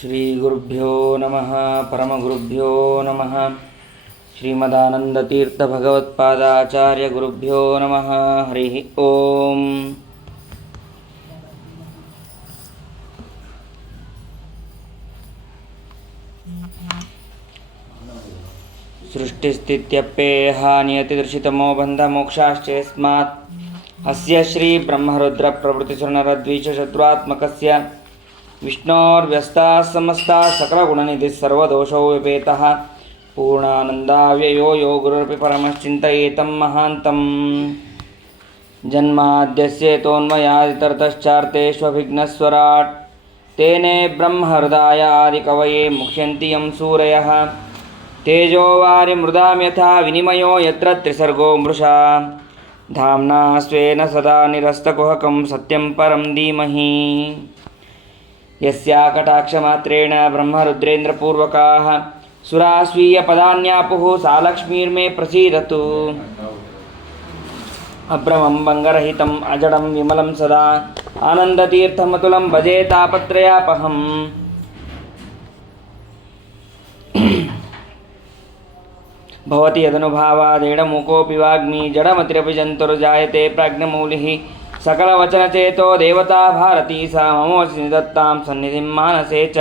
ಶ್ರೀ ಗುರುಭ್ಯೋ ನಮಃ ಪರಮಗುರುಭ್ಯೋ ನಮಃ ಶ್ರೀಮದಾನಂದತೀರ್ಥ ಭಗವತ್ಪಾದಾಚಾರ್ಯ ಗುರುಭ್ಯೋ ನಮಃ ಹರಿ ಓಂ. ಸೃಷ್ಟಿಸ್ಥಿತ್ಯಪ್ಯೇಹ ನಿಯತಿದೃಶಿತಮೋ ಬಂಧ ಮೋಕ್ಷಾಶ್ಚೇಸ್ಮಾತ್ ಅಸ್ಯ ಶ್ರೀ ಬ್ರಹ್ಮರುದ್ರ ಪ್ರವೃತ್ತಿಚರಣರದ್ವೀಷಶತ್ರುತ್ಮಕಸ್ಯ ವಿಷ್ಣೋರ್ವ್ಯಸ್ತಾಃ ಸಮಸ್ತಾಃ ಸಕಲಗುಣನಿಧಿಃ ಸರ್ವದೋಷೋ ವ್ಯಪೇತಃ ಪೂರ್ಣಾನಂದಾವ್ಯಯೋ ಯೋ ಗುರುರಪಿ ಪರಮಶ್ಚಿಂತಯೇತಂ ಮಹಾಂತಂ. ಜನ್ಮಾದ್ಯಸ್ಯೇತೋನ್ಮಯಾದಿತರತಶ್ಚಾರ್ಥೇಷ್ವಭಿಘ್ನಸ್ವರಾಟ್ ತೇನೇ ಬ್ರಹ್ಮಹೃದಯಾದಿಕವಯೇ ಮುಹ್ಯಂತಿ ಯಂ ಸೂರಯಃ ತೇಜೋವಾರಿಮೃದಾಂ ಯಥಾ ವಿನಿಮಯೋ ಯತ್ರ ತ್ರಿಸರ್ಗೋ ಮೃಷಾ ಧಾಮ್ನಾ ಸ್ವೇನ ಸದಾ ನಿರಸ್ತಕುಹಕಂ ಸತ್ಯಂ ಪರಂ ಧೀಮಹಿ. ಯಸ್ಯಾ ಕಟಾಕ್ಷಮಾತ್ರೇಣ ಬ್ರಹ್ಮರುದ್ರೇಂದ್ರಪೂರ್ವಕಾಃ ಸುರಾ ಸ್ವೀಯಪದಾನ್ಯಾಪುಃ ಸಾ ಲಕ್ಷ್ಮೀರ್ಮೇ ಪ್ರಸೀದತು. ಅಭ್ರಮಂ ಭಂಗರಹಿತಂ ಅಜಡಂ ವಿಮಲಂ ಸದಾ ಆನಂದತೀರ್ಥಮತುಲಂ ಭಜೆ ತಾಪತ್ರಯಾಪಹಂ. ಭವತಿ ಯದನುಭಾವಾದೇಡಮೂಕೋऽಪಿ ವಾಗ್ಮಿ ಜಡಮತಿರಪಿ ಜಂತುರ್ಜಾಯತೆ ಪ್ರಾಜ್ಞಮೌಲಿಃ ಸಕಲವಚನಚೇತೋ ದೇವತಾ ಭಾರತೀ ಸಾ ಮಮೋಸಿ ನಿಧತ್ತಾಂ ಸನ್ನಿಧಿಂ ಮಾನಸೇ ಚ.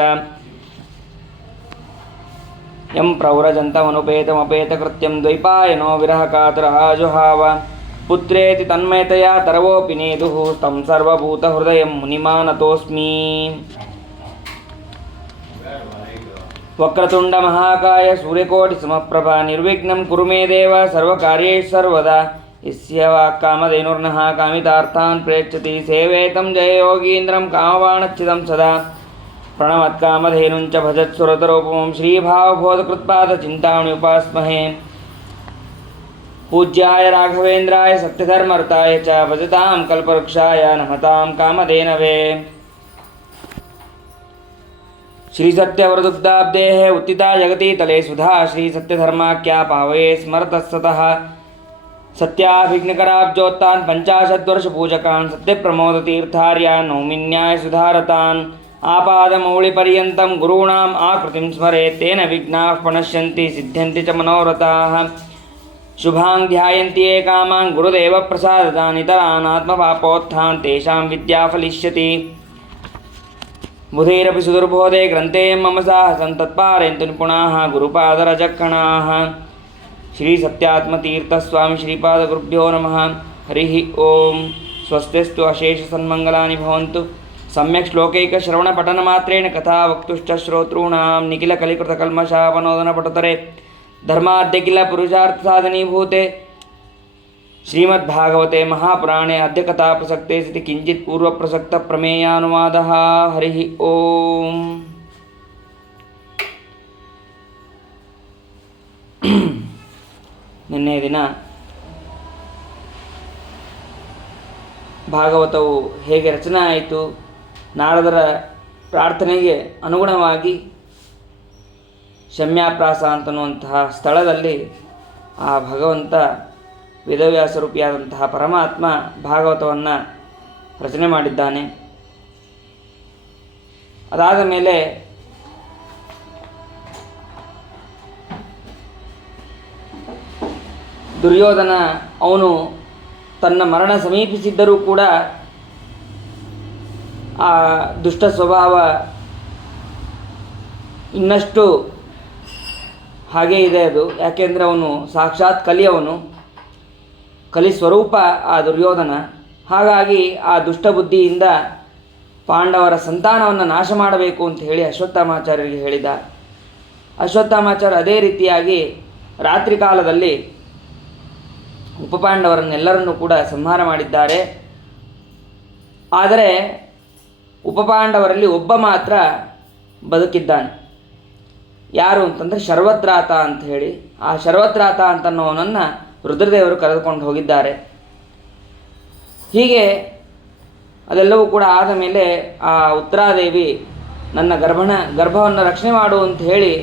ಯಂ ಪ್ರವ್ರಜಂತಮನುಪೇತಮಪೇತಕೃತ್ಯಂ ದ್ವೈಪಾಯನೋ ವಿರಹಕಾತುರಃ ಜುಹಾವ ಪುತ್ರೇತಿ ತನ್ಮಯತಯಾ ತರವೋಪಿ ನೇದುಃ तं ಸರ್ವಭೂತಹೃದಯಂ ಮುನಿಮಾನತೋಸ್ಮಿ. ವಕ್ರತುಂಡ ಮಹಾಕಾಯ ಸೂರ್ಯಕೋಟಿಸಮಪ್ರಭಾ ನಿರ್ವಿಘ್ನಂ ಕುರು ಮೇ ದೇವ ಸರ್ವಕಾರ್ಯೇಷು ಸರ್ವದಾ. ಯಸ್ಯ ವಾಕ್ಕಾಮಧೇನುರ್ನಃ ಕಾಮಿತಾರ್ಥಾನ್ ಪ್ರೇಚ್ಛತಿ ಸೇವೆ तं ಜಯ ಯೋಗೀಂದ್ರಂ ಕಾಮಬಾಣಚ್ಛಿದಂ ಸದಾ. ಪ್ರಣಮತ್ಕಾಮಧೇನುಂಚ ಭಜತ್ಸುರತರೋಪಮಂ ಶ್ರೀಭಾವಬೋಧಕೃತ್ಪಾದಚಿಂತಾಮಣಿ ಉಪಾಸ್ಮಹೇ. ಪೂಜ್ಯಾಯ ರಾಘವೇಂದ್ರಾಯ ಸತ್ಯಧರ್ಮರತಾಯ ಚ ಭಜತಾಂ ಕಲ್ಪವೃಕ್ಷಾಯ ನಮತಾಂ ಕಾಮಧೇನವೇ. ಶ್ರೀ ಸತ್ಯವರದುಗ್ಧಾಬ್ದೇಃ ಉತ್ತಿತಾ ಜಗತಿ ತಲೆ ಸುಧಾ ಶ್ರೀ ಸತ್ಯಧರ್ಮಾಖ್ಯಾ ಪಾವಯೇ ಸ್ಮರತಃಸತಃ. ಸತ್ಯಾಭಿಘ್ನಕರಾಬ್ಜೋತ್ತಾನ್ ಪಂಚಾಶದ್ವರ್ಷಪೂಜಕಾನ್ ಸತ್ಯಪ್ರಮೋದತೀರ್ಥಾರ್ಯಾನ್ ನೌಮಿನ್ಯಾಯ ಸುಧಾರತಾನ್. ಆಪಾದಮೌಳಿಪರ್ಯಂತಂ ಗುರುಣಾಂ ಆಕೃತಿಂ ಸ್ಮರೇತ್ ತೇನ ವಿಘ್ನಾಃ ಪ್ರಣಶ್ಯಂತಿ ಸಿದ್ಧ್ಯಂತಿ ಚ ಮನೋರಥಾಃ. ಶುಭಾಂ ಧ್ಯಾಯಂತಿ ಯೇ ಕಾಮಾನ್ ಗುರುದೇವ ಪ್ರಸಾದತಾನ್ ಇತರಾನ್ ಆತ್ಮಪಾಪೋತ್ಥಾನ್ ತೇಷಾಂ ವಿದ್ಯಾ ಫಲಿಷ್ಯತಿ. ಬುಧೈರಪಿ ಸುದುರ್ಬೋಧೆ ಗ್ರಂಥೇ ಮಮ ಸಾಹಸಂ ತತ್ಪಾರಯಂತು ನಿಪುಣಾಃ ಗುರುಪಾದರಜಕ್ಕಣಾಃ. ಶ್ರೀ ಸತ್ಯಾತ್ಮತೀರ್ಥಸ್ವಾಮಿ ಶ್ರೀಪಾದಗುರುಭ್ಯೋ ನಮಃ ಹರಿ ಓಂ. ಸ್ವಸ್ತಿಸ್ತು ಅಶೇಷ ಸನ್ಮಂಗಲಾನಿ ಭವಂತು. ಸಮ್ಯಕ್ ಶ್ಲೋಕೈಕ ಶ್ರವಣ ಪಠನ ಮಾತ್ರೇಣ ಕಥಾ ವಕ್ತುಶ್ಚ ಶ್ರೋತॄಣಾಂ ನಿಖಿಲ ಕಲಿಕೃತ ಕಲ್ಮಷಾಪನೋದನ ಪಟತರೆ ಧರ್ಮಾದ್ಯ ಕಿಲ ಪುರುಷಾರ್ಥ ಸಾಧನೀಭೂತೆ ಶ್ರೀಮದ್ಭಾಗವತೆ ಮಹಾಪುರಾಣೆ ಅದ್ಯ ಕಥಾ ಪ್ರಸಕ್ತೆ ಸತಿ ಕಿಂಚಿತ್ ಪೂರ್ವ ಪ್ರಸಕ್ತ ಪ್ರಮೇಯಾನುವಾದಃ. ಹರಿ ಓಂ. ನಿನ್ನೆ ದಿನ ಭಾಗವತವು ಹೇಗೆ ರಚನೆ ಆಯಿತು, ನಾರದರ ಪ್ರಾರ್ಥನೆಗೆ ಅನುಗುಣವಾಗಿ ಶಮ್ಯಾಪ್ರಾಸ ಅಂತನ್ನುವಂತಹ ಸ್ಥಳದಲ್ಲಿ ಆ ಭಗವಂತ ವೇದವ್ಯಾಸರೂಪಿಯಾದಂತಹ ಪರಮಾತ್ಮ ಭಾಗವತವನ್ನು ರಚನೆ ಮಾಡಿದ್ದಾನೆ. ಅದಾದ ಮೇಲೆ ದುರ್ಯೋಧನ ಅವನು ತನ್ನ ಮರಣ ಸಮೀಪಿಸಿದ್ದರೂ ಕೂಡ ಆ ದುಷ್ಟ ಸ್ವಭಾವ ಇನ್ನಷ್ಟು ಹಾಗೇ ಇದೆ. ಅದು ಯಾಕೆಂದರೆ ಅವನು ಸಾಕ್ಷಾತ್ ಕಲಿಯವನು, ಕಲಿ ಸ್ವರೂಪ ಆ ದುರ್ಯೋಧನ. ಹಾಗಾಗಿ ಆ ದುಷ್ಟಬುದ್ಧಿಯಿಂದ ಪಾಂಡವರ ಸಂತಾನವನ್ನು ನಾಶ ಮಾಡಬೇಕು ಅಂತ ಹೇಳಿ ಅಶ್ವತ್ಥಾಮಾಚಾರ್ಯರಿಗೆ ಹೇಳಿದ. ಅಶ್ವತ್ಥಾಮಾಚಾರ್ಯ ಅದೇ ರೀತಿಯಾಗಿ ರಾತ್ರಿ ಕಾಲದಲ್ಲಿ ಉಪಪಾಂಡವರನ್ನೆಲ್ಲರನ್ನೂ ಕೂಡ ಸಂಹಾರ ಮಾಡಿದ್ದಾರೆ. ಆದರೆ ಉಪಪಾಂಡವರಲ್ಲಿ ಒಬ್ಬ ಮಾತ್ರ ಬದುಕಿದ್ದಾನೆ. ಯಾರು ಅಂತಂದರೆ ಶರ್ವತ್ರಾತ ಅಂತ ಹೇಳಿ. ಆ ಶರ್ವತ್ರಾತ ಅಂತನ್ನೋನನ್ನು ರುದ್ರದೇವರು ಕರೆದುಕೊಂಡು ಹೋಗಿದ್ದಾರೆ. ಹೀಗೆ ಅದೆಲ್ಲವೂ ಕೂಡ ಆದ ಮೇಲೆ ಆ ಉತ್ತರಾದೇವಿ ನನ್ನ ಗರ್ಭವನ್ನು ರಕ್ಷಣೆ ಮಾಡು ಅಂತ ಹೇಳಿ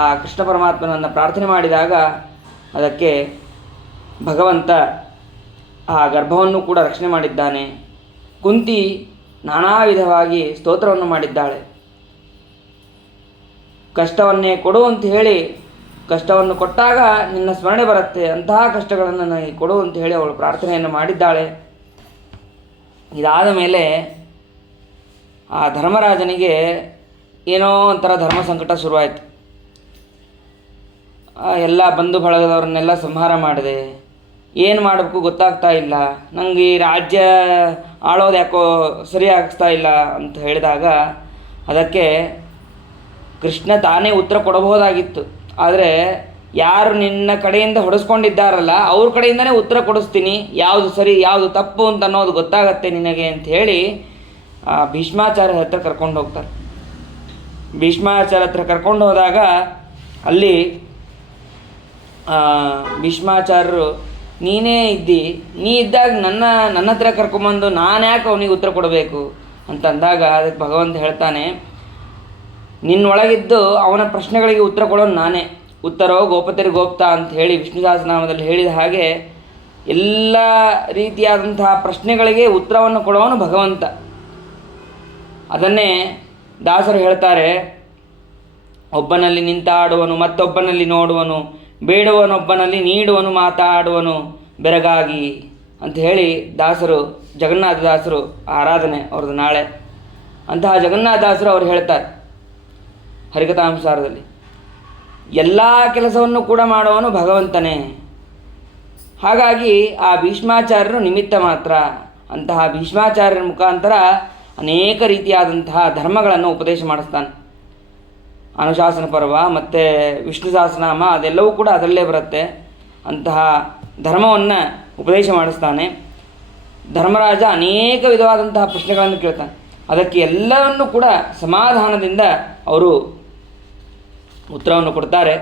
ಆ ಕೃಷ್ಣ ಪರಮಾತ್ಮನನ್ನು ಪ್ರಾರ್ಥನೆ ಮಾಡಿದಾಗ ಅದಕ್ಕೆ ಭಗವಂತ ಆ ಗರ್ಭವನ್ನು ಕೂಡ ರಕ್ಷಣೆ ಮಾಡಿದ್ದಾನೆ. ಕುಂತಿ ನಾನಾ ವಿಧವಾಗಿ ಸ್ತೋತ್ರವನ್ನು ಮಾಡಿದ್ದಾಳೆ. ಕಷ್ಟವನ್ನೇ ಕೊಡು ಅಂತ ಹೇಳಿ, ಕಷ್ಟವನ್ನು ಕೊಟ್ಟಾಗ ನಿನ್ನ ಸ್ಮರಣೆ ಬರುತ್ತೆ, ಅಂತಹ ಕಷ್ಟಗಳನ್ನು ನನಗೆ ಕೊಡು ಅಂತ ಹೇಳಿ ಅವಳು ಪ್ರಾರ್ಥನೆಯನ್ನು ಮಾಡಿದ್ದಾಳೆ. ಇದಾದ ಮೇಲೆ ಆ ಧರ್ಮರಾಜನಿಗೆ ಏನೋ ಒಂಥರ ಧರ್ಮ ಸಂಕಟ ಶುರುವಾಯಿತು. ಎಲ್ಲ ಬಂಧು ಬಳಗದವ್ರನ್ನೆಲ್ಲ ಸಂಹಾರ ಮಾಡಿದೆ, ಏನು ಮಾಡಬೇಕು ಗೊತ್ತಾಗ್ತಾ ಇಲ್ಲ, ನನಗೆ ಈ ರಾಜ್ಯ ಆಳೋದು ಯಾಕೋ ಸರಿ ಆಗ್ತಾ ಇಲ್ಲ ಅಂತ ಹೇಳಿದಾಗ ಅದಕ್ಕೆ ಕೃಷ್ಣ ತಾನೇ ಉತ್ತರ ಕೊಡಬಹುದಾಗಿತ್ತು. ಆದರೆ ಯಾರು ನಿನ್ನ ಕಡೆಯಿಂದ ಹೊಡೆಸ್ಕೊಂಡಿದ್ದಾರಲ್ಲ ಅವ್ರ ಕಡೆಯಿಂದನೇ ಉತ್ತರ ಕೊಡಿಸ್ತೀನಿ, ಯಾವುದು ಸರಿ ಯಾವುದು ತಪ್ಪು ಅಂತ ಅನ್ನೋದು ಗೊತ್ತಾಗತ್ತೆ ನಿನಗೆ ಅಂತ ಹೇಳಿ ಭೀಷ್ಮಾಚಾರ್ಯ ಹತ್ರ ಕರ್ಕೊಂಡು ಹೋಗ್ತಾರೆ. ಭೀಷ್ಮಾಚಾರ್ಯ ಹತ್ರ ಕರ್ಕೊಂಡು ಹೋದಾಗ ಅಲ್ಲಿ ಭೀಷ್ಮಾಚಾರ್ಯರು ನೀನೇ ಇದ್ದಿ, ನೀ ಇದ್ದಾಗ ನನ್ನ ಹತ್ರ ಕರ್ಕೊಂಬಂದು ನಾನು ಯಾಕೆ ಅವನಿಗೆ ಉತ್ತರ ಕೊಡಬೇಕು ಅಂತಂದಾಗ ಅದಕ್ಕೆ ಭಗವಂತ ಹೇಳ್ತಾನೆ, ನಿನ್ನೊಳಗಿದ್ದು ಅವನ ಪ್ರಶ್ನೆಗಳಿಗೆ ಉತ್ತರ ಕೊಡೋನು ನಾನೇ. ಉತ್ತರೋ ಗೋಪತಿರ್ ಗೋಪ್ತಾ ಅಂತ ಹೇಳಿ ವಿಷ್ಣು ಸಹಸ್ರನಾಮದಲ್ಲಿ ಹೇಳಿದ ಹಾಗೆ ಎಲ್ಲ ರೀತಿಯಾದಂತಹ ಪ್ರಶ್ನೆಗಳಿಗೆ ಉತ್ತರವನ್ನು ಕೊಡುವವನು ಭಗವಂತ. ಅದನ್ನೇ ದಾಸರು ಹೇಳ್ತಾರೆ, ಒಬ್ಬನಲ್ಲಿ ನಿಂತಾಡುವನು ಮತ್ತೊಬ್ಬನಲ್ಲಿ ನೋಡುವನು, ಬೇಡುವನೊಬ್ಬನಲ್ಲಿ ನೀಡುವನು ಮಾತಾಡುವನು ಬೆರಗಾಗಿ ಅಂತ ಹೇಳಿ ದಾಸರು, ಜಗನ್ನಾಥ ದಾಸರು ಆರಾಧನೆ ಅವ್ರದ್ದು ನಾಳೆ, ಅಂತಹ ಜಗನ್ನಾಥ ದಾಸರು ಅವರು ಹೇಳ್ತಾರೆ ಹರಿಕಥಾಂಸಾರದಲ್ಲಿ, ಎಲ್ಲ ಕೆಲಸವನ್ನು ಕೂಡ ಮಾಡುವವನು ಭಗವಂತನೇ. ಹಾಗಾಗಿ ಆ ಭೀಷ್ಮಾಚಾರ್ಯರು ನಿಮಿತ್ತ ಮಾತ್ರ. ಅಂತಹ ಭೀಷ್ಮಾಚಾರ್ಯರ ಮುಖಾಂತರ ಅನೇಕ ರೀತಿಯಾದಂತಹ ಧರ್ಮಗಳನ್ನು ಉಪದೇಶ ಮಾಡಿಸ್ತಾನೆ. ಅನುಶಾಸನ ಪರ್ವ ಮತ್ತು ವಿಷ್ಣು ಸಹಸ್ರನಾಮ ಅದೆಲ್ಲವೂ ಕೂಡ ಅದರಲ್ಲೇ ಬರುತ್ತೆ. ಅಂತಹ ಧರ್ಮವನ್ನು ಉಪದೇಶ ಮಾಡಿಸ್ತಾನೆ. ಧರ್ಮರಾಜ ಅನೇಕ ವಿಧವಾದಂತಹ ಪ್ರಶ್ನೆಗಳನ್ನು ಕೇಳ್ತಾನೆ. ಅದಕ್ಕೆ ಎಲ್ಲವನ್ನೂ ಕೂಡ ಸಮಾಧಾನದಿಂದ ಅವರು ಉತ್ತರವನ್ನು ಕೊಡ್ತಾರೆ.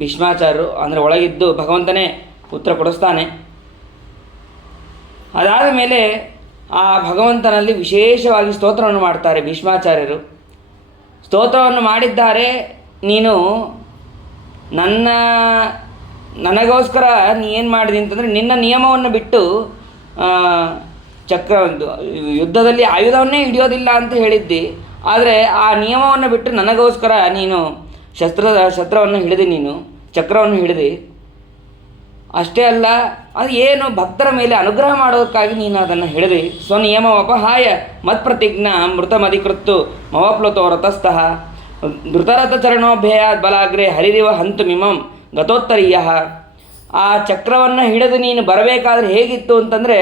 ಭೀಷ್ಮಾಚಾರ್ಯರು ಅಂದರೆ ಒಳಗಿದ್ದು ಭಗವಂತನೇ ಉತ್ತರ ಕೊಡಿಸ್ತಾನೆ. ಅದಾದ ಮೇಲೆ ಆ ಭಗವಂತನಲ್ಲಿ ವಿಶೇಷವಾಗಿ ಸ್ತೋತ್ರವನ್ನು ಮಾಡ್ತಾರೆ ಭೀಷ್ಮಾಚಾರ್ಯರು. ಸ್ತೋತ್ರವನ್ನು ಮಾಡಿದ್ದಾರೆ, ನೀನು ನನಗೋಸ್ಕರ ನೀ ಏನು ಮಾಡಿದೆ ಅಂತಂದರೆ ನಿನ್ನ ನಿಯಮವನ್ನು ಬಿಟ್ಟು ಯುದ್ಧದಲ್ಲಿ ಆಯುಧವನ್ನೇ ಹಿಡಿಯೋದಿಲ್ಲ ಅಂತ ಹೇಳಿದ್ದಿ, ಆದರೆ ಆ ನಿಯಮವನ್ನು ಬಿಟ್ಟು ನನಗೋಸ್ಕರ ನೀನು ಶಸ್ತ್ರವನ್ನು ಹಿಡಿದು ನೀನು ಚಕ್ರವನ್ನು ಹಿಡಿದು, ಅಷ್ಟೇ ಅಲ್ಲ ಅದು ಏನು ಭಕ್ತರ ಮೇಲೆ ಅನುಗ್ರಹ ಮಾಡೋದಕ್ಕಾಗಿ ನೀನು ಅದನ್ನು ಹಿಡಿದು ಸ್ವನಿಯಮವಪಹಾಯ ಮತ್ಪ್ರತಿಜ್ಞಾ ಮೃತಮಧಿಕೃತ್ತು ಮವಪ್ಲುತೋ ರಥಸ್ಥಃ ಧೃತರಥ ಚರಣೋಭ್ಯಯಾತ್ ಬಲಾಗ್ರೆ ಹರಿರಿವ ಹಂತುಮಿಮಂ ಗತೋತ್ತರೀಯ. ಆ ಚಕ್ರವನ್ನು ಹಿಡಿದು ನೀನು ಬರಬೇಕಾದ್ರೆ ಹೇಗಿತ್ತು ಅಂತಂದರೆ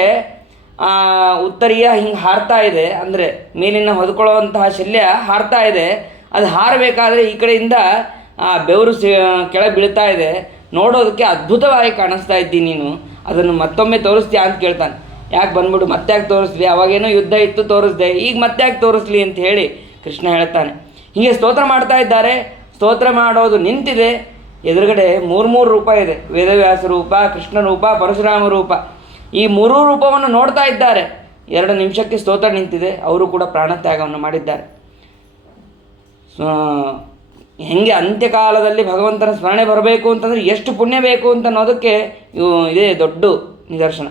ಉತ್ತರೀಯ ಹಿಂಗೆ ಹಾರ್ತಾ ಇದೆ, ಅಂದರೆ ಮೇಲಿನ ಹೊದ್ಕೊಳ್ಳುವಂತಹ ಶಲ್ಯ ಹಾರ್ತಾ ಇದೆ. ಅದು ಹಾರಬೇಕಾದ್ರೆ ಈ ಕಡೆಯಿಂದ ಬೆವರು ಕೆಳಗೆ ಬೀಳ್ತಾ ಇದೆ, ನೋಡೋದಕ್ಕೆ ಅದ್ಭುತವಾಗಿ ಕಾಣಿಸ್ತಾ ಇದ್ದೀನಿ. ನೀನು ಅದನ್ನು ಮತ್ತೊಮ್ಮೆ ತೋರಿಸ್ತೀಯಾ ಅಂತ ಕೇಳ್ತಾನೆ. ಯಾಕೆ ಬಂದ್ಬಿಡು ಮತ್ತೆ ಯಾಕೆ ತೋರಿಸ್ಲಿ, ಅವಾಗೇನೋ ಯುದ್ಧ ಇತ್ತು ತೋರಿಸ್ದೆ, ಈಗ ಮತ್ತೆ ಯಾಕೆ ತೋರಿಸ್ಲಿ ಅಂತ ಹೇಳಿ ಕೃಷ್ಣ ಹೇಳ್ತಾನೆ. ಹೀಗೆ ಸ್ತೋತ್ರ ಮಾಡ್ತಾ ಇದ್ದಾರೆ. ಸ್ತೋತ್ರ ಮಾಡೋದು ನಿಂತಿದೆ. ಎದುರುಗಡೆ ಮೂರು ರೂಪ ಇದೆ, ವೇದವ್ಯಾಸ ರೂಪ, ಕೃಷ್ಣ ರೂಪ, ಪರಶುರಾಮ ರೂಪ. ಈ ಮೂರೂ ರೂಪವನ್ನು ನೋಡ್ತಾ ಇದ್ದಾರೆ. 2 ನಿಮಿಷಕ್ಕೆ ಸ್ತೋತ್ರ ನಿಂತಿದೆ. ಅವರು ಕೂಡ ಪ್ರಾಣತ್ಯಾಗವನ್ನು ಮಾಡಿದ್ದಾರೆ. ಹೆಂಗೆ ಅಂತ್ಯಕಾಲದಲ್ಲಿ ಭಗವಂತನ ಸ್ಮರಣೆ ಬರಬೇಕು ಅಂತಂದರೆ ಎಷ್ಟು ಪುಣ್ಯ ಬೇಕು ಅಂತ ಅನ್ನೋದಕ್ಕೆ ಇದೇ ದೊಡ್ಡ ನಿದರ್ಶನ.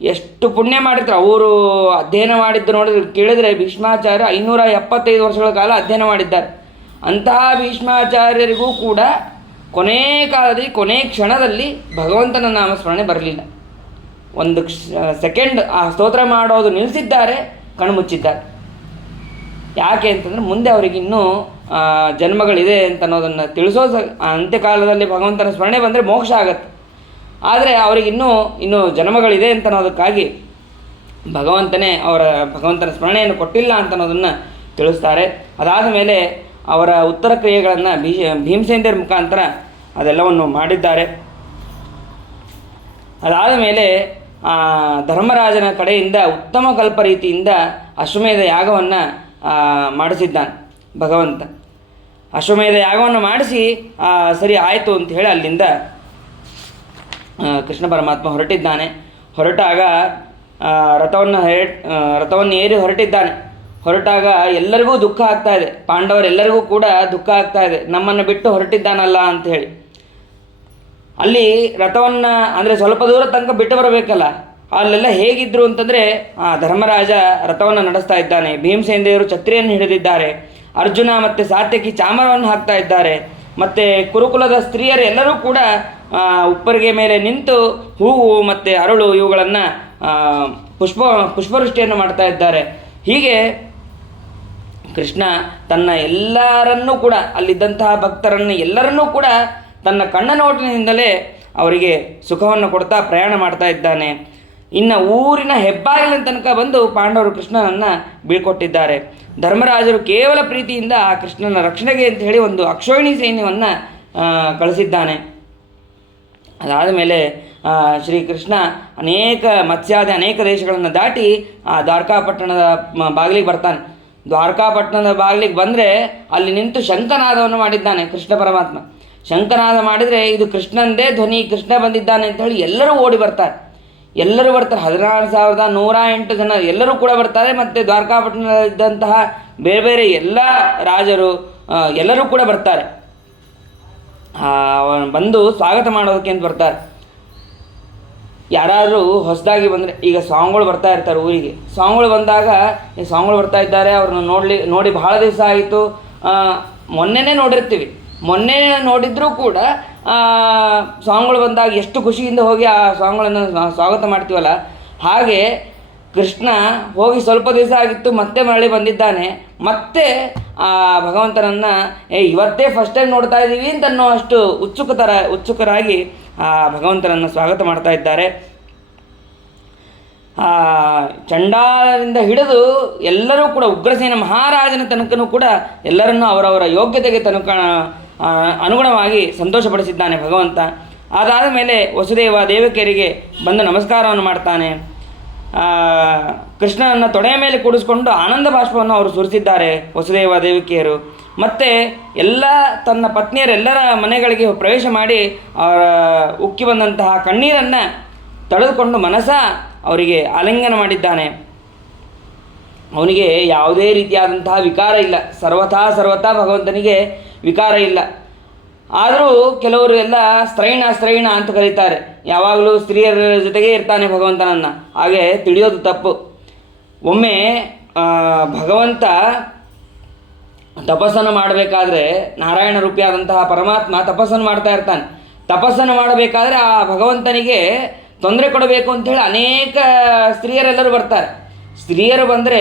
ಎಷ್ಟು ಪುಣ್ಯ ಮಾಡಿರ್ತಾರೆ ಅವರು. ಅಧ್ಯಯನ ಮಾಡಿದ್ದು ನೋಡಿದ್ರೆ ಕೇಳಿದರೆ ಭೀಷ್ಮಾಚಾರ್ಯ 575 ವರ್ಷಗಳ ಕಾಲ ಅಧ್ಯಯನ ಮಾಡಿದ್ದಾರೆ. ಅಂತಹ ಭೀಷ್ಮಾಚಾರ್ಯರಿಗೂ ಕೂಡ ಕೊನೆ ಕಾಲದಲ್ಲಿ ಕೊನೆ ಕ್ಷಣದಲ್ಲಿ ಭಗವಂತನ ನಾಮಸ್ಮರಣೆ ಬರಲಿಲ್ಲ. ಒಂದು ಸೆಕೆಂಡ್ ಆ ಸ್ತೋತ್ರ ಮಾಡೋದು ನಿಲ್ಲಿಸಿದ್ದಾರೆ, ಕಣ್ಮುಚ್ಚಿದ್ದಾರೆ. ಯಾಕೆ ಅಂತಂದರೆ ಮುಂದೆ ಅವರಿಗಿನ್ನೂ ಜನ್ಮಗಳಿದೆ ಅಂತ ಅನ್ನೋದನ್ನು ತಿಳಿಸೋ ಅಂತ್ಯಕಾಲದಲ್ಲಿ ಭಗವಂತನ ಸ್ಮರಣೆ ಬಂದರೆ ಮೋಕ್ಷ ಆಗತ್ತೆ. ಆದರೆ ಅವರಿಗಿನ್ನೂ ಜನ್ಮಗಳಿದೆ ಅಂತ ಅನ್ನೋದಕ್ಕಾಗಿ ಭಗವಂತನ ಸ್ಮರಣೆಯನ್ನು ಕೊಟ್ಟಿಲ್ಲ ಅಂತ ಅನ್ನೋದನ್ನು ತಿಳಿಸ್ತಾರೆ. ಅದಾದ ಮೇಲೆ ಅವರ ಉತ್ತರ ಕ್ರಿಯೆಗಳನ್ನು ಭೀಮಸೇನರ ಮುಖಾಂತರ ಅದೆಲ್ಲವನ್ನು ಮಾಡಿದ್ದಾರೆ. ಅದಾದ ಮೇಲೆ ಧರ್ಮರಾಜನ ಕಡೆಯಿಂದ ಉತ್ತಮ ಕಲ್ಪ ರೀತಿಯಿಂದ ಅಶ್ವಮೇಧ ಯಾಗವನ್ನು ಮಾಡಿಸಿದ್ದಾನೆ ಭಗವಂತ. ಅಶ್ವಮೇಧ ಯಾಗವನ್ನು ಮಾಡಿಸಿ ಸರಿ ಆಯಿತು ಅಂತ ಹೇಳಿ ಅಲ್ಲಿಂದ ಕೃಷ್ಣ ಪರಮಾತ್ಮ ಹೊರಟಿದ್ದಾನೆ. ಹೊರಟಾಗ ರಥವನ್ನು ಏರಿ ಹೊರಟಿದ್ದಾನೆ. ಹೊರಟಾಗ ಎಲ್ಲರಿಗೂ ದುಃಖ ಆಗ್ತಾ ಇದೆ. ಪಾಂಡವರೆಲ್ಲರಿಗೂ ಕೂಡ ದುಃಖ ಆಗ್ತಾ ಇದೆ, ನಮ್ಮನ್ನು ಬಿಟ್ಟು ಹೊರಟಿದ್ದಾನಲ್ಲ ಅಂಥೇಳಿ. ಅಲ್ಲಿ ರಥವನ್ನು ಅಂದರೆ ಸ್ವಲ್ಪ ದೂರ ತನಕ ಬಿಟ್ಟು ಬರಬೇಕಲ್ಲ, ಅಲ್ಲೆಲ್ಲ ಹೇಗಿದ್ರು ಅಂತಂದರೆ ಧರ್ಮರಾಜ ರಥವನ್ನು ನಡೆಸ್ತಾ ಇದ್ದಾನೆ. ಭೀಮಸೇನ ದೇವರು ಛತ್ರಿಯನ್ನು ಹಿಡಿದಿದ್ದಾರೆ. ಅರ್ಜುನ ಮತ್ತು ಸಾತ್ಯಕಿ ಚಾಮರವನ್ನು ಹಾಕ್ತಾ ಇದ್ದಾರೆ. ಮತ್ತು ಕುರುಕುಲದ ಸ್ತ್ರೀಯರು ಎಲ್ಲರೂ ಕೂಡ ಉಪ್ಪರಿಗೆ ಮೇಲೆ ನಿಂತು ಹೂವು ಮತ್ತು ಅರಳು ಇವುಗಳನ್ನು ಪುಷ್ಪವೃಷ್ಟಿಯನ್ನು ಮಾಡ್ತಾ ಇದ್ದಾರೆ. ಹೀಗೆ ಕೃಷ್ಣ ತನ್ನ ಎಲ್ಲರನ್ನೂ ಕೂಡ ಅಲ್ಲಿದ್ದಂತಹ ಭಕ್ತರನ್ನು ಎಲ್ಲರನ್ನೂ ಕೂಡ ತನ್ನ ಕಣ್ಣ ನೋಟಿನಿಂದಲೇ ಅವರಿಗೆ ಸುಖವನ್ನು ಕೊಡ್ತಾ ಪ್ರಯಾಣ ಮಾಡ್ತಾ ಇದ್ದಾನೆ. ಇನ್ನು ಊರಿನ ಹೆಬ್ಬಾಗಿಲಿನ ತನಕ ಬಂದು ಪಾಂಡವರು ಕೃಷ್ಣನನ್ನು ಬೀಳ್ಕೊಟ್ಟಿದ್ದಾರೆ. ಧರ್ಮರಾಜರು ಕೇವಲ ಪ್ರೀತಿಯಿಂದ ಆ ಕೃಷ್ಣನ ರಕ್ಷಣೆಗೆ ಅಂತ ಹೇಳಿ ಒಂದು ಅಕ್ಷೋಹಿಣಿ ಸೈನ್ಯವನ್ನು ಕಳಿಸಿದ್ದಾನೆ. ಅದಾದ ಮೇಲೆ ಶ್ರೀಕೃಷ್ಣ ಮತ್ಸ್ಯಾದಿ ಅನೇಕ ದೇಶಗಳನ್ನು ದಾಟಿ ಆ ದ್ವಾರಕಾಪಟ್ಟಣದ ಬಾಗಿಲಿಗೆ ಬರ್ತಾನೆ. ದ್ವಾರಕಾಪಟ್ಟಣದ ಬಾಗಿಲಿಗೆ ಬಂದರೆ ಅಲ್ಲಿ ನಿಂತು ಶಂಖನಾದವನ್ನು ಮಾಡಿದ್ದಾನೆ ಕೃಷ್ಣ ಪರಮಾತ್ಮ. ಶಂಖನಾದ ಮಾಡಿದರೆ ಇದು ಕೃಷ್ಣಂದೇ ಧ್ವನಿ, ಕೃಷ್ಣ ಬಂದಿದ್ದಾನೆ ಅಂತ ಹೇಳಿ ಎಲ್ಲರೂ ಓಡಿ ಬರ್ತಾರೆ. 16,108 ಜನ ಎಲ್ಲರೂ ಕೂಡ ಬರ್ತಾರೆ. ಮತ್ತು ದ್ವಾರಕಾಪಟ್ಟಣದಲ್ಲಿದ್ದಂತಹ ಬೇರೆ ಬೇರೆ ಎಲ್ಲ ರಾಜರು ಎಲ್ಲರೂ ಕೂಡ ಬರ್ತಾರೆ. ಬಂದು ಸ್ವಾಗತ ಮಾಡೋದಕ್ಕೆ ಅಂತ ಬರ್ತಾರೆ. ಯಾರಾದರೂ ಹೊಸದಾಗಿ ಬಂದರೆ, ಈಗ ಸ್ವಾಮಿಗಳು ಬರ್ತಾ ಇರ್ತಾರೆ ಊರಿಗೆ. ಸ್ವಾಮಿಗಳು ಬಂದಾಗ ಈ ಸ್ವಾಮಿಗಳು ಬರ್ತಾ ಇದ್ದಾರೆ, ಅವ್ರನ್ನ ನೋಡಿ ಬಹಳ ದಿವಸ ಆಯಿತು, ಮೊನ್ನೆನೇ ನೋಡಿರ್ತೀವಿ, ಮೊನ್ನೆ ನೋಡಿದ್ರೂ ಕೂಡ ಸ್ವಾಮಿಗಳು ಬಂದಾಗ ಎಷ್ಟು ಖುಷಿಯಿಂದ ಹೋಗಿ ಆ ಸ್ವಾಮಿಗಳನ್ನು ಸ್ವಾಗತ ಮಾಡ್ತೀವಲ್ಲ, ಹಾಗೆ ಕೃಷ್ಣ ಹೋಗಿ ಸ್ವಲ್ಪ ದಿವಸ ಆಗಿತ್ತು, ಮತ್ತೆ ಮರಳಿ ಬಂದಿದ್ದಾನೆ. ಮತ್ತೆ ಆ ಭಗವಂತನನ್ನು ಇವತ್ತೇ ಫಸ್ಟ್ ಟೈಮ್ ನೋಡ್ತಾ ಇದ್ದೀವಿ ಅಂತನ್ನೋ ಅಷ್ಟು ಉತ್ಸುಕರಾಗಿ ಆ ಭಗವಂತನನ್ನು ಸ್ವಾಗತ ಮಾಡ್ತಾ ಇದ್ದಾರೆ. ಚಂಡಾಲರಿಂದ ಹಿಡಿದು ಎಲ್ಲರೂ ಕೂಡ ಉಗ್ರಸೇನ ಮಹಾರಾಜನ ತನಕನೂ ಕೂಡ ಎಲ್ಲರನ್ನೂ ಅವರವರ ಯೋಗ್ಯತೆಗೆ ಅನುಗುಣವಾಗಿ ಸಂತೋಷಪಡಿಸಿದ್ದಾನೆ ಭಗವಂತ. ಅದಾದ ಮೇಲೆ ವಸುದೇವ ದೇವಕಿಯರಿಗೆ ಬಂದು ನಮಸ್ಕಾರವನ್ನು ಮಾಡ್ತಾನೆ. ಕೃಷ್ಣನನ್ನು ತೊಡೆಯ ಮೇಲೆ ಕೂಡಿಸ್ಕೊಂಡು ಆನಂದ ಬಾಷ್ಪವನ್ನು ಅವರು ಸುರಿಸಿದ್ದಾರೆ ವಸುದೇವ ದೇವಕಿಯರು. ಮತ್ತು ಎಲ್ಲ ತನ್ನ ಪತ್ನಿಯರೆಲ್ಲರ ಮನೆಗಳಿಗೆ ಪ್ರವೇಶ ಮಾಡಿ ಅವರ ಉಕ್ಕಿ ಬಂದಂತಹ ಕಣ್ಣೀರನ್ನು ತಡೆದುಕೊಂಡು ಅವರಿಗೆ ಆಲಿಂಗನ ಮಾಡಿದ್ದಾನೆ. ಅವನಿಗೆ ಯಾವುದೇ ರೀತಿಯಾದಂತಹ ವಿಕಾರ ಇಲ್ಲ, ಸರ್ವಥಾ ಭಗವಂತನಿಗೆ ವಿಕಾರ ಇಲ್ಲ. ಆದರೂ ಕೆಲವರು ಎಲ್ಲ ಸ್ತ್ರೈಣ ಅಂತ ಕರೀತಾರೆ. ಯಾವಾಗಲೂ ಸ್ತ್ರೀಯರ ಜೊತೆಗೇ ಇರ್ತಾನೆ ಭಗವಂತನನ್ನು, ಹಾಗೆ ತಿಳಿಯೋದು ತಪ್ಪು. ಒಮ್ಮೆ ಭಗವಂತ ತಪಸ್ಸನ್ನು ಮಾಡಬೇಕಾದ್ರೆ, ನಾರಾಯಣ ರೂಪಿಯಾದಂತಹ ಪರಮಾತ್ಮ ತಪಸ್ಸನ್ನು ಮಾಡ್ತಾ ಇರ್ತಾನೆ. ತಪಸ್ಸನ್ನು ಮಾಡಬೇಕಾದ್ರೆ ಆ ಭಗವಂತನಿಗೆ ತೊಂದರೆ ಕೊಡಬೇಕು ಅಂಥೇಳಿ ಅನೇಕ ಸ್ತ್ರೀಯರೆಲ್ಲರೂ ಬರ್ತಾರೆ. ಸ್ತ್ರೀಯರು ಬಂದರೆ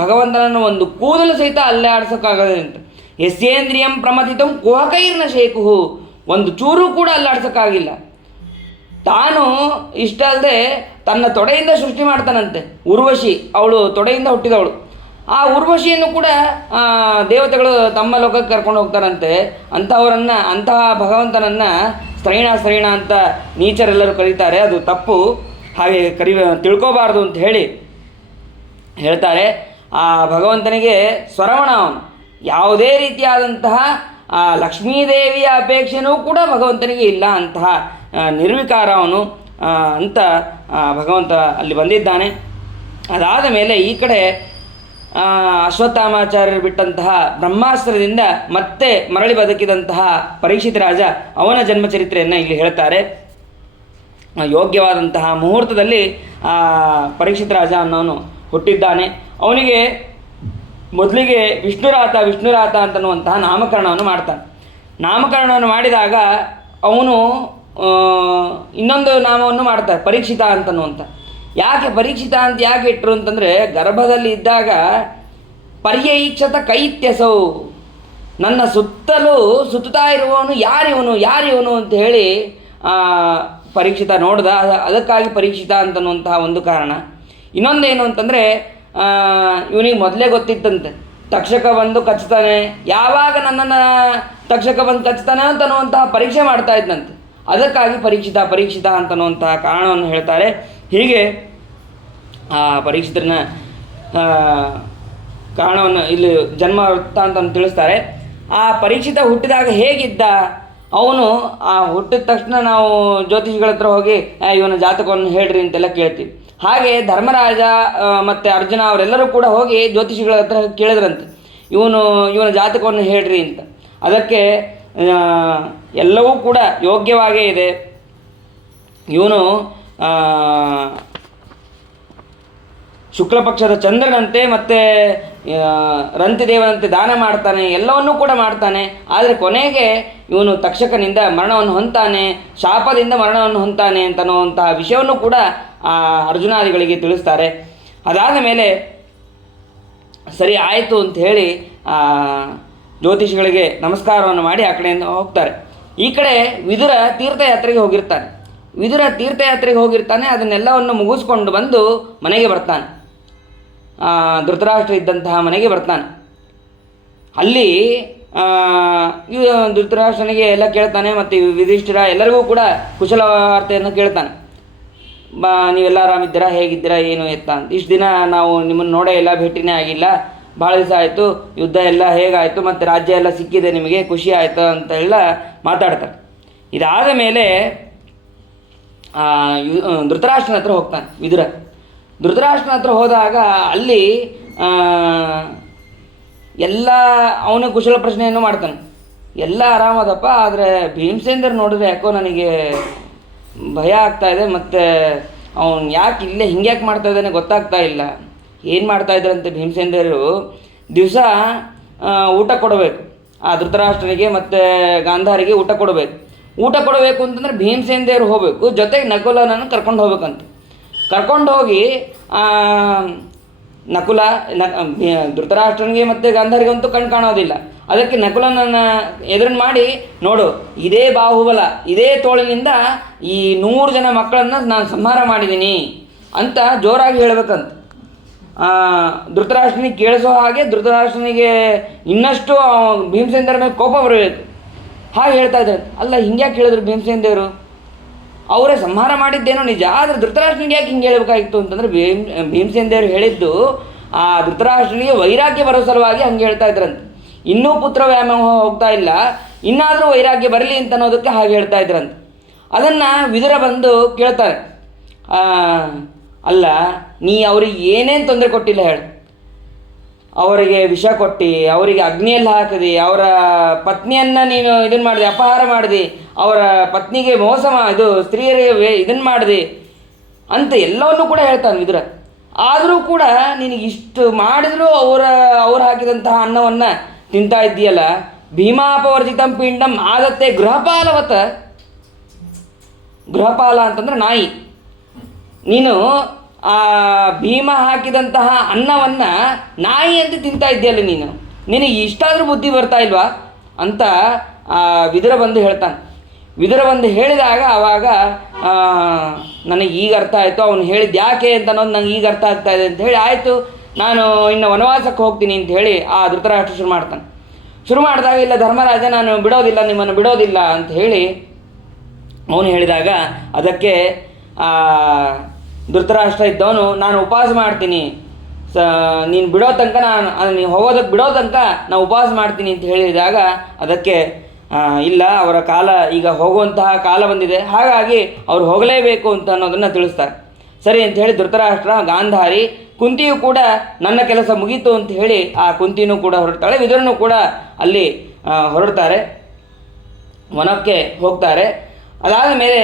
ಭಗವಂತನನ್ನು ಒಂದು ಕೂದಲು ಸಹಿತ ಅಲ್ಲೇ ಆಡ್ಸೋಕ್ಕಾಗೋದಂತ. ಯಸ್ಯೇಂದ್ರಿಯಂ ಪ್ರಮಥಿತಂ ಕುಹಕೈರ್ನ ಶೇಕುಹು, ಒಂದು ಚೂರು ಕೂಡ ಅಲ್ಲಾಡ್ಸೋಕ್ಕಾಗಿಲ್ಲ. ತಾನು ಇಷ್ಟ ಅಲ್ಲದೆ ತನ್ನ ತೊಡೆಯಿಂದ ಸೃಷ್ಟಿ ಮಾಡ್ತಾನಂತೆ. ಉರ್ವಶಿ, ಅವಳು ತೊಡೆಯಿಂದ ಹುಟ್ಟಿದವಳು. ಆ ಉರ್ವಶಿಯನ್ನು ಕೂಡ ದೇವತೆಗಳು ತಮ್ಮ ಲೋಕಕ್ಕೆ ಕರ್ಕೊಂಡು ಹೋಗ್ತಾರಂತೆ. ಅಂತಹ ಭಗವಂತನನ್ನು ಸ್ತ್ರೈಣ ಅಂತ ನೀಚರೆಲ್ಲರೂ ಕರೀತಾರೆ. ಅದು ತಪ್ಪು, ಹಾಗೆ ತಿಳ್ಕೋಬಾರ್ದು ಅಂತ ಹೇಳ್ತಾರೆ. ಆ ಭಗವಂತನಿಗೆ ಸ್ವರವಣ ಅವನು. ಯಾವುದೇ ರೀತಿಯಾದಂತಹ ಲಕ್ಷ್ಮೀದೇವಿಯ ಅಪೇಕ್ಷೆನೂ ಕೂಡ ಭಗವಂತನಿಗೆ ಇಲ್ಲ, ಅಂತಹ ನಿರ್ವಿಕಾರ ಅವನು ಅಂತ ಭಗವಂತ ಅಲ್ಲಿ ಬಂದಿದ್ದಾನೆ. ಅದಾದ ಮೇಲೆ ಈ ಕಡೆ ಅಶ್ವತ್ಥಾಮಾಚಾರ್ಯರು ಬಿಟ್ಟಂತಹ ಬ್ರಹ್ಮಾಸ್ತ್ರದಿಂದ ಮತ್ತೆ ಮರಳಿ ಬದುಕಿದಂತಹ ಪರೀಕ್ಷಿತ ರಾಜ, ಅವನ ಜನ್ಮಚರಿತ್ರೆಯನ್ನು ಇಲ್ಲಿ ಹೇಳ್ತಾರೆ. ಯೋಗ್ಯವಾದಂತಹ ಮುಹೂರ್ತದಲ್ಲಿ ಪರೀಕ್ಷಿತ ರಾಜ ಅನ್ನೋನು ಹುಟ್ಟಿದ್ದಾನೆ. ಅವನಿಗೆ ಮೊದಲಿಗೆ ವಿಷ್ಣುರಾತ ಅಂತನ್ನುವಂತಹ ನಾಮಕರಣವನ್ನು ಮಾಡ್ತಾನೆ. ನಾಮಕರಣವನ್ನು ಮಾಡಿದಾಗ ಅವನು ಇನ್ನೊಂದು ನಾಮವನ್ನು ಮಾಡ್ತಾರೆ, ಪರೀಕ್ಷಿತ ಅಂತನ್ನುವಂಥ. ಯಾಕೆ ಪರೀಕ್ಷಿತ ಅಂತ ಯಾಕೆ ಇಟ್ಟರು ಅಂತಂದರೆ, ಗರ್ಭದಲ್ಲಿ ಇದ್ದಾಗ ಪರ್ಯೈಕ್ಷತ ಕೈತ್ಯಸೌ, ನನ್ನ ಸುತ್ತಲೂ ಸುತ್ತಾ ಇರುವವನು ಯಾರಿವನು ಅಂತ ಹೇಳಿ ಪರೀಕ್ಷಿತ ನೋಡ್ದ. ಅದಕ್ಕಾಗಿ ಪರೀಕ್ಷಿತ ಅಂತನ್ನುವಂತಹ ಒಂದು ಕಾರಣ. ಇನ್ನೊಂದೇನು ಅಂತಂದರೆ, ಇವನಿಗೆ ಮೊದಲೇ ಗೊತ್ತಿತ್ತಂತೆ ತಕ್ಷಕ ಬಂದು ಕಚ್ತಾನೆ, ಯಾವಾಗ ನನ್ನನ್ನು ತಕ್ಷಕ ಬಂದು ಕಚ್ತಾನೆ ಅಂತನ್ನುವಂತಹ ಪರೀಕ್ಷೆ ಮಾಡ್ತಾ ಇದ್ದಂತೆ. ಅದಕ್ಕಾಗಿ ಪರೀಕ್ಷಿತ ಅಂತನ್ನುವಂತಹ ಕಾರಣವನ್ನು ಹೇಳ್ತಾರೆ. ಹೀಗೆ ಆ ಪರೀಕ್ಷಿತನ ಕಾರಣವನ್ನು ಇಲ್ಲಿ ಜನ್ಮ ವೃತ್ತಾಂತವನ್ನು ತಿಳಿಸ್ತಾರೆ. ಆ ಪರೀಕ್ಷಿತ ಹುಟ್ಟಿದಾಗ ಹೇಗಿದ್ದ ಅವನು, ಹುಟ್ಟಿದ ತಕ್ಷಣ ನಾವು ಜ್ಯೋತಿಷಿಗಳ ಹತ್ರ ಹೋಗಿ ಇವನ ಜಾತಕವನ್ನು ಹೇಳ್ರಿ ಅಂತೆಲ್ಲ ಕೇಳ್ತೀವಿ. ಹಾಗೆ ಧರ್ಮರಾಜ ಮತ್ತು ಅರ್ಜುನ ಅವರೆಲ್ಲರೂ ಕೂಡ ಹೋಗಿ ಜ್ಯೋತಿಷಿಗಳ ಹತ್ರ ಕೇಳಿದ್ರಂತೆ, ಇವನ ಜಾತಕವನ್ನು ಹೇಳ್ರಿ ಅಂತ. ಅದಕ್ಕೆ ಎಲ್ಲವೂ ಕೂಡ ಯೋಗ್ಯವಾಗೇ ಇದೆ. ಇವನು ಶುಕ್ಲ ಪಕ್ಷದ ಚಂದ್ರನಂತೆ ಮತ್ತು ರಂತಿದೇವನಂತೆ ದಾನ ಮಾಡ್ತಾನೆ, ಎಲ್ಲವನ್ನೂ ಕೂಡ ಮಾಡ್ತಾನೆ. ಆದರೆ ಕೊನೆಗೆ ಇವನು ತಕ್ಷಕನಿಂದ ಮರಣವನ್ನು ಹೊಂತಾನೆ, ಶಾಪದಿಂದ ಮರಣವನ್ನು ಹೊಂತಾನೆ ಅಂತನ್ನುವಂತಹ ವಿಷಯವನ್ನು ಕೂಡ ಅರ್ಜುನಾದಿಗಳಿಗೆ ತಿಳಿಸ್ತಾರೆ. ಅದಾದ ಮೇಲೆ ಸರಿ ಆಯಿತು ಅಂತ ಹೇಳಿ ಜ್ಯೋತಿಷಿಗಳಿಗೆ ನಮಸ್ಕಾರವನ್ನು ಮಾಡಿ ಆ ಕಡೆಯಿಂದ ಹೋಗ್ತಾರೆ. ಈ ಕಡೆ ವಿದುರ ತೀರ್ಥಯಾತ್ರೆಗೆ ಹೋಗಿರ್ತಾನೆ. ವಿದುರ ತೀರ್ಥಯಾತ್ರೆಗೆ ಹೋಗಿರ್ತಾನೆ, ಅದನ್ನೆಲ್ಲವನ್ನು ಮುಗಿಸ್ಕೊಂಡು ಬಂದು ಮನೆಗೆ ಬರ್ತಾನೆ. ಧೃತರಾಷ್ಟ್ರ ಇದ್ದಂತಹ ಮನೆಗೆ ಬರ್ತಾನೆ. ಅಲ್ಲಿ ಧೃತರಾಷ್ಟ್ರನಿಗೆ ಎಲ್ಲ ಕೇಳ್ತಾನೆ, ಮತ್ತು ಯುಧಿಷ್ಠಿರ ಎಲ್ಲರಿಗೂ ಕೂಡ ಕುಶಲ ವಾರ್ತೆಯನ್ನು ಕೇಳ್ತಾನೆ. ನೀವೆಲ್ಲ ಆರಾಮಿದ್ದೀರಾ, ಹೇಗಿದ್ದೀರಾ, ಏನು ಎತ್ತ ಅಂತ. ಇಷ್ಟು ದಿನ ನಾವು ನಿಮ್ಮನ್ನು ನೋಡೇ ಇಲ್ಲ, ಭೇಟಿನೇ ಆಗಿಲ್ಲ, ಭಾಳ ದಿವಸ ಆಯಿತು, ಯುದ್ಧ ಎಲ್ಲ ಹೇಗಾಯಿತು, ಮತ್ತು ರಾಜ್ಯ ಎಲ್ಲ ಸಿಕ್ಕಿದೆ ನಿಮಗೆ, ಖುಷಿ ಆಯಿತು ಅಂತೆಲ್ಲ ಮಾತಾಡ್ತಾರೆ. ಇದಾದ ಮೇಲೆ ಧೃತರಾಷ್ಟ್ರನ ಹತ್ರ ಹೋಗ್ತಾನೆ ವಿದುರ. ಧೃತರಾಷ್ಟ್ರನ ಹತ್ರ ಹೋದಾಗ ಅಲ್ಲಿ ಎಲ್ಲ ಅವನು ಕುಶಲ ಪ್ರಶ್ನೆಯನ್ನು ಮಾಡ್ತಾನೆ. ಎಲ್ಲ ಆರಾಮದಪ್ಪ, ಆದರೆ ಭೀಮಸೇಂದ್ರ ನೋಡಿದ್ರೆ ಯಾಕೋ ನನಗೆ ಭಯ ಆಗ್ತಾಯಿದೆ, ಮತ್ತು ಅವನು ಯಾಕೆ ಇಲ್ಲೇ ಹಿಂಗ್ಯಾಕೆ ಮಾಡ್ತಾ ಇದ್ದಾನೆ ಗೊತ್ತಾಗ್ತಾ ಇಲ್ಲ. ಏನು ಮಾಡ್ತಾಯಿದ್ರಂತೆ ಭೀಮಸೇಂದ್ರರು, ದಿವಸ ಊಟ ಕೊಡಬೇಕು ಆ ಧೃತರಾಷ್ಟ್ರನಿಗೆ ಮತ್ತು ಗಾಂಧಾರಿಗೆ ಊಟ ಕೊಡಬೇಕು. ಊಟ ಕೊಡಬೇಕು ಅಂತಂದರೆ ಭೀಮಸೇಂದ್ರರು ಹೋಗಬೇಕು, ಜೊತೆಗೆ ನಕುಲನನ್ನು ಕರ್ಕೊಂಡು ಹೋಗ್ಬೇಕಂತ. ಕರ್ಕೊಂಡು ಹೋಗಿ ನಕುಲ ಧೃತರಾಷ್ಟ್ರನಿಗೆ ಮತ್ತು ಗಾಂಧಾರಿಗೆ ಅಂತೂ ಕಣ್ಣು ಕಾಣೋದಿಲ್ಲ. ಅದಕ್ಕೆ ನಕುಲನನ್ನು ಎದುರನ್ನು ಮಾಡಿ, ನೋಡು ಇದೇ ಬಾಹುಬಲ, ಇದೇ ತೋಳಿನಿಂದ ಈ 100 ಜನ ಮಕ್ಕಳನ್ನು ನಾನು ಸಂಹಾರ ಮಾಡಿದ್ದೀನಿ ಅಂತ ಜೋರಾಗಿ ಹೇಳಬೇಕಂತ. ಧೃತರಾಷ್ಟ್ರನಿಗೆ ಕೇಳಿಸೋ ಹಾಗೆ ಧೃತರಾಷ್ಟ್ರನಿಗೆ ಇನ್ನಷ್ಟು ಭೀಮಸೇಂದ್ರ ಮೇಲೆ ಕೋಪ ಬರಬೇಕು. ಹಾಗೆ ಹೇಳ್ತಾ ಇದ್ದಾರೆ. ಅಲ್ಲ, ಹಿಂಗ್ಯಾಕೆ ಹೇಳಿದ್ರು ಭೀಮಸೇಂದ್ರರು? ಅವರೇ ಸಂಹಾರ ಮಾಡಿದ್ದೇನೋ ನಿಜ, ಆದರೆ ಧೃತರಾಷ್ಟ್ರನಿಗೆ ಯಾಕೆ ಹಿಂಗೆ ಹೇಳಬೇಕಾಗಿತ್ತು ಅಂತಂದರೆ ಭೀಮಸೇಂದ್ರರು ಹೇಳಿದ್ದು ಆ ಧೃತರಾಷ್ಟ್ರನಿಗೆ ವೈರಾಗ್ಯ ಬರೋ ಸಲುವಾಗಿ ಹಂಗೆ ಹೇಳ್ತಾ ಇದ್ರಂತೆ. ಇನ್ನೂ ಪುತ್ರ ವ್ಯಾಮೋಹ ಹೋಗ್ತಾ ಇಲ್ಲ, ಇನ್ನಾದರೂ ವೈರಾಗ್ಯ ಬರಲಿ ಅಂತ ಅನ್ನೋದಕ್ಕೆ ಹಾಗೆ ಹೇಳ್ತಾ ಇದ್ರಂತೆ. ಅದನ್ನು ವಿದುರ ಬಂದು ಕೇಳ್ತಾರೆ, ಅಲ್ಲ ನೀ ಅವ್ರಿಗೆ ಏನೇನು ತೊಂದರೆ ಕೊಟ್ಟಿಲ್ಲ ಹೇಳು. ಅವರಿಗೆ ವಿಷ ಕೊಟ್ಟು, ಅವರಿಗೆ ಅಗ್ನಿಯಲ್ಲಿ ಹಾಕಿದೆ, ಅವರ ಪತ್ನಿಯನ್ನು ನೀನು ಇದನ್ನು ಮಾಡಿದೆ, ಅಪಹಾರ ಮಾಡಿದೆ, ಅವರ ಪತ್ನಿಗೆ ಮೋಸ ಸ್ತ್ರೀಯರಿಗೆ ಇದನ್ನು ಮಾಡಿದೆ ಅಂತ ಎಲ್ಲವನ್ನೂ ಕೂಡ ಹೇಳ್ತಾನೆ ವಿದುರ. ಆದರೂ ಕೂಡ ನಿನಗೆ ಇಷ್ಟು ಮಾಡಿದರೂ ಅವ್ರು ಹಾಕಿದಂತಹ ಅನ್ನವನ್ನು ತಿಂತಾ ಇದ್ದೀಯಲ್ಲ. ಭೀಮಾಪವರ್ಜಿತಂ ಪಿಂಡಂ ಆದತ್ತೆ ಗೃಹಪಾಲವತ. ಗೃಹಪಾಲ ಅಂತಂದ್ರೆ ನಾಯಿ. ನೀನು ಆ ಭೀಮ ಹಾಕಿದಂತಹ ಅನ್ನವನ್ನು ನಾಯಿ ಅಂತ ತಿಂತಾ ಇದ್ದೀಯಲ್ಲ ನೀನು, ನಿನಗೆ ಇಷ್ಟಾದರೂ ಬುದ್ಧಿ ಬರ್ತಾ ಇಲ್ವಾ ಅಂತ ವಿದುರ ಬಂದು ಹೇಳ್ತಾನೆ. ವಿದುರ ಬಂದು ಹೇಳಿದಾಗ ಆವಾಗ ನನಗೆ ಈಗ ಅರ್ಥ ಆಯಿತು, ಅವನು ಹೇಳಿದ್ದು ಯಾಕೆ ಅಂತ ಅನ್ನೋದು ನಂಗೆ ಈಗ ಅರ್ಥ ಆಗ್ತಾ ಇದೆ ಅಂತ ಹೇಳಿ, ಆಯಿತು ನಾನು ಇನ್ನು ವನವಾಸಕ್ಕೆ ಹೋಗ್ತೀನಿ ಅಂತ ಹೇಳಿ ಆ ಧೃತರಾಷ್ಟ್ರ ಶುರು ಮಾಡಿದಾಗ, ಇಲ್ಲ ಧರ್ಮರಾಜ ನಾನು ಬಿಡೋದಿಲ್ಲ, ನಿಮ್ಮನ್ನು ಬಿಡೋದಿಲ್ಲ ಅಂತ ಹೇಳಿ ಅವನು ಹೇಳಿದಾಗ, ಅದಕ್ಕೆ ಧೃತರಾಷ್ಟ್ರ ಇದ್ದವನು ನಾನು ಉಪವಾಸ ಮಾಡ್ತೀನಿ, ನೀನು ಬಿಡೋ ತನಕ ನೀನು ಹೋಗೋದಕ್ಕೆ ಬಿಡೋ ತನಕ ನಾನು ಉಪವಾಸ ಮಾಡ್ತೀನಿ ಅಂತ ಹೇಳಿದಾಗ, ಅದಕ್ಕೆ ಇಲ್ಲ ಅವರ ಕಾಲ ಈಗ ಹೋಗುವಂತಹ ಕಾಲ ಬಂದಿದೆ, ಹಾಗಾಗಿ ಅವ್ರು ಹೋಗಲೇಬೇಕು ಅಂತ ಅನ್ನೋದನ್ನು ತಿಳಿಸ್ತಾರೆ. ಸರಿ ಅಂತ ಹೇಳಿ ಧೃತರಾಷ್ಟ್ರ, ಗಾಂಧಾರಿ, ಕುಂತಿಯು ಕೂಡ ನನ್ನ ಕೆಲಸ ಮುಗೀತು ಅಂತ ಹೇಳಿ ಆ ಕುಂತಿನೂ ಕೂಡ ಹೊರಡ್ತಾಳೆ. ವಿದುರನು ಕೂಡ ಅಲ್ಲಿ ಹೊರಡ್ತಾರೆ, ವನಕ್ಕೆ ಹೋಗ್ತಾರೆ. ಅದಾದ ಮೇಲೆ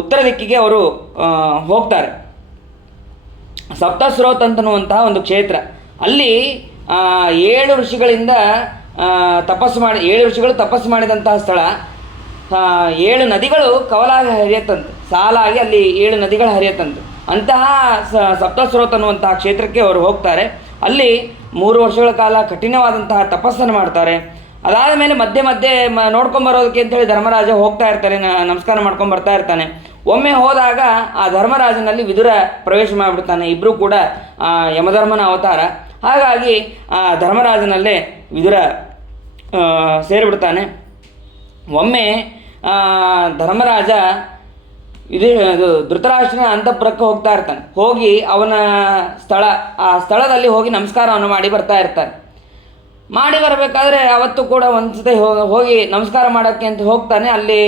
ಉತ್ತರ ದಿಕ್ಕಿಗೆ ಅವರು ಹೋಗ್ತಾರೆ. ಸಪ್ತಸ್ರೋತ್ ಅಂತನ್ನುವಂತಹ ಒಂದು ಕ್ಷೇತ್ರ, ಅಲ್ಲಿ 7 ಋಷಿಗಳಿಂದ 7 ಋಷಿಗಳು ತಪಸ್ಸು ಮಾಡಿದಂತಹ ಸ್ಥಳ. 7 ನದಿಗಳು ಕವಲಾಗಿ ಹರಿಯತ್ತಂತೆ, ಸಾಲಾಗಿ ಅಲ್ಲಿ 7 ನದಿಗಳು ಹರಿಯತ್ತಂತೆ. ಅಂತಹ ಸಪ್ತಸ್ರೋತ್ ಅನ್ನುವಂತಹ ಕ್ಷೇತ್ರಕ್ಕೆ ಅವರು ಹೋಗ್ತಾರೆ. ಅಲ್ಲಿ 3 ವರ್ಷಗಳ ಕಾಲ ಕಠಿಣವಾದಂತಹ ತಪಸ್ಸನ್ನು ಮಾಡ್ತಾರೆ. ಅದಾದ ಮೇಲೆ ಮಧ್ಯೆ ನೋಡ್ಕೊಂಬರೋದಕ್ಕೆ ಅಂತೇಳಿ ಧರ್ಮರಾಜ ಹೋಗ್ತಾ ಇರ್ತಾರೆ, ನಮಸ್ಕಾರ ಮಾಡ್ಕೊಂಡು ಬರ್ತಾ ಇರ್ತಾನೆ. ಒಮ್ಮೆ ಹೋದಾಗ ಆ ಧರ್ಮರಾಜನಲ್ಲಿ ವಿದುರ ಪ್ರವೇಶ ಮಾಡಿಬಿಡ್ತಾನೆ. ಇಬ್ಬರೂ ಕೂಡ ಯಮಧರ್ಮನ ಅವತಾರ. ಹಾಗಾಗಿ ಆ ಧರ್ಮರಾಜನಲ್ಲೇ ವಿದುರ ಸೇರಿಬಿಡ್ತಾನೆ. ಒಮ್ಮೆ ಧರ್ಮರಾಜ ಧೃತರಾಷ್ಟ್ರನ ಅಂತಃಪುರಕ್ಕೆ ಹೋಗ್ತಾ ಇರ್ತಾನೆ. ಹೋಗಿ ಅವನ ಆ ಸ್ಥಳದಲ್ಲಿ ಹೋಗಿ ನಮಸ್ಕಾರವನ್ನು ಮಾಡಿ ಬರ್ತಾ ಇರ್ತಾನೆ. ಮಾಡಿ ಬರಬೇಕಾದ್ರೆ ಅವತ್ತು ಕೂಡ ಒಂದು ಸತಿ ಹೋಗಿ ನಮಸ್ಕಾರ ಮಾಡೋಕ್ಕೆ ಅಂತ ಹೋಗ್ತಾನೆ. ಅಲ್ಲಿ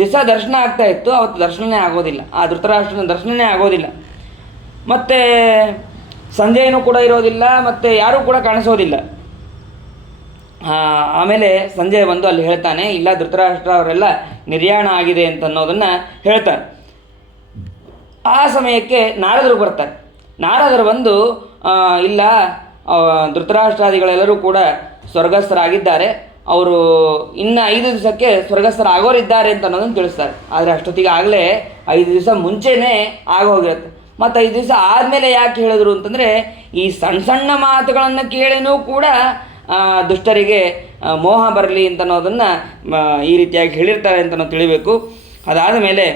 ದಿವಸ ದರ್ಶನ ಆಗ್ತಾ ಇತ್ತು, ಅವತ್ತು ದರ್ಶನವೇ ಆಗೋದಿಲ್ಲ, ಆ ಧೃತರಾಷ್ಟ್ರನ ದರ್ಶನವೇ ಆಗೋದಿಲ್ಲ. ಮತ್ತು ಸಂಜೆಯೂ ಕೂಡ ಇರೋದಿಲ್ಲ, ಮತ್ತು ಯಾರೂ ಕೂಡ ಕಾಣಿಸೋದಿಲ್ಲ. ಆಮೇಲೆ ಸಂಜೆ ಬಂದು ಅಲ್ಲಿ ಹೇಳ್ತಾನೆ, ಇಲ್ಲ ಧೃತರಾಷ್ಟ್ರ ಅವರೆಲ್ಲ ನಿರ್ಯಾಣ ಆಗಿದೆ ಅಂತ ಅನ್ನೋದನ್ನು ಹೇಳ್ತಾನೆ. ಆ ಸಮಯಕ್ಕೆ ನಾರದರು ಬರ್ತಾರೆ. ನಾರದರು ಬಂದು ಇಲ್ಲ, ಧೃತರಾಷ್ಟ್ರಾದಿಗಳೆಲ್ಲರೂ ಕೂಡ ಸ್ವರ್ಗಸ್ಥರಾಗಿದ್ದಾರೆ, ಅವರು ಇನ್ನು 5 ದಿವಸಕ್ಕೆ ಸ್ವರ್ಗಸ್ಥರಾಗೋರಿದ್ದಾರೆ ಅಂತ ಅನ್ನೋದನ್ನು ತಿಳಿಸ್ತಾರೆ. ಆದರೆ ಅಷ್ಟೊತ್ತಿಗೆ ಆಗಲೇ 5 ದಿವಸ ಮುಂಚೆನೇ ಆಗೋಗಿರುತ್ತೆ. ಮತ್ತು 5 ದಿವಸ ಆದಮೇಲೆ ಯಾಕೆ ಹೇಳಿದ್ರು ಅಂತಂದರೆ, ಈ ಸಣ್ಣ ಸಣ್ಣ ಮಾತುಗಳನ್ನು ಕೇಳಿನೂ ಕೂಡ ದುಷ್ಟರಿಗೆ ಮೋಹ ಬರಲಿ ಅಂತ ಅನ್ನೋದನ್ನು ಈ ರೀತಿಯಾಗಿ ಹೇಳಿರ್ತಾರೆ ಅಂತ ನಾವು ತಿಳಿಬೇಕು. ಅದಾದ ಮೇಲೆ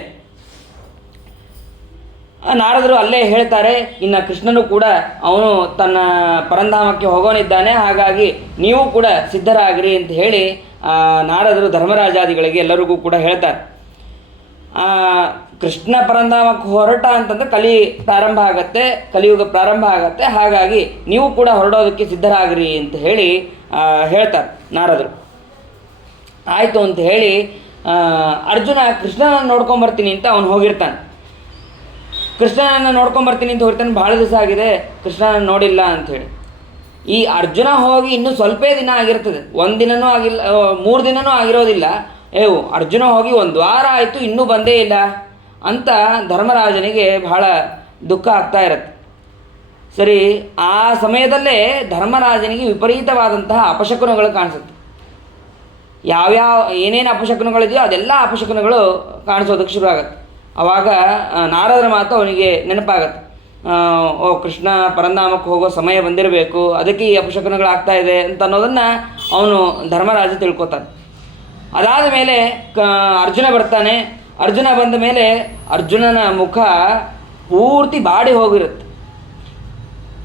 ನಾರದರು ಅಲ್ಲೇ ಹೇಳ್ತಾರೆ, ಇನ್ನು ಕೃಷ್ಣನು ಕೂಡ ಅವನು ತನ್ನ ಪರಂಧಾಮಕ್ಕೆ ಹೋಗೋನಿದ್ದಾನೆ, ಹಾಗಾಗಿ ನೀವು ಕೂಡ ಸಿದ್ಧರಾಗಿರಿ ಅಂತ ಹೇಳಿ ನಾರದರು ಧರ್ಮರಾಜಾದಿಗಳಿಗೆ ಎಲ್ಲರಿಗೂ ಕೂಡ ಹೇಳ್ತಾರೆ. ಕೃಷ್ಣ ಪರಂಧಾಮಕ್ಕೆ ಹೊರಟ ಅಂತಂದರೆ ಕಲಿಯುಗ ಪ್ರಾರಂಭ ಆಗತ್ತೆ, ಹಾಗಾಗಿ ನೀವು ಕೂಡ ಹೊರಡೋದಕ್ಕೆ ಸಿದ್ಧರಾಗಿರಿ ಅಂತ ಹೇಳಿ ಹೇಳ್ತಾರೆ ನಾರದರು. ಆಯಿತು ಅಂತ ಹೇಳಿ ಅರ್ಜುನ ಕೃಷ್ಣನನ್ನು ನೋಡ್ಕೊಂಬರ್ತೀನಿ ಅಂತ ಅವನು ಹೋಗಿರ್ತಾನೆ. ಕೃಷ್ಣನನ್ನು ನೋಡ್ಕೊಂಬರ್ತೀನಿ ಅಂತ ಹೋಗ್ತಾನೆ, ಭಾಳ ದಿವಸ ಆಗಿದೆ ಕೃಷ್ಣನನ್ನು ನೋಡಿಲ್ಲ ಅಂಥೇಳಿ. ಈ ಅರ್ಜುನ ಹೋಗಿ ಇನ್ನೂ ಸ್ವಲ್ಪ ದಿನ ಆಗಿರ್ತದೆ, 1 ದಿನವೂ ಆಗಿಲ್ಲ, 3 ದಿನವೂ ಆಗಿರೋದಿಲ್ಲ. ಅರ್ಜುನ ಹೋಗಿ 1 ವಾರ ಆಯಿತು, ಇನ್ನೂ ಬಂದೇ ಇಲ್ಲ ಅಂತ ಧರ್ಮರಾಜನಿಗೆ ಬಹಳ ದುಃಖ ಆಗ್ತಾ ಇರುತ್ತೆ. ಸರಿ, ಆ ಸಮಯದಲ್ಲೇ ಧರ್ಮರಾಜನಿಗೆ ವಿಪರೀತವಾದಂತಹ ಅಪಶಕುನಗಳು ಕಾಣಿಸುತ್ತೆ. ಏನೇನು ಅಪಶಕುನಗಳಿದೆಯೋ ಅದೆಲ್ಲ ಅಪಶಕುನಗಳು ಕಾಣಿಸೋದಕ್ಕೆ ಶುರು ಆಗುತ್ತೆ. ಆವಾಗ ನಾರದರ ಮಾತು ಅವನಿಗೆ ನೆನಪಾಗತ್ತೆ. ಕೃಷ್ಣ ಪರಂಧಾಮಕ್ಕೆ ಹೋಗೋ ಸಮಯ ಬಂದಿರಬೇಕು, ಅದಕ್ಕೆ ಈ ಅಪಶಕುನಗಳಾಗ್ತಾ ಇದೆ ಅಂತ ಅನ್ನೋದನ್ನು ಅವನು ಧರ್ಮರಾಜ ತಿಳ್ಕೊತಾನೆ. ಅದಾದ ಮೇಲೆ ಅರ್ಜುನ ಬರ್ತಾನೆ. ಅರ್ಜುನ ಬಂದ ಮೇಲೆ ಅರ್ಜುನನ ಮುಖ ಪೂರ್ತಿ ಬಾಡಿ ಹೋಗಿರುತ್ತೆ.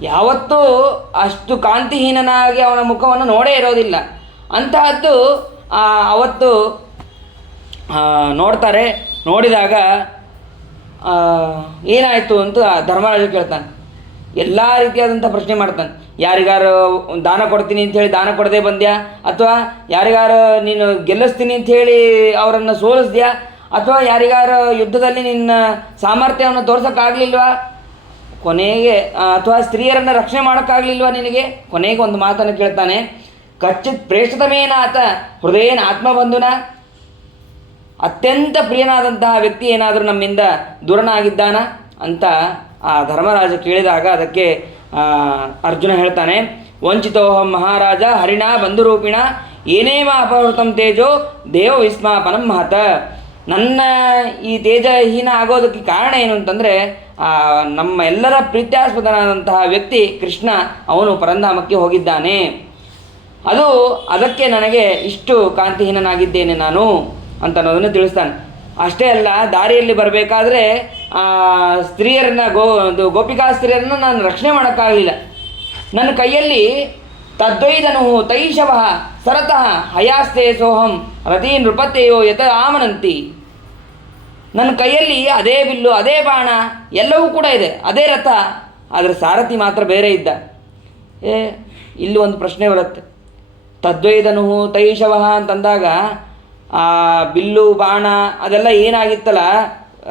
ಯಾವತ್ತೂ ಅಷ್ಟು ಕಾಂತಿಹೀನನಾಗಿ ಅವನ ಮುಖವನ್ನು ನೋಡೇ ಇರೋದಿಲ್ಲ. ಅಂತಹದ್ದು ಅವತ್ತು ನೋಡ್ತಾರೆ. ನೋಡಿದಾಗ ಏನಾಯಿತು ಅಂತ ಧರ್ಮರಾಜ ಕೇಳ್ತಾನೆ. ಎಲ್ಲ ರೀತಿಯಾದಂಥ ಪ್ರಶ್ನೆ ಮಾಡ್ತಾನೆ. ಯಾರಿಗಾರು ದಾನ ಕೊಡ್ತೀನಿ ಅಂಥೇಳಿ ದಾನ ಕೊಡದೆ ಬಂದ್ಯಾ, ಅಥವಾ ಯಾರಿಗಾರು ನೀನು ಗೆಲ್ಲಿಸ್ತೀನಿ ಅಂಥೇಳಿ ಅವರನ್ನು ಸೋಲಿಸ್ದ್ಯಾ, ಅಥವಾ ಯಾರಿಗಾರು ಯುದ್ಧದಲ್ಲಿ ನಿನ್ನ ಸಾಮರ್ಥ್ಯವನ್ನು ತೋರ್ಸೋಕ್ಕಾಗಲಿಲ್ವಾ, ಕೊನೆಗೆ ಅಥವಾ ಸ್ತ್ರೀಯರನ್ನು ರಕ್ಷಣೆ ಮಾಡೋಕ್ಕಾಗಲಿಲ್ವಾ ನಿನಗೆ? ಕೊನೆಗೆ ಒಂದು ಮಾತನ್ನು ಕೇಳ್ತಾನೆ, ಕಚ್ಚಿತ್ ಪ್ರೇಷಿತಮೇನಾತ ಹೃದಯೇನ ಆತ್ಮಬಂಧುನ. ಅತ್ಯಂತ ಪ್ರಿಯನಾದಂತಹ ವ್ಯಕ್ತಿ ಏನಾದರೂ ನಮ್ಮಿಂದ ದೂರನಾಗಿದ್ದಾನ ಅಂತ ಆ ಧರ್ಮರಾಜ ಕೇಳಿದಾಗ ಅದಕ್ಕೆ ಅರ್ಜುನ ಹೇಳ್ತಾನೆ, ವಂಚಿತೋಹಂ ಮಹಾರಾಜ ಹರಿಣ ಬಂಧುರೂಪಿಣ ಏನೇವ ಅಪಹೃತಂ ತೇಜೋ ದೇವ ವಿಸ್ಮಾಪನಂ ಮಹತ. ನನ್ನ ಈ ತೇಜಹೀನ ಆಗೋದಕ್ಕೆ ಕಾರಣ ಏನು ಅಂತಂದರೆ, ನಮ್ಮ ಎಲ್ಲರ ಪ್ರೀತ್ಯಾಸ್ಪದನಾದಂತಹ ವ್ಯಕ್ತಿ ಕೃಷ್ಣ, ಅವನು ಪರಂಧಾಮಕ್ಕೆ ಹೋಗಿದ್ದಾನೆ. ಅದಕ್ಕೆ ನನಗೆ ಇಷ್ಟು ಕಾಂತಿಹೀನನಾಗಿದ್ದೇನೆ ನಾನು ಅಂತ ಅನ್ನೋದನ್ನು ತಿಳಿಸ್ತಾನೆ. ಅಷ್ಟೇ ಅಲ್ಲ, ದಾರಿಯಲ್ಲಿ ಬರಬೇಕಾದ್ರೆ ಸ್ತ್ರೀಯರನ್ನ ಗೋಪಿಕಾ ಸ್ತ್ರೀಯರನ್ನು ನಾನು ರಕ್ಷಣೆ ಮಾಡೋಕ್ಕಾಗಲಿಲ್ಲ. ನನ್ನ ಕೈಯಲ್ಲಿ ತದ್ವೈದನು ತೈಷವ ಸರತಃ ಹಯಾಸ್ತೆ ಸೋಹಂ ರತಿ ನೃಪತೆಯೋ ಯತ ಆಮನಂತಿ. ನನ್ನ ಕೈಯಲ್ಲಿ ಅದೇ ಬಿಲ್ಲು, ಅದೇ ಬಾಣ, ಎಲ್ಲವೂ ಕೂಡ ಇದೆ, ಅದೇ ರಥ, ಆದರೆ ಸಾರಥಿ ಮಾತ್ರ ಬೇರೆ ಇದ್ದ. ಇಲ್ಲಿ ಒಂದು ಪ್ರಶ್ನೆ ಬರುತ್ತೆ. ತದ್ವೈದನು ತೈಷವ ಅಂತಂದಾಗ ಆ ಬಿಲ್ಲು ಬಾಣ ಅದೆಲ್ಲ ಏನಾಗಿತ್ತಲ್ಲ,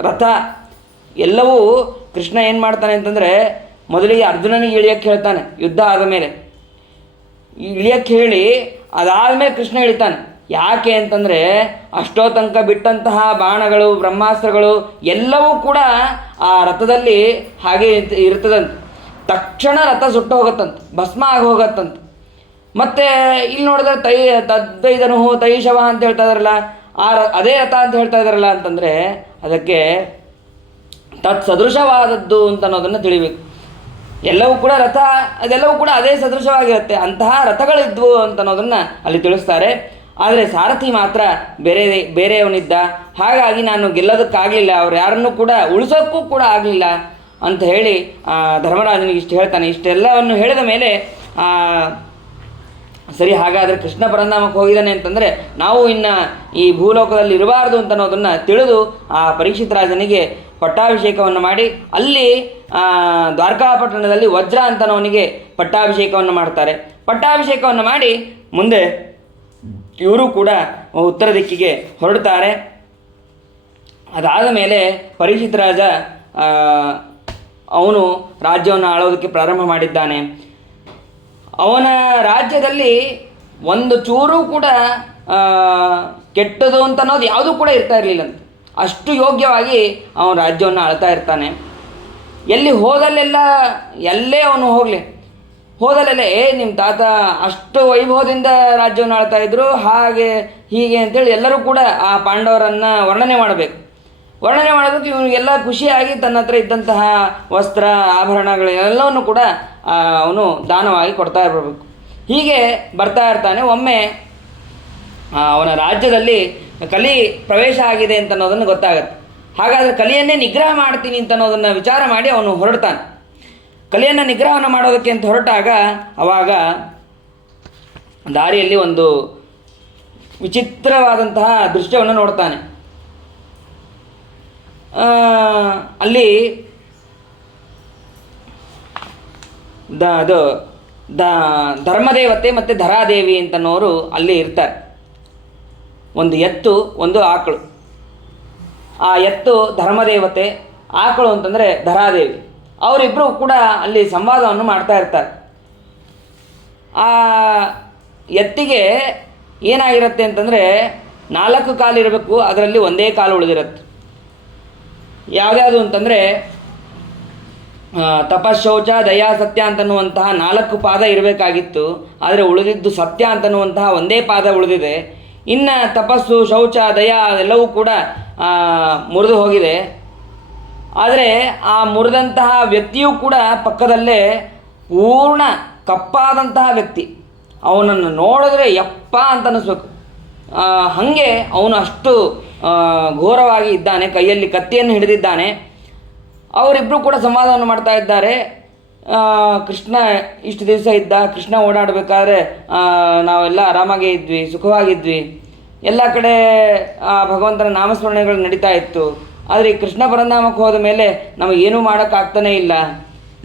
ರಥ ಎಲ್ಲವೂ ಕೃಷ್ಣ ಏನು ಮಾಡ್ತಾನೆ ಅಂತಂದರೆ, ಮೊದಲಿಗೆ ಅರ್ಜುನನಿಗೆ ಇಳಿಯಕ್ಕೆ ಹೇಳ್ತಾನೆ. ಯುದ್ಧ ಆದ ಮೇಲೆ ಇಳಿಯಕ್ಕೆ ಹೇಳಿ ಅದಾದಮೇಲೆ ಕೃಷ್ಣ ಇಳಿತಾನೆ. ಯಾಕೆ ಅಂತಂದರೆ, ಅಷ್ಟೋ ತನಕ ಬಿಟ್ಟಂತಹ ಬಾಣಗಳು, ಬ್ರಹ್ಮಾಸ್ತ್ರಗಳು ಎಲ್ಲವೂ ಕೂಡ ಆ ರಥದಲ್ಲಿ ಹಾಗೆ ಇರ್ತದಂತೆ. ತಕ್ಷಣ ರಥ ಸುಟ್ಟು ಹೋಗುತ್ತಂತೆ, ಭಸ್ಮ ಆಗಿ ಹೋಗತ್ತಂತೆ. ಮತ್ತು ಇಲ್ಲಿ ನೋಡಿದ್ರೆ ತದ್ವೈದನು ತೈಷವ ಅಂತ ಹೇಳ್ತಾ ಇದಾರಲ್ಲ, ಅದೇ ರಥ ಅಂತ ಹೇಳ್ತಾ ಇದ್ದಾರಲ್ಲ ಅಂತಂದರೆ ಅದಕ್ಕೆ ಸದೃಶವಾದದ್ದು ಅಂತ ಅನ್ನೋದನ್ನು ತಿಳಿಬೇಕು. ಎಲ್ಲವೂ ಕೂಡ ರಥ, ಅದೆಲ್ಲವೂ ಕೂಡ ಅದೇ ಸದೃಶವಾಗಿರುತ್ತೆ, ಅಂತಹ ರಥಗಳಿದ್ವು ಅಂತ ಅನ್ನೋದನ್ನು ಅಲ್ಲಿ ತಿಳಿಸ್ತಾರೆ. ಆದರೆ ಸಾರಥಿ ಮಾತ್ರ ಬೇರೆಯವನಿದ್ದ, ಹಾಗಾಗಿ ನಾನು ಗೆಲ್ಲೋದಕ್ಕಾಗಲಿಲ್ಲ, ಅವ್ರು ಯಾರನ್ನೂ ಕೂಡ ಉಳಿಸೋಕ್ಕೂ ಕೂಡ ಆಗಲಿಲ್ಲ ಅಂತ ಹೇಳಿ ಧರ್ಮರಾಜನಿಗೆ ಇಷ್ಟು ಹೇಳ್ತಾನೆ. ಇಷ್ಟೆಲ್ಲವನ್ನು ಹೇಳಿದ ಮೇಲೆ ಸರಿ, ಹಾಗಾದರೆ ಕೃಷ್ಣ ಪರಂಧಾಮಕ್ಕೆ ಹೋಗಿದ್ದಾನೆ ಅಂತಂದರೆ ನಾವು ಇನ್ನು ಈ ಭೂಲೋಕದಲ್ಲಿ ಇರಬಾರ್ದು ಅಂತ ಅನ್ನೋದನ್ನು ತಿಳಿದು ಆ ಪರೀಕ್ಷಿತ್ ರಾಜನಿಗೆ ಪಟ್ಟಾಭಿಷೇಕವನ್ನು ಮಾಡಿ, ಅಲ್ಲಿ ದ್ವಾರಕಾಪಟ್ಟಣದಲ್ಲಿ ವಜ್ರ ಅಂತನವನಿಗೆ ಪಟ್ಟಾಭಿಷೇಕವನ್ನು ಮಾಡ್ತಾರೆ. ಪಟ್ಟಾಭಿಷೇಕವನ್ನು ಮಾಡಿ ಮುಂದೆ ಇವರು ಕೂಡ ಉತ್ತರ ದಿಕ್ಕಿಗೆ ಹೊರಡ್ತಾರೆ. ಅದಾದ ಮೇಲೆ ಪರೀಕ್ಷಿತ್ ರಾಜ ಅವನು ರಾಜ್ಯವನ್ನು ಆಳೋದಕ್ಕೆ ಪ್ರಾರಂಭ ಮಾಡಿದ್ದಾನೆ. ಅವನ ರಾಜ್ಯದಲ್ಲಿ ಒಂದು ಚೂರು ಕೂಡ ಕೆಟ್ಟದು ಅಂತ ಅನ್ನೋದು ಯಾವುದೂ ಕೂಡ ಇರ್ತಾ ಇರಲಿಲ್ಲಂತೆ. ಅಷ್ಟು ಯೋಗ್ಯವಾಗಿ ಅವನು ರಾಜ್ಯವನ್ನು ಆಳ್ತಾ ಇರ್ತಾನೆ. ಎಲ್ಲಿ ಹೋದಲ್ಲೆಲ್ಲ, ಎಲ್ಲೇ ಅವನು ಹೋಗಲಿ, ಹೋದಲ್ಲೆಲ್ಲ ನಿಮ್ಮ ತಾತ ಅಷ್ಟು ವೈಭವದಿಂದ ರಾಜ್ಯವನ್ನು ಆಳ್ತಾ ಇದ್ದರು, ಹಾಗೆ ಹೀಗೆ ಅಂತೇಳಿ ಎಲ್ಲರೂ ಕೂಡ ಆ ಪಾಂಡವರನ್ನು ವರ್ಣನೆ ಮಾಡಬೇಕು. ವರ್ಣನೆ ಮಾಡೋದಕ್ಕೆ ಇವನಿಗೆಲ್ಲ ಖುಷಿಯಾಗಿ ತನ್ನ ಹತ್ರ ಇದ್ದಂತಹ ವಸ್ತ್ರ ಆಭರಣಗಳೆಲ್ಲವನ್ನು ಕೂಡ ಅವನು ದಾನವಾಗಿ ಕೊಡ್ತಾ ಇರಬೇಕು. ಹೀಗೆ ಬರ್ತಾ ಇರ್ತಾನೆ. ಒಮ್ಮೆ ಅವನ ರಾಜ್ಯದಲ್ಲಿ ಕಲಿ ಪ್ರವೇಶ ಆಗಿದೆ ಅಂತ ಅನ್ನೋದನ್ನು ಗೊತ್ತಾಗುತ್ತೆ. ಹಾಗಾದರೆ ಕಲಿಯನ್ನೇ ನಿಗ್ರಹ ಮಾಡ್ತೀನಿ ಅಂತ ಅನ್ನೋದನ್ನು ವಿಚಾರ ಮಾಡಿ ಅವನು ಹೊರಡ್ತಾನೆ. ಕಲಿಯನ್ನು ನಿಗ್ರಹವನ್ನು ಮಾಡೋದಕ್ಕೆ ಅಂತ ಹೊರಟಾಗ ಅವಾಗ ದಾರಿಯಲ್ಲಿ ಒಂದು ವಿಚಿತ್ರವಾದಂತಹ ದೃಶ್ಯವನ್ನು ನೋಡ್ತಾನೆ. ಅಲ್ಲಿ ಧರ್ಮದೇವತೆ ಮತ್ತು ಧರಾದೇವಿ ಅಂತನೋರು ಅಲ್ಲಿ ಇರ್ತಾರೆ. ಒಂದು ಎತ್ತು, ಒಂದು ಆಕಳು. ಆ ಎತ್ತು ಧರ್ಮದೇವತೆ, ಆಕಳು ಅಂತಂದರೆ ಧರಾದೇವಿ. ಅವರಿಬ್ಬರು ಕೂಡ ಅಲ್ಲಿ ಸಂವಾದವನ್ನು ಮಾಡ್ತಾ ಇರ್ತಾರೆ. ಆ ಎತ್ತಿಗೆ ಏನಾಗಿರುತ್ತೆ ಅಂತಂದರೆ 4 ಕಾಲು ಇರಬೇಕು, ಅದರಲ್ಲಿ ಒಂದೇ ಕಾಲು ಉಳಿದಿರುತ್ತೆ. ಯಾವ್ಯಾವುದು ಅಂತಂದರೆ ತಪಶೌಚ ದಯಾ ಸತ್ಯ ಅಂತನ್ನುವಂತಹ 4 ಪಾದ ಇರಬೇಕಾಗಿತ್ತು, ಆದರೆ ಉಳಿದಿದ್ದು ಸತ್ಯ ಅಂತನ್ನುವಂತಹ ಒಂದೇ ಪಾದ ಉಳಿದಿದೆ. ಇನ್ನು ತಪಸ್ಸು, ಶೌಚ, ದಯಾ ಎಲ್ಲವೂ ಕೂಡ ಮುರಿದು ಹೋಗಿದೆ. ಆದರೆ ಆ ಮುರಿದಂತಹ ವ್ಯಕ್ತಿಯೂ ಕೂಡ ಪಕ್ಕದಲ್ಲೇ ಪೂರ್ಣ ಕಪ್ಪಾದಂತಹ ವ್ಯಕ್ತಿ. ಅವನನ್ನು ನೋಡಿದ್ರೆ ಯಪ್ಪ ಅಂತ ಅನ್ನಿಸ್ಬೇಕು. ಹಾಗೆ ಅವನು ಅಷ್ಟು ಘೋರವಾಗಿ ಇದ್ದಾನೆ, ಕೈಯಲ್ಲಿ ಕತ್ತಿಯನ್ನು ಹಿಡಿದಿದ್ದಾನೆ. ಅವರಿಬ್ಬರು ಕೂಡ ಸಂವಾದವನ್ನು ಮಾಡ್ತಾ ಇದ್ದಾರೆ. ಕೃಷ್ಣ ಇಷ್ಟು ದಿವಸ ಇದ್ದ, ಕೃಷ್ಣ ಓಡಾಡಬೇಕಾದ್ರೆ ನಾವೆಲ್ಲ ಆರಾಮಾಗೇ ಇದ್ವಿ, ಸುಖವಾಗಿದ್ವಿ, ಎಲ್ಲ ಕಡೆ ಭಗವಂತನ ನಾಮಸ್ಮರಣೆಗಳು ನಡೀತಾ ಇತ್ತು. ಆದರೆ ಈ ಕೃಷ್ಣ ಪರನಾಮಕ್ಕೆ ಹೋದ ಮೇಲೆ ನಮಗೇನೂ ಮಾಡೋಕ್ಕಾಗ್ತಾನೇ ಇಲ್ಲ,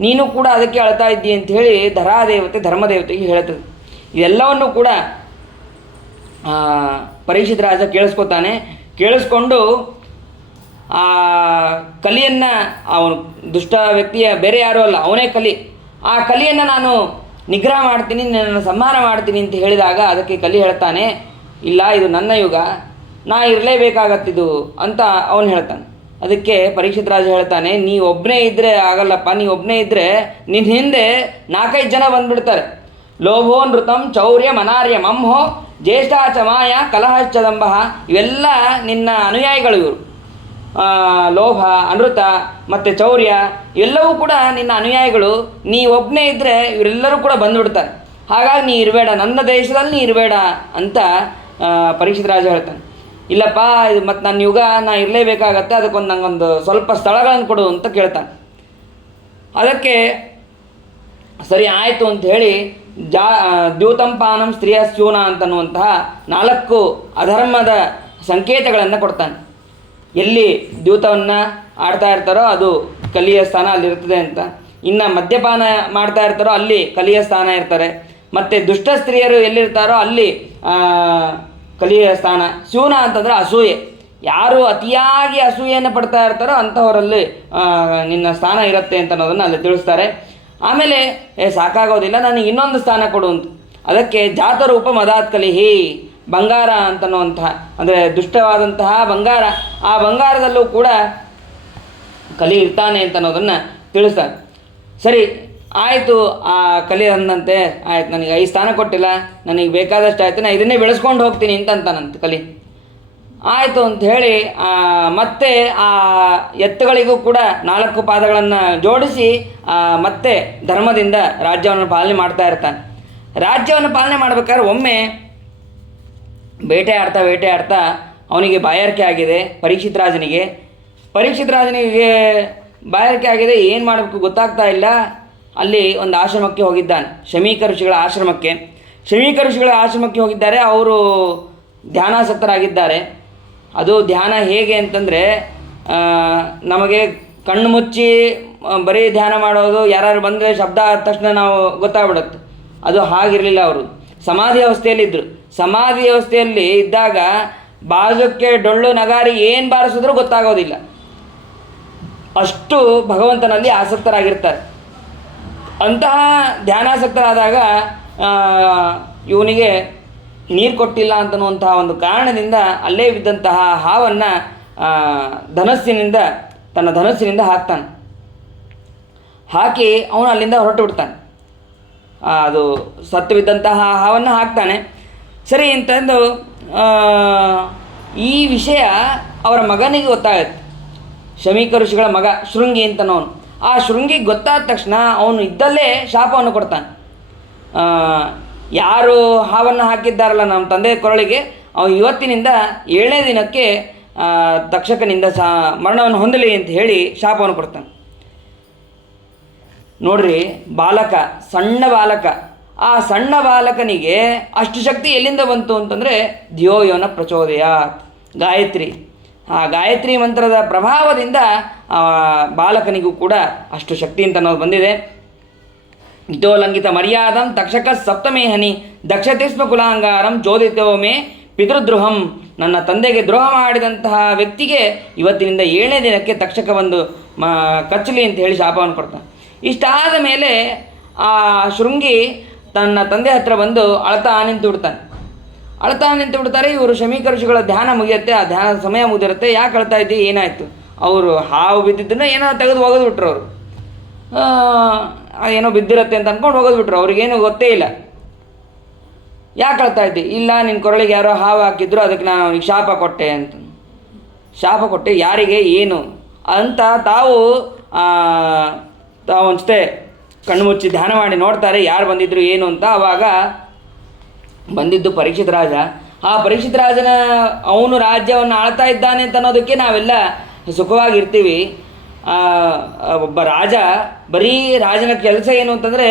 ನೀನು ಕೂಡ ಅದಕ್ಕೆ ಅಳ್ತಾ ಇದ್ದಿ ಅಂಥೇಳಿ ಧರಾದೇವತೆ ಧರ್ಮದೇವತೆಗೆ ಹೇಳ್ತದೆ. ಇದೆಲ್ಲವನ್ನು ಕೂಡ ಪರೀಕ್ಷಿತ ರಾಜ ಕೇಳಿಸ್ಕೊತಾನೆ. ಕೇಳಿಸ್ಕೊಂಡು ಆ ಕಲಿಯನ್ನು, ಅವನು ದುಷ್ಟ ವ್ಯಕ್ತಿಯ ಬೇರೆ ಯಾರೂ ಅಲ್ಲ, ಅವನೇ ಕಲಿ. ಆ ಕಲಿಯನ್ನು ನಾನು ನಿಗ್ರಹ ಮಾಡ್ತೀನಿ, ನನ್ನ ಸಂಹಾರ ಮಾಡ್ತೀನಿ ಅಂತ ಹೇಳಿದಾಗ ಅದಕ್ಕೆ ಕಲಿ ಹೇಳ್ತಾನೆ, ಇಲ್ಲ ಇದು ನನ್ನ ಯುಗ, ನಾ ಇರಲೇಬೇಕಾಗತ್ತಿದು ಅಂತ ಅವನು ಹೇಳ್ತಾನೆ. ಅದಕ್ಕೆ ಪರೀಕ್ಷಿತ ರಾಜ ಹೇಳ್ತಾನೆ, ನೀ ಒಬ್ಬನೇ ಇದ್ದರೆ ಆಗಲ್ಲಪ್ಪ, ನೀ ಒಬ್ಬನೇ ಇದ್ದರೆ ನಿನ್ನ ಹಿಂದೆ 4-5 ಜನ ಬಂದುಬಿಡ್ತಾರೆ. ಲೋಭೋ ನೃತಂ ಚೌರ್ಯ ಮನಾರ್ಯ ಮಂಹೋ ಜ್ಯೇಷ್ಠಾಚ ಮಾಯ ಕಲಹಶ್ಚದಂಬ, ಇವೆಲ್ಲ ನಿನ್ನ ಅನುಯಾಯಿಗಳು. ಇವರು ಲೋಭ, ಅನೃತ ಮತ್ತು ಚೌರ್ಯ ಇವೆಲ್ಲವೂ ಕೂಡ ನಿನ್ನ ಅನುಯಾಯಿಗಳು. ನೀ ಒಬ್ಬನೇ ಇದ್ದರೆ ಇವರೆಲ್ಲರೂ ಕೂಡ ಬಂದುಬಿಡ್ತಾರೆ. ಹಾಗಾಗಿ ನೀ ಇರಬೇಡ, ನನ್ನ ದೇಶದಲ್ಲಿ ನೀ ಇರಬೇಡ ಅಂತ ಪರೀಕ್ಷಿತ ರಾಜ ಹೇಳ್ತಾನೆ. ಇಲ್ಲಪ್ಪ, ಇದು ಮತ್ತು ನನ್ನ ಯುಗ, ನಾ ಇರಲೇಬೇಕಾಗತ್ತೆ, ಅದಕ್ಕೊಂದು ನಂಗೊಂದು ಸ್ವಲ್ಪ ಸ್ಥಳಗಳನ್ನು ಕೊಡು ಅಂತ ಕೇಳ್ತಾನೆ. ಅದಕ್ಕೆ ಸರಿ ಆಯಿತು ಅಂತ ಹೇಳಿ ದ್ಯೂತಂಪಾನಂ ಸ್ತ್ರೀಯ ಸ್ಯೂನ ಅಂತನ್ನುವಂತಹ 4 ಅಧರ್ಮದ ಸಂಕೇತಗಳನ್ನು ಕೊಡ್ತಾನೆ. ಎಲ್ಲಿ ದ್ಯೂತವನ್ನು ಆಡ್ತಾ ಇರ್ತಾರೋ ಅದು ಕಲಿಯ ಸ್ಥಾನ ಅಲ್ಲಿರ್ತದೆ ಅಂತ. ಇನ್ನು ಮದ್ಯಪಾನ ಮಾಡ್ತಾ ಇರ್ತಾರೋ ಅಲ್ಲಿ ಕಲಿಯ ಸ್ಥಾನ ಇರ್ತಾರೆ. ಮತ್ತು ದುಷ್ಟ ಸ್ತ್ರೀಯರು ಎಲ್ಲಿರ್ತಾರೋ ಅಲ್ಲಿ ಕಲಿಯ ಸ್ಥಾನ. ಸ್ಯೂನ ಅಂತಂದರೆ ಅಸೂಯೆ. ಯಾರು ಅತಿಯಾಗಿ ಅಸೂಯೆಯನ್ನು ಪಡ್ತಾ ಇರ್ತಾರೋ ಅಂಥವರಲ್ಲಿ ನಿನ್ನ ಸ್ಥಾನ ಇರುತ್ತೆ ಅಂತ ಅನ್ನೋದನ್ನು ಅಲ್ಲಿ ತಿಳಿಸ್ತಾರೆ. ಆಮೇಲೆ ಸಾಕಾಗೋದಿಲ್ಲ, ನನಗೆ ಇನ್ನೊಂದು ಸ್ಥಾನ ಕೊಡು ಅಂತ. ಅದಕ್ಕೆ ಜಾತರೂಪ ಮದಾತ್ ಕಲಿಹಿ, ಬಂಗಾರ ಅಂತನ್ನುವಂತಹ, ಅಂದರೆ ದುಷ್ಟವಾದಂತಹ ಬಂಗಾರ, ಆ ಬಂಗಾರದಲ್ಲೂ ಕೂಡ ಕಲಿ ಇರ್ತಾನೆ ಅಂತ ಅನ್ನೋದನ್ನು ತಿಳಿಸ್ತಾನೆ. ಸರಿ ಆಯಿತು, ಆ ಕಲಿ ಅಂದಂತೆ ಆಯ್ತು, ನನಗೆ 5 ಸ್ಥಾನ ಕೊಟ್ಟಿಲ್ಲ, ನನಗೆ ಬೇಕಾದಷ್ಟು ಆಯಿತು, ನಾನು ಇದನ್ನೇ ಬೆಳೆಸ್ಕೊಂಡು ಹೋಗ್ತೀನಿ ಅಂತಾನಂತೆ ಕಲಿ. ಆಯಿತು ಅಂಥೇಳಿ ಮತ್ತೆ ಆ ಎತ್ತುಗಳಿಗೂ ಕೂಡ 4 ಪಾದಗಳನ್ನು ಜೋಡಿಸಿ ಮತ್ತೆ ಧರ್ಮದಿಂದ ರಾಜ್ಯವನ್ನು ಪಾಲನೆ ಮಾಡ್ತಾ ಇರ್ತಾನೆ. ರಾಜ್ಯವನ್ನು ಪಾಲನೆ ಮಾಡಬೇಕಾದ್ರೆ ಒಮ್ಮೆ ಬೇಟೆ ಆಡ್ತಾ ಅವನಿಗೆ ಬಾಯಾರಿಕೆ ಆಗಿದೆ. ಪರೀಕ್ಷಿತ ರಾಜನಿಗೆ ಬಾಯಾರಿಕೆ ಆಗಿದೆ, ಏನು ಮಾಡಬೇಕು ಗೊತ್ತಾಗ್ತಾ ಇಲ್ಲ. ಅಲ್ಲಿ ಒಂದು ಆಶ್ರಮಕ್ಕೆ ಹೋಗಿದ್ದಾನೆ, ಶಮೀಕ ಋಷಿಗಳ ಆಶ್ರಮಕ್ಕೆ ಹೋಗಿದ್ದಾರೆ. ಅವರು ಧ್ಯಾನಾಸಕ್ತರಾಗಿದ್ದಾರೆ. ಅದು ಧ್ಯಾನ ಹೇಗೆ ಅಂತಂದರೆ, ನಮಗೆ ಕಣ್ಣು ಮುಚ್ಚಿ ಬರೀ ಧ್ಯಾನ ಮಾಡೋದು, ಯಾರು ಬಂದರೆ ಶಬ್ದ ಆದ ತಕ್ಷಣ ನಾವು ಗೊತ್ತಾಗ್ಬಿಡುತ್ತೆ. ಅದು ಹಾಗಿರಲಿಲ್ಲ. ಅವರು ಸಮಾಧಿ ಅವಸ್ಥೆಯಲ್ಲಿದ್ದರು. ಸಮಾಧಿ ಅವಸ್ಥೆಯಲ್ಲಿ ಇದ್ದಾಗ ಬಾಜುಕ್ಕೆ ಡೊಳ್ಳು ನಗಾರಿ ಏನು ಬಾರಿಸಿದ್ರೂ ಗೊತ್ತಾಗೋದಿಲ್ಲ. ಅಷ್ಟು ಭಗವಂತನಲ್ಲಿ ಆಸಕ್ತರಾಗಿರ್ತಾರೆ. ಅಂತಹ ಧ್ಯಾನಾಸಕ್ತರಾದಾಗ ಇವನಿಗೆ ನೀರು ಕೊಟ್ಟಿಲ್ಲ ಅಂತನ್ನುವಂತಹ ಒಂದು ಕಾರಣದಿಂದ ಅಲ್ಲೇ ಬಿದ್ದಂತಹ ಹಾವನ್ನು ತನ್ನ ಧನಸ್ಸಿನಿಂದ ಹಾಕ್ತಾನೆ. ಹಾಕಿ ಅವನು ಅಲ್ಲಿಂದ ಹೊರಟು ಬಿಡ್ತಾನೆ. ಅದು ಸತ್ತು ಬಿದ್ದಂತಹ ಹಾವನ್ನು ಹಾಕ್ತಾನೆ. ಸರಿ ಅಂತಂದು ಈ ವಿಷಯ ಅವರ ಮಗನಿಗೆ ಗೊತ್ತಾಗುತ್ತೆ. ಶಮೀಕ ಋಷಿಗಳ ಮಗ ಶೃಂಗಿ ಅಂತನವನು. ಆ ಶೃಂಗಿಗೆ ಗೊತ್ತಾದ ತಕ್ಷಣ ಅವನು ಇದ್ದಲ್ಲೇ ಶಾಪವನ್ನು ಕೊಡ್ತಾನೆ. ಯಾರು ಹಾವನ್ನು ಹಾಕಿದ್ದಾರಲ್ಲ ನಮ್ಮ ತಂದೆ ಕೊರಳಿಗೆ, ಅವನು ಇವತ್ತಿನಿಂದ 7ನೇ ದಿನಕ್ಕೆ ತಕ್ಷಕನಿಂದ ಮರಣವನ್ನು ಹೊಂದಲಿ ಅಂತ ಹೇಳಿ ಶಾಪವನ್ನು ಕೊಡ್ತಾನೆ. ನೋಡ್ರಿ, ಬಾಲಕ, ಸಣ್ಣ ಬಾಲಕ, ಆ ಸಣ್ಣ ಬಾಲಕನಿಗೆ ಅಷ್ಟು ಶಕ್ತಿ ಎಲ್ಲಿಂದ ಬಂತು ಅಂತಂದರೆ ಧಿಯೋಯೋನ ಪ್ರಚೋದಯಾತ್, ಗಾಯತ್ರಿ. ಆ ಗಾಯತ್ರಿ ಮಂತ್ರದ ಪ್ರಭಾವದಿಂದ ಆ ಬಾಲಕನಿಗೂ ಕೂಡ ಅಷ್ಟು ಶಕ್ತಿ ಅಂತ ಅನ್ನೋದು ಬಂದಿದೆ. ಹಿತೋಲ್ಲಂಘಿತ ಮರ್ಯಾದಂ ತಕ್ಷಕ ಸಪ್ತಮೇಹನಿ ದಕ್ಷತೆ ಸ್ಮ ಕುಲಾಂಗಾರಂ ಚೋದಿತೋ ಮೇ ಪಿತೃದ್ರೋಹಂ. ನನ್ನ ತಂದೆಗೆ ದ್ರೋಹ ಮಾಡಿದಂತಹ ವ್ಯಕ್ತಿಗೆ ಇವತ್ತಿನಿಂದ 7ನೇ ದಿನಕ್ಕೆ ತಕ್ಷಕ ಬಂದು ಕಚ್ಚಲಿ ಅಂತ ಹೇಳಿ ಶಾಪವನ್ನು ಕೊಡ್ತಾನೆ. ಇಷ್ಟಾದ ಮೇಲೆ ಆ ಶೃಂಗಿ ತನ್ನ ತಂದೆ ಹತ್ರ ಬಂದು ಅಳ್ತಾ ನಿಂತು ಬಿಡ್ತಾರೆ. ಇವರು ಶಮೀಕ ಋಷಿಗಳ ಧ್ಯಾನ ಮುಗಿಯುತ್ತೆ. ಆ ಧ್ಯಾನದ ಸಮಯ ಮುಗಿದಿರುತ್ತೆ. ಯಾಕೆ ಅಳ್ತಾ ಇದ್ದಿ, ಏನಾಯಿತು? ಅವರು ಹಾವು ಬಿದ್ದಿದ್ದನ್ನು ಏನೋ ತೆಗೆದು ಒಗೆದ್ಬಿಟ್ರು. ಅವರು ಏನೋ ಬಿದ್ದಿರುತ್ತೆ ಅಂತ ಅಂದ್ಕೊಂಡು ಒಗೆದ್ಬಿಟ್ರು. ಅವ್ರಿಗೇನು ಗೊತ್ತೇ ಇಲ್ಲ. ಯಾಕೆ ಅಳ್ತಾ ಇದ್ದಿ? ಇಲ್ಲ, ನಿನ್ನ ಕೊರಳಿಗೆ ಯಾರೋ ಹಾವು ಹಾಕಿದ್ರು, ಅದಕ್ಕೆ ನಾನು ಅವನಿಗೆ ಶಾಪ ಕೊಟ್ಟೆ ಅಂತ. ಶಾಪ ಕೊಟ್ಟೆ? ಯಾರಿಗೆ, ಏನು ಅಂತ ತಾವು ಒಂದ್ಸತೆ ಕಣ್ಣು ಮುಚ್ಚಿ ಧ್ಯಾನ ಮಾಡಿ ನೋಡ್ತಾರೆ ಯಾರು ಬಂದಿದ್ರು ಏನು ಅಂತ. ಆವಾಗ ಬಂದಿದ್ದು ಪರೀಕ್ಷಿತ್ ರಾಜ. ಆ ಪರೀಕ್ಷಿತ್ ರಾಜನ ಅವನು ರಾಜ್ಯವನ್ನು ಆಳ್ತಾ ಇದ್ದಾನೆ ಅಂತ ಅನ್ನೋದಕ್ಕೆ ನಾವೆಲ್ಲ ಸುಖವಾಗಿರ್ತೀವಿ. ಒಬ್ಬ ರಾಜ, ಬರೀ ರಾಜನ ಕೆಲಸ ಏನು ಅಂತಂದರೆ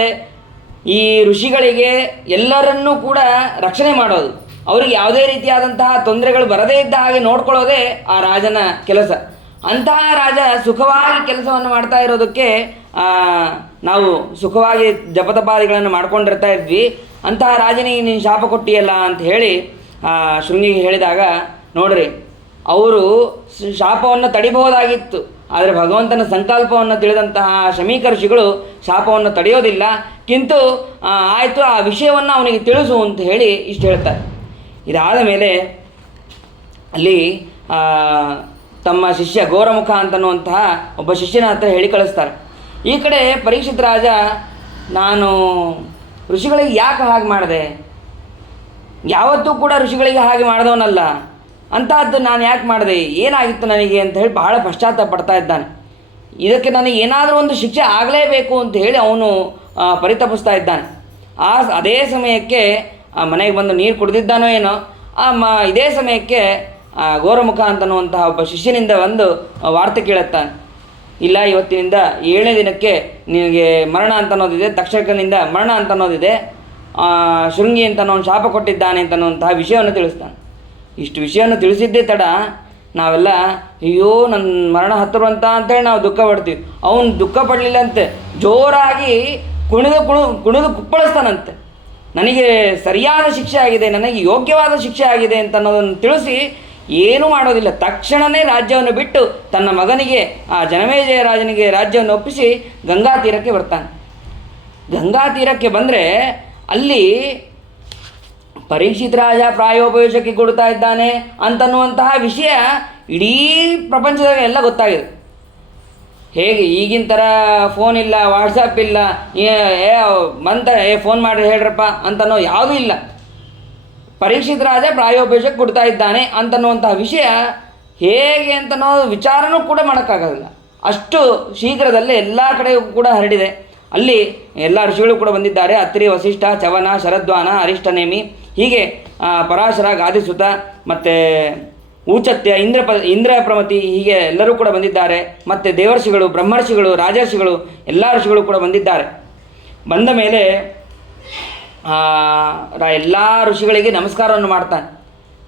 ಈ ಋಷಿಗಳಿಗೆ ಎಲ್ಲರನ್ನೂ ಕೂಡ ರಕ್ಷಣೆ ಮಾಡೋದು, ಅವರಿಗೆ ಯಾವುದೇ ರೀತಿಯಾದಂತಹ ತೊಂದರೆಗಳು ಬರದೇ ಇದ್ದ ಹಾಗೆ ನೋಡ್ಕೊಳ್ಳೋದೇ ಆ ರಾಜನ ಕೆಲಸ. ಅಂತಹ ರಾಜ ಸುಖವಾಗಿ ಕೆಲಸವನ್ನು ಮಾಡ್ತಾ ಇರೋದಕ್ಕೆ ನಾವು ಸುಖವಾಗಿ ಜಪತಪಾದಿಗಳನ್ನು ಮಾಡ್ಕೊಂಡಿರ್ತಾ ಇದ್ವಿ. ಅಂತಹ ರಾಜನಿಗೆ ನೀನು ಶಾಪ ಕೊಟ್ಟಿಯಲ್ಲ ಅಂತ ಹೇಳಿ ಶೃಂಗಿಗೆ ಹೇಳಿದಾಗ, ನೋಡ್ರಿ, ಅವರು ಶಾಪವನ್ನು ತಡಿಬಹುದಾಗಿತ್ತು, ಆದರೆ ಭಗವಂತನ ಸಂಕಲ್ಪವನ್ನು ತಿಳಿದಂತಹ ಶಮೀಕ ಋಷಿಗಳು ಶಾಪವನ್ನು ತಡೆಯೋದಿಲ್ಲ. ಕಿಂತು ಆಯಿತು, ಆ ವಿಷಯವನ್ನು ಅವನಿಗೆ ತಿಳಿಸು ಅಂತ ಹೇಳಿ ಇಷ್ಟು ಹೇಳ್ತಾರೆ. ಇದಾದ ಮೇಲೆ ಅಲ್ಲಿ ತಮ್ಮ ಶಿಷ್ಯ ಘೋರಮುಖ ಅಂತನ್ನುವಂತಹ ಒಬ್ಬ ಶಿಷ್ಯನ ಹತ್ರ ಹೇಳಿ ಕಳಿಸ್ತಾರೆ. ಈ ಕಡೆ ಪರೀಕ್ಷಿತ್ ರಾಜ, ನಾನು ಋಷಿಗಳಿಗೆ ಯಾಕೆ ಹಾಗೆ ಮಾಡಿದೆ, ಯಾವತ್ತೂ ಕೂಡ ಋಷಿಗಳಿಗೆ ಹಾಗೆ ಮಾಡಿದವನಲ್ಲ, ಅಂತಹದ್ದು ನಾನು ಯಾಕೆ ಮಾಡಿದೆ, ಏನಾಗಿತ್ತು ನನಗೆ ಅಂತ ಹೇಳಿ ಬಹಳ ಪಶ್ಚಾತ್ತಾಪ ಪಡ್ತಾ ಇದ್ದಾನೆ. ಇದಕ್ಕೆ ನನಗೆ ಏನಾದರೂ ಒಂದು ಶಿಕ್ಷೆ ಆಗಲೇಬೇಕು ಅಂತ ಹೇಳಿ ಅವನು ಪರಿತಪಿಸ್ತಾ ಇದ್ದಾನೆ. ಅದೇ ಸಮಯಕ್ಕೆ ಮನೆಗೆ ಬಂದು ನೀರು ಕುಡಿದಿದ್ದಾನೋ ಏನೋ, ಇದೇ ಸಮಯಕ್ಕೆ ಘೋರಮುಖ ಅಂತನ್ನುವಂತಹ ಒಬ್ಬ ಶಿಷ್ಯನಿಂದ ಒಂದು ವಾರ್ತೆ ಕೇಳುತ್ತಾನೆ. ಇಲ್ಲ, ಇವತ್ತಿನಿಂದ 7ನೇ ದಿನಕ್ಕೆ ನಿನಗೆ ಮರಣ ಅಂತ ಅನ್ನೋದಿದೆ, ತಕ್ಷಕನಿಂದ ಮರಣ ಅಂತ ಅನ್ನೋದಿದೆ, ಶೃಂಗಿ ಅಂತ ಅವನು ಶಾಪ ಕೊಟ್ಟಿದ್ದಾನೆ ಅಂತನ್ನುವಂತಹ ವಿಷಯವನ್ನು ತಿಳಿಸ್ತಾನೆ. ಇಷ್ಟು ವಿಷಯವನ್ನು ತಿಳಿಸಿದ್ದೇ ತಡ ನಾವೆಲ್ಲ ಅಯ್ಯೋ ನನ್ನ ಮರಣ ಹತ್ತಿರ ಅಂತೇಳಿ ನಾವು ದುಃಖ ಪಡ್ತೀವಿ. ಅವನು ದುಃಖ ಪಡಲಿಲ್ಲಂತೆ, ಜೋರಾಗಿ ಕುಣಿದು ಕುಪ್ಪಳಿಸ್ತಾನಂತೆ. ನನಗೆ ಸರಿಯಾದ ಶಿಕ್ಷೆ ಆಗಿದೆ, ನನಗೆ ಯೋಗ್ಯವಾದ ಶಿಕ್ಷೆ ಆಗಿದೆ ಅಂತ ಅನ್ನೋದನ್ನು ತಿಳಿಸಿ ಏನೂ ಮಾಡೋದಿಲ್ಲ. ತಕ್ಷಣವೇ ರಾಜ್ಯವನ್ನು ಬಿಟ್ಟು ತನ್ನ ಮಗನಿಗೆ, ಆ ಜನಮೇಜಯ ರಾಜನಿಗೆ ರಾಜ್ಯವನ್ನು ಒಪ್ಪಿಸಿ ಗಂಗಾ ತೀರಕ್ಕೆ ಬರ್ತಾನೆ. ಗಂಗಾ ತೀರಕ್ಕೆ ಬಂದರೆ ಅಲ್ಲಿ ಪರೀಕ್ಷಿತ್ ರಾಜ ಪ್ರಾಯೋಪವೇಶಕ್ಕೆ ಕೊಡ್ತಾ ಇದ್ದಾನೆ ಅಂತನ್ನುವಂತಹ ವಿಷಯ ಇಡೀ ಪ್ರಪಂಚದಾಗ ಎಲ್ಲ ಗೊತ್ತಾಗಿದೆ. ಹೇಗೆ ಈಗಿನ ಥರ ಫೋನ್ ಇಲ್ಲ, ವಾಟ್ಸಪ್ ಇಲ್ಲ, ಫೋನ್ ಮಾಡಿ ಹೇಳ್ರಪ್ಪ ಅಂತನೋ ಯಾವುದೂ ಇಲ್ಲ. ಪರೀಕ್ಷಿತ್ ರಾಜ ಪ್ರಾಯೋಪವೇಶಕ್ಕೆ ಕೊಡ್ತಾ ಇದ್ದಾನೆ ಅಂತನ್ನುವಂತಹ ವಿಷಯ ಹೇಗೆ ಅಂತನೋ ವಿಚಾರನೂ ಕೂಡ ಮಾಡೋಕ್ಕಾಗೋದಿಲ್ಲ. ಅಷ್ಟು ಶೀಘ್ರದಲ್ಲೇ ಎಲ್ಲ ಕಡೆಗೂ ಕೂಡ ಹರಡಿದೆ. ಅಲ್ಲಿ ಎಲ್ಲ ಋಷಿಗಳು ಕೂಡ ಬಂದಿದ್ದಾರೆ. ಅತ್ರಿ, ವಸಿಷ್ಠ, ಚವನ, ಶರದ್ವಾನ, ಅರಿಷ್ಟನೇಮಿ, ಹೀಗೆ ಪರಾಶರ, ಗಾದಿಸುತ ಮತ್ತು ಊಚತ್ಯ, ಇಂದ್ರಪ್ರಮತಿ, ಹೀಗೆ ಎಲ್ಲರೂ ಕೂಡ ಬಂದಿದ್ದಾರೆ. ಮತ್ತು ದೇವರ್ಷಿಗಳು, ಬ್ರಹ್ಮರ್ಷಿಗಳು, ರಾಜರ್ಷಿಗಳು ಎಲ್ಲ ಋಷಿಗಳು ಕೂಡ ಬಂದಿದ್ದಾರೆ. ಬಂದ ಮೇಲೆ ಎಲ್ಲ ಋಷಿಗಳಿಗೆ ನಮಸ್ಕಾರವನ್ನು ಮಾಡ್ತಾನೆ.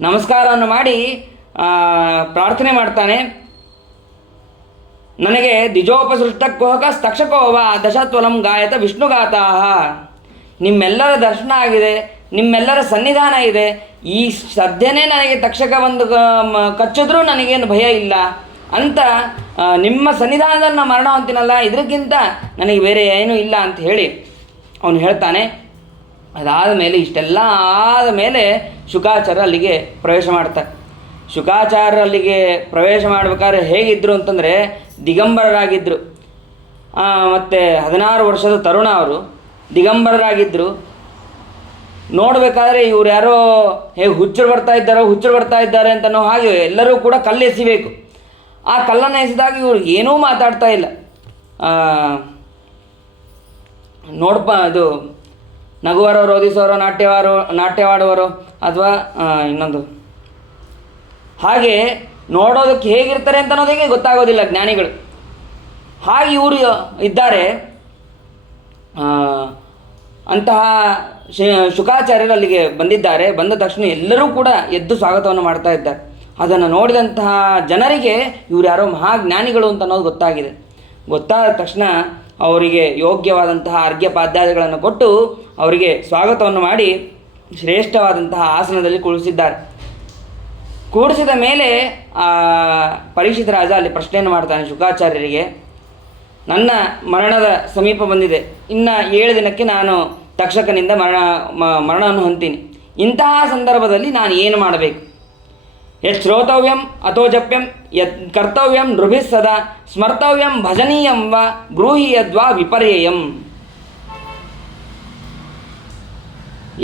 ನಮಸ್ಕಾರವನ್ನು ಮಾಡಿ ಪ್ರಾರ್ಥನೆ ಮಾಡ್ತಾನೆ. ನನಗೆ ದ್ವಿಜೋಪಸೃಷ್ಟ ಕುಹಕ ತಕ್ಷಕೋವ ದಶತ್ವಲಂ ಗಾಯತ ವಿಷ್ಣುಗಾತಾಹ. ನಿಮ್ಮೆಲ್ಲರ ದರ್ಶನ ಆಗಿದೆ, ನಿಮ್ಮೆಲ್ಲರ ಸನ್ನಿಧಾನ ಇದೆ. ಈ ಸದ್ಯನೇ ನನಗೆ ತಕ್ಷಕ ಬಂದು ಕಚ್ಚಿದ್ರೂ ನನಗೇನು ಭಯ ಇಲ್ಲ ಅಂತ ನಿಮ್ಮ ಸನ್ನಿಧಾನದಲ್ಲಿ ನಾನು ಮರಣ ಹೊಂತೀನಲ್ಲ, ಇದಕ್ಕಿಂತ ನನಗೆ ಬೇರೆ ಏನೂ ಇಲ್ಲ ಅಂತ ಹೇಳಿ ಅವನು ಹೇಳ್ತಾನೆ. ಅದಾದ ಮೇಲೆ, ಇಷ್ಟೆಲ್ಲ ಆದ ಮೇಲೆ ಶುಕಾಚಾರ್ಯ ಅಲ್ಲಿಗೆ ಪ್ರವೇಶ ಮಾಡ್ತಾರೆ. ಶುಕಾಚಾರ್ಯರು ಅಲ್ಲಿಗೆ ಪ್ರವೇಶ ಮಾಡಬೇಕಾದ್ರೆ ಹೇಗಿದ್ದರು ಅಂತಂದರೆ ದಿಗಂಬರರಾಗಿದ್ದರು. ಮತ್ತು 16 ವರ್ಷದ ತರುಣ ಅವರು ದಿಗಂಬರರಾಗಿದ್ದರು. ನೋಡಬೇಕಾದ್ರೆ ಇವ್ರು ಯಾರೋ ಹೇಗೆ ಹುಚ್ಚರು ಬರ್ತಾ ಇದ್ದಾರೆ ಅಂತನೋ ಹಾಗೆ ಎಲ್ಲರೂ ಕೂಡ ಕಲ್ಲು ಎಸಿಬೇಕು. ಆ ಕಲ್ಲನ್ನು ಎಸೆದಾಗ ಇವ್ರು ಏನೂ ಮಾತಾಡ್ತಾ ಇಲ್ಲ. ನೋಡಪ್ಪ, ಇದು ನಗುವರೋ, ರೋಧಿಸೋರೋ, ನಾಟ್ಯವಾಡುವರೋ ಅಥವಾ ಇನ್ನೊಂದು ಹಾಗೆ ನೋಡೋದಕ್ಕೆ ಹೇಗಿರ್ತಾರೆ ಅಂತ ಅನ್ನೋದಕ್ಕೆ ಗೊತ್ತಾಗೋದಿಲ್ಲ ಜ್ಞಾನಿಗಳು. ಹಾಗೆ ಇವರು ಇದ್ದಾರೆ. ಅಂತಹ ಶುಕಾಚಾರ್ಯರು ಅಲ್ಲಿಗೆ ಬಂದಿದ್ದಾರೆ. ಬಂದ ತಕ್ಷಣ ಎಲ್ಲರೂ ಕೂಡ ಎದ್ದು ಸ್ವಾಗತವನ್ನು ಮಾಡ್ತಾ ಇದ್ದಾರೆ. ಅದನ್ನು ನೋಡಿದಂತಹ ಜನರಿಗೆ ಇವರು ಯಾರೋ ಮಹಾಜ್ಞಾನಿಗಳು ಅಂತ ಅನ್ನೋದು ಗೊತ್ತಾದ ತಕ್ಷಣ ಅವರಿಗೆ ಯೋಗ್ಯವಾದಂತಹ ಅರ್ಘ್ಯಪಾದ್ಯಾದಿಗಳನ್ನು ಕೊಟ್ಟು ಅವರಿಗೆ ಸ್ವಾಗತವನ್ನು ಮಾಡಿ ಶ್ರೇಷ್ಠವಾದಂತಹ ಆಸನದಲ್ಲಿ ಕೂಡಿಸಿದ ಮೇಲೆ ಪರೀಕ್ಷಿತ ರಾಜ ಅಲ್ಲಿ ಪ್ರಶ್ನೆಯನ್ನು ಮಾಡ್ತಾನೆ ಶುಕಾಚಾರ್ಯರಿಗೆ. ನನ್ನ ಮರಣದ ಸಮೀಪ ಬಂದಿದೆ, ಇನ್ನು 7 ದಿನಕ್ಕೆ ನಾನು ತಕ್ಷಕನಿಂದ ಮರಣವನ್ನು ಹೊಂತೀನಿ. ಇಂತಹ ಸಂದರ್ಭದಲ್ಲಿ ನಾನು ಏನು ಮಾಡಬೇಕು? ಯತ್ ಶ್ರೋತವ್ಯಂ ಅಥೋ ಜಪ್ಯಂ ಯತ್ ಕರ್ತವ್ಯಂ ನೃಭಿಃ ಸದಾ ಸ್ಮರ್ತವ್ಯಂ ಭಜನೀಯಂ ವಾ ಬ್ರೂಹಿ ಯದ್ವಾ ವಿಪರ್ಯಯಂ.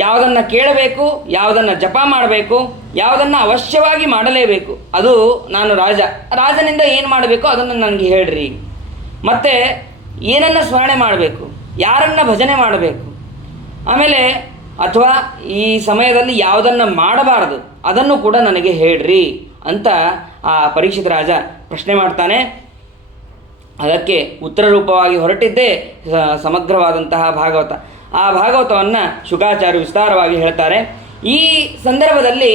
ಯಾವುದನ್ನು ಕೇಳಬೇಕು, ಯಾವುದನ್ನು ಜಪ ಮಾಡಬೇಕು, ಯಾವುದನ್ನು ಅವಶ್ಯವಾಗಿ ಮಾಡಲೇಬೇಕು, ಅದು ನಾನು ರಾಜನಿಂದ ಏನು ಮಾಡಬೇಕು ಅದನ್ನು ನನಗೆ ಹೇಳ್ರಿ. ಮತ್ತು ಏನನ್ನು ಸ್ಮರಣೆ ಮಾಡಬೇಕು, ಯಾರನ್ನು ಭಜನೆ ಮಾಡಬೇಕು, ಆಮೇಲೆ ಅಥವಾ ಈ ಸಮಯದಲ್ಲಿ ಯಾವುದನ್ನು ಮಾಡಬಾರದು ಅದನ್ನು ಕೂಡ ನನಗೆ ಹೇಳ್ರಿ ಅಂತ ಆ ಪರೀಕ್ಷಿತ ರಾಜ ಪ್ರಶ್ನೆ ಮಾಡ್ತಾನೆ. ಅದಕ್ಕೆ ಉತ್ತರ ರೂಪವಾಗಿ ಹೊರಟಿದ್ದೇ ಸಮಗ್ರವಾದಂತಹ ಭಾಗವತ. ಆ ಭಾಗವತವನ್ನು ಶುಕಾಚಾರ್ಯ ವಿಸ್ತಾರವಾಗಿ ಹೇಳ್ತಾರೆ. ಈ ಸಂದರ್ಭದಲ್ಲಿ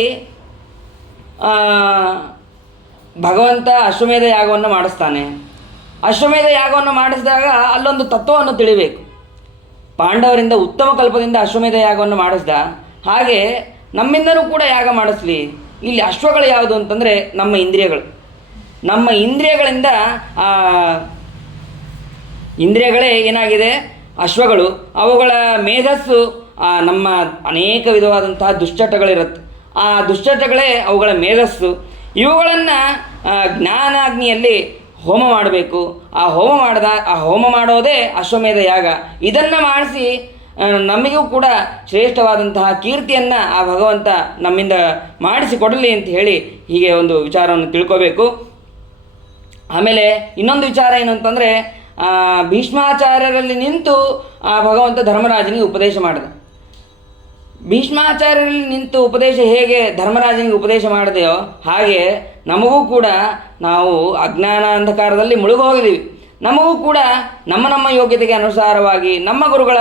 ಭಗವಂತ ಅಶ್ವಮೇಧ ಯಾಗವನ್ನು ಮಾಡಿಸ್ತಾನೆ. ಅಶ್ವಮೇಧ ಯಾಗವನ್ನು ಮಾಡಿಸಿದಾಗ ಅಲ್ಲೊಂದು ತತ್ವವನ್ನು ತಿಳಿಬೇಕು. ಪಾಂಡವರಿಂದ ಉತ್ತಮ ಕಲ್ಪದಿಂದ ಅಶ್ವಮೇಧ ಯಾಗವನ್ನು ಮಾಡಿಸ್ದ ಹಾಗೆ ನಮ್ಮಿಂದಲೂ ಕೂಡ ಯಾಗ ಮಾಡಿಸ್ಲಿ. ಇಲ್ಲಿ ಅಶ್ವಗಳು ಯಾವುದು ಅಂತಂದರೆ ನಮ್ಮ ಇಂದ್ರಿಯಗಳು. ನಮ್ಮ ಇಂದ್ರಿಯಗಳಿಂದ ಇಂದ್ರಿಯಗಳೇ ಏನಾಗಿದೆ ಅಶ್ವಗಳು. ಅವುಗಳ ಮೇಧಸ್ಸು ನಮ್ಮ ಅನೇಕ ವಿಧವಾದಂತಹ ದುಶ್ಚಟಗಳಿರುತ್ತೆ. ಆ ದುಶ್ಚಟಗಳೇ ಅವುಗಳ ಮೇಧಸ್ಸು. ಇವುಗಳನ್ನು ಜ್ಞಾನಾಗ್ನಿಯಲ್ಲಿ ಹೋಮ ಮಾಡಬೇಕು. ಆ ಹೋಮ ಮಾಡೋದೇ ಅಶ್ವಮೇಧ ಯಾಗ. ಇದನ್ನು ಮಾಡಿಸಿ ನಮಗೂ ಕೂಡ ಶ್ರೇಷ್ಠವಾದಂತಹ ಕೀರ್ತಿಯನ್ನು ಆ ಭಗವಂತ ನಮ್ಮಿಂದ ಮಾಡಿಸಿಕೊಡಲಿ ಅಂತ ಹೇಳಿ ಹೀಗೆ ಒಂದು ವಿಚಾರವನ್ನು ತಿಳ್ಕೋಬೇಕು. ಆಮೇಲೆ ಇನ್ನೊಂದು ವಿಚಾರ ಏನು ಅಂತಂದರೆ ಭೀಷ್ಮಾಚಾರ್ಯರಲ್ಲಿ ನಿಂತು ಆ ಭಗವಂತ ಧರ್ಮರಾಜನಿಗೆ ಉಪದೇಶ ಮಾಡಿದ. ಭೀಷ್ಮಾಚಾರ್ಯರಲ್ಲಿ ನಿಂತು ಉಪದೇಶ ಹೇಗೆ ಧರ್ಮರಾಜನಿಗೆ ಉಪದೇಶ ಮಾಡಿದೆಯೋ ಹಾಗೆ ನಮಗೂ ಕೂಡ ನಾವು ಅಜ್ಞಾನ ಅಂಧಕಾರದಲ್ಲಿ ಮುಳುಗೋಗಿದ್ದೀವಿ. ನಮಗೂ ಕೂಡ ನಮ್ಮ ಯೋಗ್ಯತೆಗೆ ಅನುಸಾರವಾಗಿ ನಮ್ಮ ಗುರುಗಳ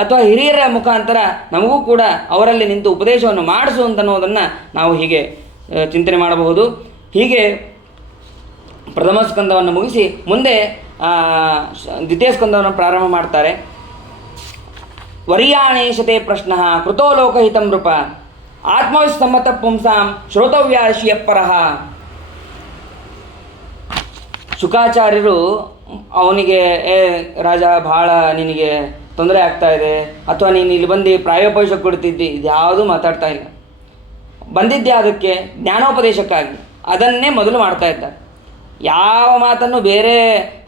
ಅಥವಾ ಹಿರಿಯರ ಮುಖಾಂತರ ನಮಗೂ ಕೂಡ ಅವರಲ್ಲಿ ನಿಂತು ಉಪದೇಶವನ್ನು ಮಾಡಿಸು ಅಂತನ್ನೋದನ್ನು ನಾವು ಹೀಗೆ ಚಿಂತನೆ ಮಾಡಬಹುದು. ಹೀಗೆ ಪ್ರಥಮ ಸ್ಕಂದವನ್ನು ಮುಗಿಸಿ ಮುಂದೆ ದ್ವಿತೀಯ ಸ್ಕಂದವನ್ನು ಪ್ರಾರಂಭ ಮಾಡ್ತಾರೆ. ವರಿಯಾಣೇಶತೆ ಪ್ರಶ್ನ ಕೃತೋ ಲೋಕಹಿತಂ ನೃಪ ಆತ್ಮವಿಸ್ಸಮ್ಮತ ಪುಂಸಾಂ ಶ್ರೋತವ್ಯಾಶಿಯಪ್ಪರಃ. ಶುಕಾಚಾರ್ಯರು ಅವನಿಗೆ ರಾಜ ಭಾಳ ನಿನಗೆ ತೊಂದರೆ ಆಗ್ತಾ ಇದೆ ಅಥವಾ ನೀನು ಇಲ್ಲಿ ಬಂದು ಪ್ರಾಯೋಪದೇಶ ಕೊಡ್ತಿದ್ದಿ, ಇದ್ಯಾವುದೂ ಮಾತಾಡ್ತಾ ಇಲ್ಲ. ಬಂದಿದ್ದೆ ಅದಕ್ಕೆ ಜ್ಞಾನೋಪದೇಶಕ್ಕಾಗಿ, ಅದನ್ನೇ ಮೊದಲು ಮಾಡ್ತಾ ಇದ್ದಾರೆ. ಯಾವ ಮಾತನ್ನು ಬೇರೆ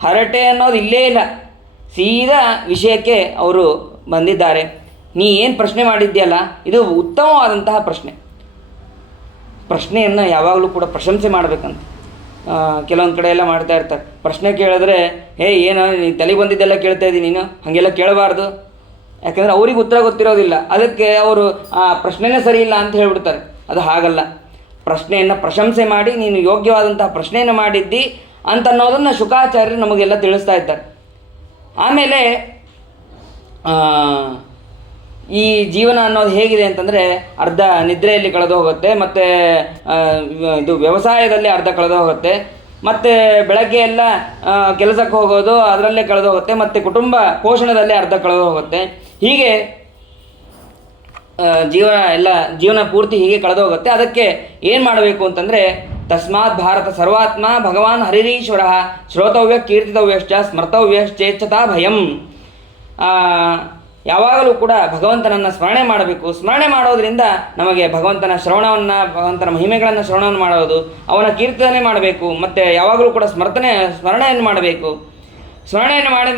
ಹರಟೆ ಅನ್ನೋದು ಇಲ್ಲೇ ಇಲ್ಲ, ಸೀದಾ ವಿಷಯಕ್ಕೆ ಅವರು ಬಂದಿದ್ದಾರೆ. ನೀ ಏನು ಪ್ರಶ್ನೆ ಮಾಡಿದ್ಯಲ್ಲ ಇದು ಉತ್ತಮವಾದಂತಹ ಪ್ರಶ್ನೆಯನ್ನು ಯಾವಾಗಲೂ ಕೂಡ ಪ್ರಶಂಸೆ ಮಾಡಬೇಕಂತ ಕೆಲವೊಂದು ಕಡೆ ಎಲ್ಲ ಮಾಡ್ತಾ ಇರ್ತಾರೆ. ಪ್ರಶ್ನೆ ಕೇಳಿದ್ರೆ ಏನು ನೀ ತಲೆಗೆ ಬಂದಿದ್ದೆಲ್ಲ ಕೇಳ್ತಾ ಇದ್ದೀನಿ, ನೀನು ಹಾಗೆಲ್ಲ ಕೇಳಬಾರ್ದು. ಯಾಕಂದರೆ ಅವ್ರಿಗೆ ಉತ್ತರ ಗೊತ್ತಿರೋದಿಲ್ಲ, ಅದಕ್ಕೆ ಅವರು ಪ್ರಶ್ನೆನೇ ಸರಿ ಇಲ್ಲ ಅಂತ ಹೇಳ್ಬಿಡ್ತಾರೆ. ಅದು ಹಾಗಲ್ಲ. ಪ್ರಶ್ನೆಯನ್ನು ಪ್ರಶಂಸೆ ಮಾಡಿ ನೀನು ಯೋಗ್ಯವಾದಂತಹ ಪ್ರಶ್ನೆಯನ್ನು ಮಾಡಿದ್ದಿ ಅಂತನ್ನೋದನ್ನು ಶುಕಾಚಾರ್ಯರು ನಮಗೆಲ್ಲ ತಿಳಿಸ್ತಾ ಇದ್ದಾರೆ. ಆಮೇಲೆ ಈ ಜೀವನ ಅನ್ನೋದು ಹೇಗಿದೆ ಅಂತಂದರೆ ಅರ್ಧ ನಿದ್ರೆಯಲ್ಲಿ ಕಳೆದು ಹೋಗುತ್ತೆ, ಮತ್ತು ಇದು ವ್ಯವಸಾಯದಲ್ಲಿ ಅರ್ಧ ಕಳೆದು ಹೋಗುತ್ತೆ, ಮತ್ತು ಬೆಳಗ್ಗೆ ಎಲ್ಲ ಕೆಲಸಕ್ಕೆ ಹೋಗೋದು ಅದರಲ್ಲೇ ಕಳೆದು ಹೋಗುತ್ತೆ, ಮತ್ತು ಕುಟುಂಬ ಪೋಷಣದಲ್ಲಿ ಅರ್ಧ ಕಳೆದು ಹೋಗುತ್ತೆ. ಹೀಗೆ ಜೀವನ ಪೂರ್ತಿ ಹೀಗೆ ಕಳೆದು ಹೋಗುತ್ತೆ. ಅದಕ್ಕೆ ಏನು ಮಾಡಬೇಕು ಅಂತಂದರೆ ತಸ್ಮಾತ್ ಭಾರತ ಸರ್ವಾತ್ಮ ಭಗವಾನ್ ಹರಿರೀಶ್ವರ ಶ್ರೋತವ್ಯ ಕೀರ್ತಿತವ್ಯಶ್ಚ ಸ್ಮರ್ತವ್ಯಶ್ಚೇಚ್ಛತಾ ಭಯಂ. ಯಾವಾಗಲೂ ಕೂಡ ಭಗವಂತನನ್ನು ಸ್ಮರಣೆ ಮಾಡಬೇಕು. ಸ್ಮರಣೆ ಮಾಡೋದರಿಂದ ನಮಗೆ ಭಗವಂತನ ಶ್ರವಣವನ್ನು, ಭಗವಂತನ ಮಹಿಮೆಗಳನ್ನು ಶ್ರವಣವನ್ನು ಮಾಡೋದು, ಅವನ ಕೀರ್ತನೆ ಮಾಡಬೇಕು. ಮತ್ತು ಯಾವಾಗಲೂ ಕೂಡ ಸ್ಮರಣೆಯನ್ನು ಮಾಡಬೇಕು. ಸ್ಮರಣೆಯನ್ನು ಮಾಡಿ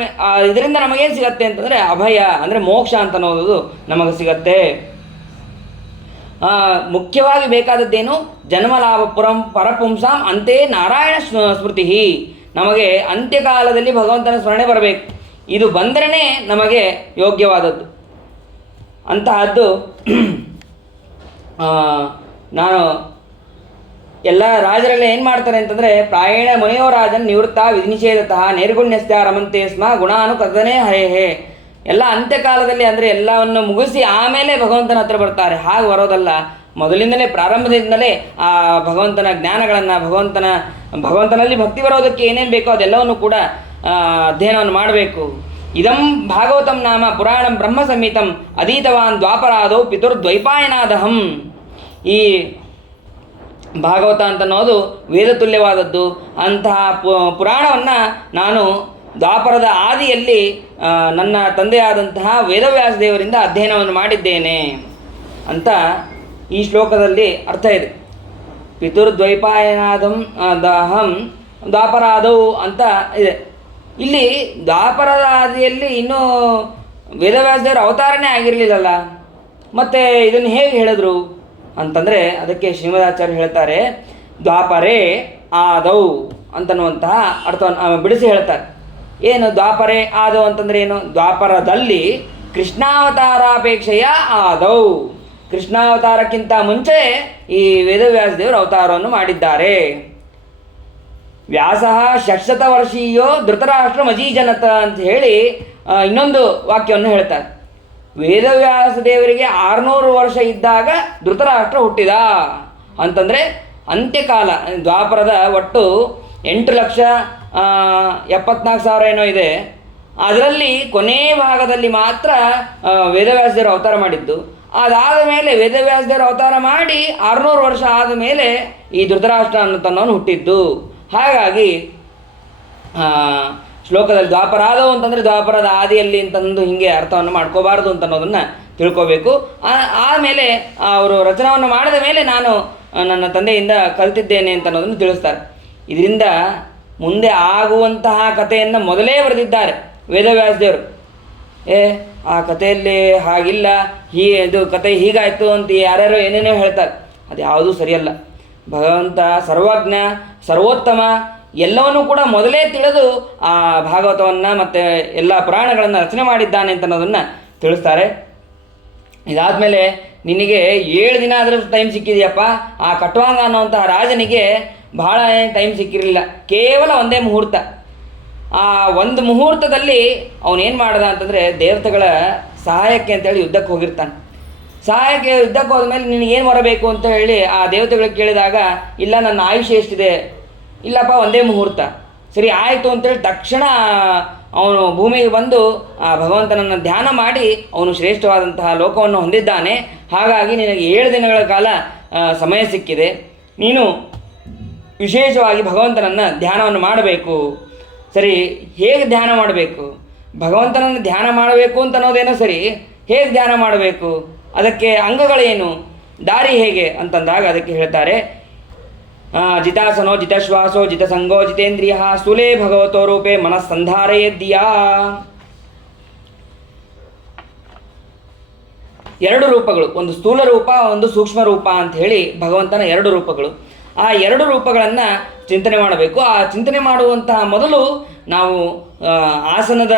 ಇದರಿಂದ ನಮಗೇನು ಸಿಗತ್ತೆ ಅಂತಂದರೆ ಅಭಯ, ಅಂದರೆ ಮೋಕ್ಷ ಅಂತ ಅನ್ನೋದು ನಮಗೆ ಸಿಗತ್ತೆ. ಮುಖ್ಯವಾಗಿ ಬೇಕಾದದ್ದೇನು? ಜನ್ಮಲಾಭ ಪರಪುಂಸಾಂ ಅಂತೆ ನಾರಾಯಣ ಸ್ಮೃತಿ. ನಮಗೆ ಅಂತ್ಯಕಾಲದಲ್ಲಿ ಭಗವಂತನ ಸ್ಮರಣೆ ಬರಬೇಕು. ಇದು ಬಂದರೇ ನಮಗೆ ಯೋಗ್ಯವಾದದ್ದು. ಅಂತಹದ್ದು ನಾನು ಎಲ್ಲ ರಾಜರೆಲ್ಲ ಏನು ಮಾಡ್ತಾರೆ ಅಂತಂದರೆ, ಪ್ರಾಯಣ ಮುನಿಯೋ ರಾಜನ್ ನಿವೃತ್ತ ವಿಧಿನಿಷೇಧತಃ ನೈರ್ಗುಣ್ಯಸ್ಯ ರಮಂತೆ ಸ್ಮ ಗುಣಾನು ಕಥನೆ ಹರೇಹೇ. ಎಲ್ಲ ಅಂತ್ಯಕಾಲದಲ್ಲಿ, ಅಂದರೆ ಎಲ್ಲವನ್ನು ಮುಗಿಸಿ ಆಮೇಲೆ ಭಗವಂತನ ಹತ್ರ ಬರ್ತಾರೆ. ಹಾಗೆ ಬರೋದಲ್ಲ, ಮೊದಲಿಂದಲೇ ಪ್ರಾರಂಭದಿಂದಲೇ ಆ ಭಗವಂತನ ಜ್ಞಾನಗಳನ್ನು, ಭಗವಂತನಲ್ಲಿ ಭಕ್ತಿ ಬರೋದಕ್ಕೆ ಏನೇನು ಬೇಕೋ ಅದೆಲ್ಲವನ್ನು ಕೂಡ ಅಧ್ಯಯನವನ್ನು ಮಾಡಬೇಕು. ಇದಂ ಭಾಗವತಂ ನಾಮ ಪುರಾಣಂ ಬ್ರಹ್ಮ ಸಂಹಿತಂ ಅಧೀತವಾನ್ ದ್ವಾಪರಾದೌ ಪಿತುರ್ದ್ವೈಪಾಯನಾದಹಂ. ಈ ಭಾಗವತ ಅಂತನ್ನೋದು ವೇದ ತುಲ್ಯವಾದದ್ದು. ಅಂತಹ ಪುರಾಣವನ್ನು ನಾನು ದ್ವಾಪರದ ಆದಿಯಲ್ಲಿ ನನ್ನ ತಂದೆಯಾದಂತಹ ವೇದವ್ಯಾಸ ದೇವರಿಂದ ಅಧ್ಯಯನವನ್ನು ಮಾಡಿದ್ದೇನೆ ಅಂತ ಈ ಶ್ಲೋಕದಲ್ಲಿ ಅರ್ಥ ಇದೆ. ಪಿತುರ್ದ್ವೈಪಾಯನಾದಂ ದಹಂ ದ್ವಾಪರಾದೌ ಅಂತ ಇದೆ. ಇಲ್ಲಿ ದ್ವಾಪರದ ಆದಿಯಲ್ಲಿ ಇನ್ನೂ ವೇದವ್ಯಾಸ ದೇವರ ಅವತಾರನೇ ಆಗಿರಲಿಲ್ಲಲ್ಲ, ಮತ್ತು ಇದನ್ನು ಹೇಗೆ ಹೇಳಿದ್ರು ಅಂತಂದರೆ ಅದಕ್ಕೆ ಶ್ರೀಮದಾಚಾರ್ಯ ಹೇಳ್ತಾರೆ, ದ್ವಾಪರೇ ಆದೌ ಅಂತನ್ನುವಂತಹ ಅರ್ಥವನ್ನು ಬಿಡಿಸಿ ಹೇಳ್ತಾರೆ. ಏನು ದ್ವಾಪರೇ ಆದೌ ಅಂತಂದರೆ ಏನು? ದ್ವಾಪರದಲ್ಲಿ ಕೃಷ್ಣಾವತಾರಾಪೇಕ್ಷೆಯ ಆದೌ, ಕೃಷ್ಣಾವತಾರಕ್ಕಿಂತ ಮುಂಚೆ ಈ ವೇದವ್ಯಾಸ ದೇವರು ಅವತಾರವನ್ನು ಮಾಡಿದ್ದಾರೆ. ವ್ಯಾಸ ಷಟ್ಶತವರ್ಷೀಯೋ ಧೃತರಾಷ್ಟ್ರ ಮಜೀಜನತ ಅಂತ ಹೇಳಿ ಇನ್ನೊಂದು ವಾಕ್ಯವನ್ನು ಹೇಳ್ತಾರೆ. ವೇದವ್ಯಾಸ ದೇವರಿಗೆ 600 ವರ್ಷ ಇದ್ದಾಗ ಧೃತರಾಷ್ಟ್ರ ಹುಟ್ಟಿದ ಅಂತಂದರೆ ಅಂತ್ಯಕಾಲ. ದ್ವಾಪರದ ಒಟ್ಟು 8,74,000 ಏನೋ ಇದೆ. ಅದರಲ್ಲಿ ಕೊನೆ ಭಾಗದಲ್ಲಿ ಮಾತ್ರ ವೇದವ್ಯಾಸ ದೇವರು ಅವತಾರ ಮಾಡಿದ್ದು. ಅದಾದ ಮೇಲೆ ವೇದವ್ಯಾಸ ದೇವರು ಅವತಾರ ಮಾಡಿ 600 ವರ್ಷ ಆದ ಮೇಲೆ ಈ ಧೃತರಾಷ್ಟ್ರ ಅನ್ನತನ್ನವನು ಹುಟ್ಟಿದ್ದು. ಹಾಗಾಗಿ ಶ್ಲೋಕದಲ್ಲಿ ದ್ವಾಪರಾದವು ಅಂತಂದರೆ ದ್ವಾಪರದ ಆದಿಯಲ್ಲಿ ಅಂತಂದು ಹೀಗೆ ಅರ್ಥವನ್ನು ಮಾಡ್ಕೋಬಾರ್ದು ಅಂತ ಅನ್ನೋದನ್ನು ತಿಳ್ಕೋಬೇಕು. ಆಮೇಲೆ ಅವರು ರಚನವನ್ನು ಮಾಡಿದ ಮೇಲೆ ನಾನು ನನ್ನ ತಂದೆಯಿಂದ ಕಲಿತಿದ್ದೇನೆ ಅಂತ ಅನ್ನೋದನ್ನು ತಿಳಿಸ್ತಾರೆ. ಇದರಿಂದ ಮುಂದೆ ಆಗುವಂತಹ ಕಥೆಯನ್ನು ಮೊದಲೇ ಬರೆದಿದ್ದಾರೆ ವೇದವ್ಯಾಸದೇವರು. ಆ ಕಥೆಯಲ್ಲಿ ಹಾಗಿಲ್ಲ, ಇದು ಕಥೆ ಹೀಗಾಯಿತು ಅಂತ ಯಾರ್ಯಾರೋ ಏನೇನೋ ಹೇಳ್ತಾರೆ. ಅದು ಯಾವುದೂ ಸರಿಯಲ್ಲ. ಭಗವಂತ ಸರ್ವಜ್ಞ, ಸರ್ವೋತ್ತಮ, ಎಲ್ಲವನ್ನೂ ಕೂಡ ಮೊದಲೇ ತಿಳಿದು ಆ ಭಾಗವತವನ್ನು ಮತ್ತು ಎಲ್ಲ ಪುರಾಣಗಳನ್ನು ರಚನೆ ಮಾಡಿದ್ದಾನೆ ಅಂತ ಅನ್ನೋದನ್ನು ತಿಳಿಸ್ತಾರೆ. ಇದಾದಮೇಲೆ ನಿನಗೆ 7 ದಿನ ಆದರೂ ಟೈಮ್ ಸಿಕ್ಕಿದೆಯಪ್ಪ. ಆ ಕಟ್ವಾಂಗ ಅನ್ನೋಂತಹ ರಾಜನಿಗೆ ಬಹಳ ಟೈಮ್ ಸಿಕ್ಕಿರಲಿಲ್ಲ, ಕೇವಲ ಒಂದೇ ಮುಹೂರ್ತ. ಆ ಒಂದು ಮುಹೂರ್ತದಲ್ಲಿ ಅವನೇನು ಮಾಡ್ದ ಅಂತಂದರೆ, ದೇವತೆಗಳ ಸಹಾಯಕ್ಕೆ ಅಂತೇಳಿ ಯುದ್ಧಕ್ಕೆ ಹೋಗಿರ್ತಾನೆ. ಯುದ್ಧಕ್ಕೆ ಹೋದ್ಮೇಲೆ ನಿನಗೇನು ಬರಬೇಕು ಅಂತ ಹೇಳಿ ಆ ದೇವತೆಗಳಿಗೆ ಕೇಳಿದಾಗ, ಇಲ್ಲ ನನ್ನ ಆಯುಷ್ಯ ಎಷ್ಟಿದೆ, ಇಲ್ಲಪ್ಪ ಒಂದೇ ಮುಹೂರ್ತ. ಸರಿ ಆಯಿತು ಅಂತೇಳಿ ತಕ್ಷಣ ಅವನು ಭೂಮಿಗೆ ಬಂದು ಆ ಭಗವಂತನನ್ನು ಧ್ಯಾನ ಮಾಡಿ ಅವನು ಶ್ರೇಷ್ಠವಾದಂತಹ ಲೋಕವನ್ನು ಹೊಂದಿದ್ದಾನೆ. ಹಾಗಾಗಿ ನಿನಗೆ 7 ದಿನಗಳ ಕಾಲ ಸಮಯ ಸಿಕ್ಕಿದೆ. ನೀನು ವಿಶೇಷವಾಗಿ ಭಗವಂತನನ್ನು ಧ್ಯಾನವನ್ನು ಮಾಡಬೇಕು. ಸರಿ, ಹೇಗೆ ಧ್ಯಾನ ಮಾಡಬೇಕು? ಭಗವಂತನನ್ನು ಧ್ಯಾನ ಮಾಡಬೇಕು ಅಂತ ಅನ್ನೋದೇನೋ ಸರಿ, ಹೇಗೆ ಧ್ಯಾನ ಮಾಡಬೇಕು? ಅದಕ್ಕೆ ಅಂಗಗಳೇನು, ದಾರಿ ಹೇಗೆ ಅಂತಂದಾಗ ಅದಕ್ಕೆ ಹೇಳ್ತಾರೆ, ಜಿತಾಸನೋ ಜಿತಶ್ವಾಸೋ ಜಿತಸಂಗೋ ಜಿತೇಂದ್ರಿಯ ಸ್ಥೂಲೇ ಭಗವತೋ ರೂಪೇ ಮನಸ್ಸಂಧಾರಯೇದ್ಯಾ. 2 ರೂಪಗಳು, ಒಂದು ಸ್ಥೂಲ ರೂಪ, ಒಂದು ಸೂಕ್ಷ್ಮ ರೂಪ ಅಂತ ಹೇಳಿ ಭಗವಂತನ 2 ರೂಪಗಳು. ಆ 2 ರೂಪಗಳನ್ನು ಚಿಂತನೆ ಮಾಡಬೇಕು. ಆ ಚಿಂತನೆ ಮಾಡುವಂತಹ ಮೊದಲು ನಾವು ಆಸನದ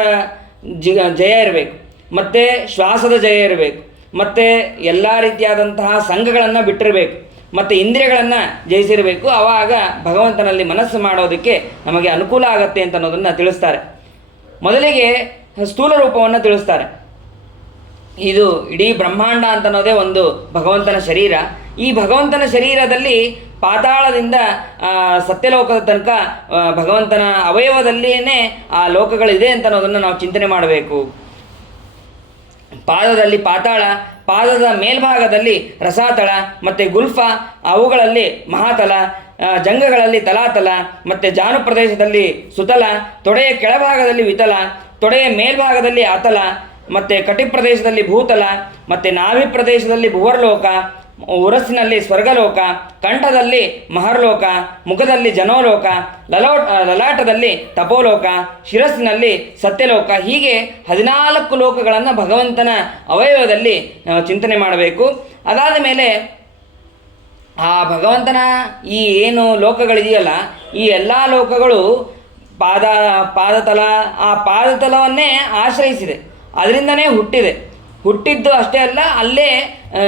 ಜಯ ಇರಬೇಕು, ಮತ್ತು ಶ್ವಾಸದ ಜಯ ಇರಬೇಕು, ಮತ್ತು ಎಲ್ಲ ರೀತಿಯಾದಂತಹ ಸಂಘಗಳನ್ನು ಬಿಟ್ಟಿರಬೇಕು, ಮತ್ತು ಇಂದ್ರಿಯಗಳನ್ನು ಜಯಿಸಿರಬೇಕು. ಆವಾಗ ಭಗವಂತನಲ್ಲಿ ಮನಸ್ಸು ಮಾಡೋದಕ್ಕೆ ನಮಗೆ ಅನುಕೂಲ ಆಗತ್ತೆ ಅಂತ ಅನ್ನೋದನ್ನು ತಿಳಿಸ್ತಾರೆ. ಮೊದಲಿಗೆ ಸ್ಥೂಲ ರೂಪವನ್ನು ತಿಳಿಸ್ತಾರೆ. ಇದು ಇಡೀ ಬ್ರಹ್ಮಾಂಡ ಅಂತ ಅನ್ನೋದೇ ಒಂದು ಭಗವಂತನ ಶರೀರ. ಈ ಭಗವಂತನ ಶರೀರದಲ್ಲಿ ಪಾತಾಳದಿಂದ ಸತ್ಯಲೋಕದ ತನಕ ಭಗವಂತನ ಅವಯವದಲ್ಲಿಯೇ ಆ ಲೋಕಗಳಿದೆ ಅಂತ ಅನ್ನೋದನ್ನು ನಾವು ಚಿಂತನೆ ಮಾಡಬೇಕು. ಪಾದದಲ್ಲಿ ಪಾತಾಳ, ಪಾದದ ಮೇಲ್ಭಾಗದಲ್ಲಿ ರಸಾತಳ ಮತ್ತು ಗುಲ್ಫ, ಅವುಗಳಲ್ಲಿ ಮಹಾತಲ, ಜಂಗಗಳಲ್ಲಿ ತಲಾತಲ, ಮತ್ತು ಜಾನು ಪ್ರದೇಶದಲ್ಲಿ ಸುತಲ, ತೊಡೆಯ ಕೆಳಭಾಗದಲ್ಲಿ ವಿತಲ, ತೊಡೆಯ ಮೇಲ್ಭಾಗದಲ್ಲಿ ಅತಲ, ಮತ್ತು ಕಟಿ ಪ್ರದೇಶದಲ್ಲಿ ಭೂತಲ, ಮತ್ತು ನಾಭಿ ಪ್ರದೇಶದಲ್ಲಿ ಭುವರ್ಲೋಕ, ಉರಸ್ಸಿನಲ್ಲಿ ಸ್ವರ್ಗಲೋಕ, ಕಂಠದಲ್ಲಿ ಮಹರ್ಲೋಕ, ಮುಖದಲ್ಲಿ ಜನೋಲೋಕ, ಲಲಾಟದಲ್ಲಿ ತಪೋಲೋಕ, ಶಿರಸ್ಸಿನಲ್ಲಿ ಸತ್ಯಲೋಕ. ಹೀಗೆ 14 ಲೋಕಗಳನ್ನು ಭಗವಂತನ ಅವಯವದಲ್ಲಿ ಚಿಂತನೆ ಮಾಡಬೇಕು. ಅದಾದ ಮೇಲೆ ಆ ಭಗವಂತನ ಈ ಏನು ಲೋಕಗಳಿದೆಯಲ್ಲ, ಈ ಎಲ್ಲ ಲೋಕಗಳು ಪಾದತಲ, ಆ ಪಾದತಲವನ್ನೇ ಆಶ್ರಯಿಸಿದೆ, ಅದರಿಂದನೇ ಹುಟ್ಟಿದ್ದು ಅಷ್ಟೇ ಅಲ್ಲ, ಅಲ್ಲೇ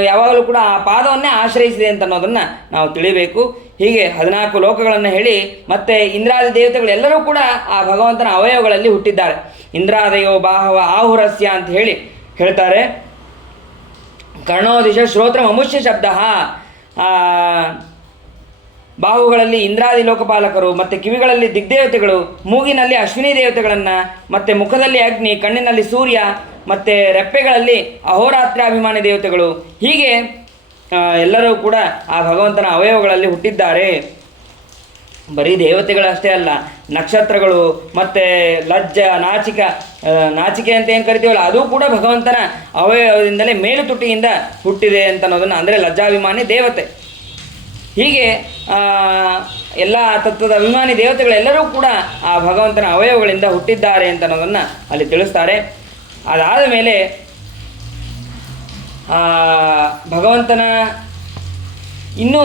ಯಾವಾಗಲೂ ಕೂಡ ಆ ಪಾದವನ್ನೇ ಆಶ್ರಯಿಸಿದೆ ಅಂತ ಅನ್ನೋದನ್ನು ನಾವು ತಿಳಿಬೇಕು. ಹೀಗೆ 14 ಲೋಕಗಳನ್ನು ಹೇಳಿ ಮತ್ತೆ ಇಂದ್ರಾದಿ ದೇವತೆಗಳೆಲ್ಲರೂ ಕೂಡ ಆ ಭಗವಂತನ ಅವಯವಗಳಲ್ಲಿ ಹುಟ್ಟಿದ್ದಾರೆ. ಇಂದ್ರಾದಯೋ ಬಾಹವ ಆಹುರಸ್ಯ ಅಂತ ಹೇಳ್ತಾರೆ. ಕರ್ಣೋದಿಶ ಶ್ರೋತ್ರ ಮಮುಷ್ಯ ಶಬ್ದ, ಬಾಹುಗಳಲ್ಲಿ ಇಂದ್ರಾದಿ ಲೋಕಪಾಲಕರು, ಮತ್ತು ಕಿವಿಗಳಲ್ಲಿ ದಿಗ್ದೇವತೆಗಳು, ಮೂಗಿನಲ್ಲಿ ಅಶ್ವಿನಿ ದೇವತೆಗಳನ್ನು, ಮತ್ತು ಮುಖದಲ್ಲಿ ಅಗ್ನಿ, ಕಣ್ಣಿನಲ್ಲಿ ಸೂರ್ಯ, ಮತ್ತು ರೆಪ್ಪೆಗಳಲ್ಲಿ ಅಹೋರಾತ್ರಾಭಿಮಾನಿ ದೇವತೆಗಳು. ಹೀಗೆ ಎಲ್ಲರೂ ಕೂಡ ಆ ಭಗವಂತನ ಅವಯವಗಳಲ್ಲಿ ಹುಟ್ಟಿದ್ದಾರೆ. ಬರೀ ದೇವತೆಗಳಷ್ಟೇ ಅಲ್ಲ, ನಕ್ಷತ್ರಗಳು, ಮತ್ತು ನಾಚಿಕೆ ಅಂತ ಏನು ಕರಿತೀವಲ್ಲ, ಅದು ಕೂಡ ಭಗವಂತನ ಅವಯವದಿಂದಲೇ ಮೇಲುತುಟಿಯಿಂದ ಹುಟ್ಟಿದೆ ಅಂತ ಅನ್ನೋದನ್ನು, ಅಂದರೆ ಲಜ್ಜಾಭಿಮಾನಿ ದೇವತೆ. ಹೀಗೆ ಎಲ್ಲ ತತ್ವದ ಅಭಿಮಾನಿ ದೇವತೆಗಳೆಲ್ಲರೂ ಕೂಡ ಆ ಭಗವಂತನ ಅವಯವಗಳಿಂದ ಹುಟ್ಟಿದ್ದಾರೆ ಅಂತ ಅನ್ನೋದನ್ನು ಅಲ್ಲಿ ತಿಳಿಸ್ತಾರೆ. ಅದಾದ ಮೇಲೆ ಭಗವಂತನ ಇನ್ನೂ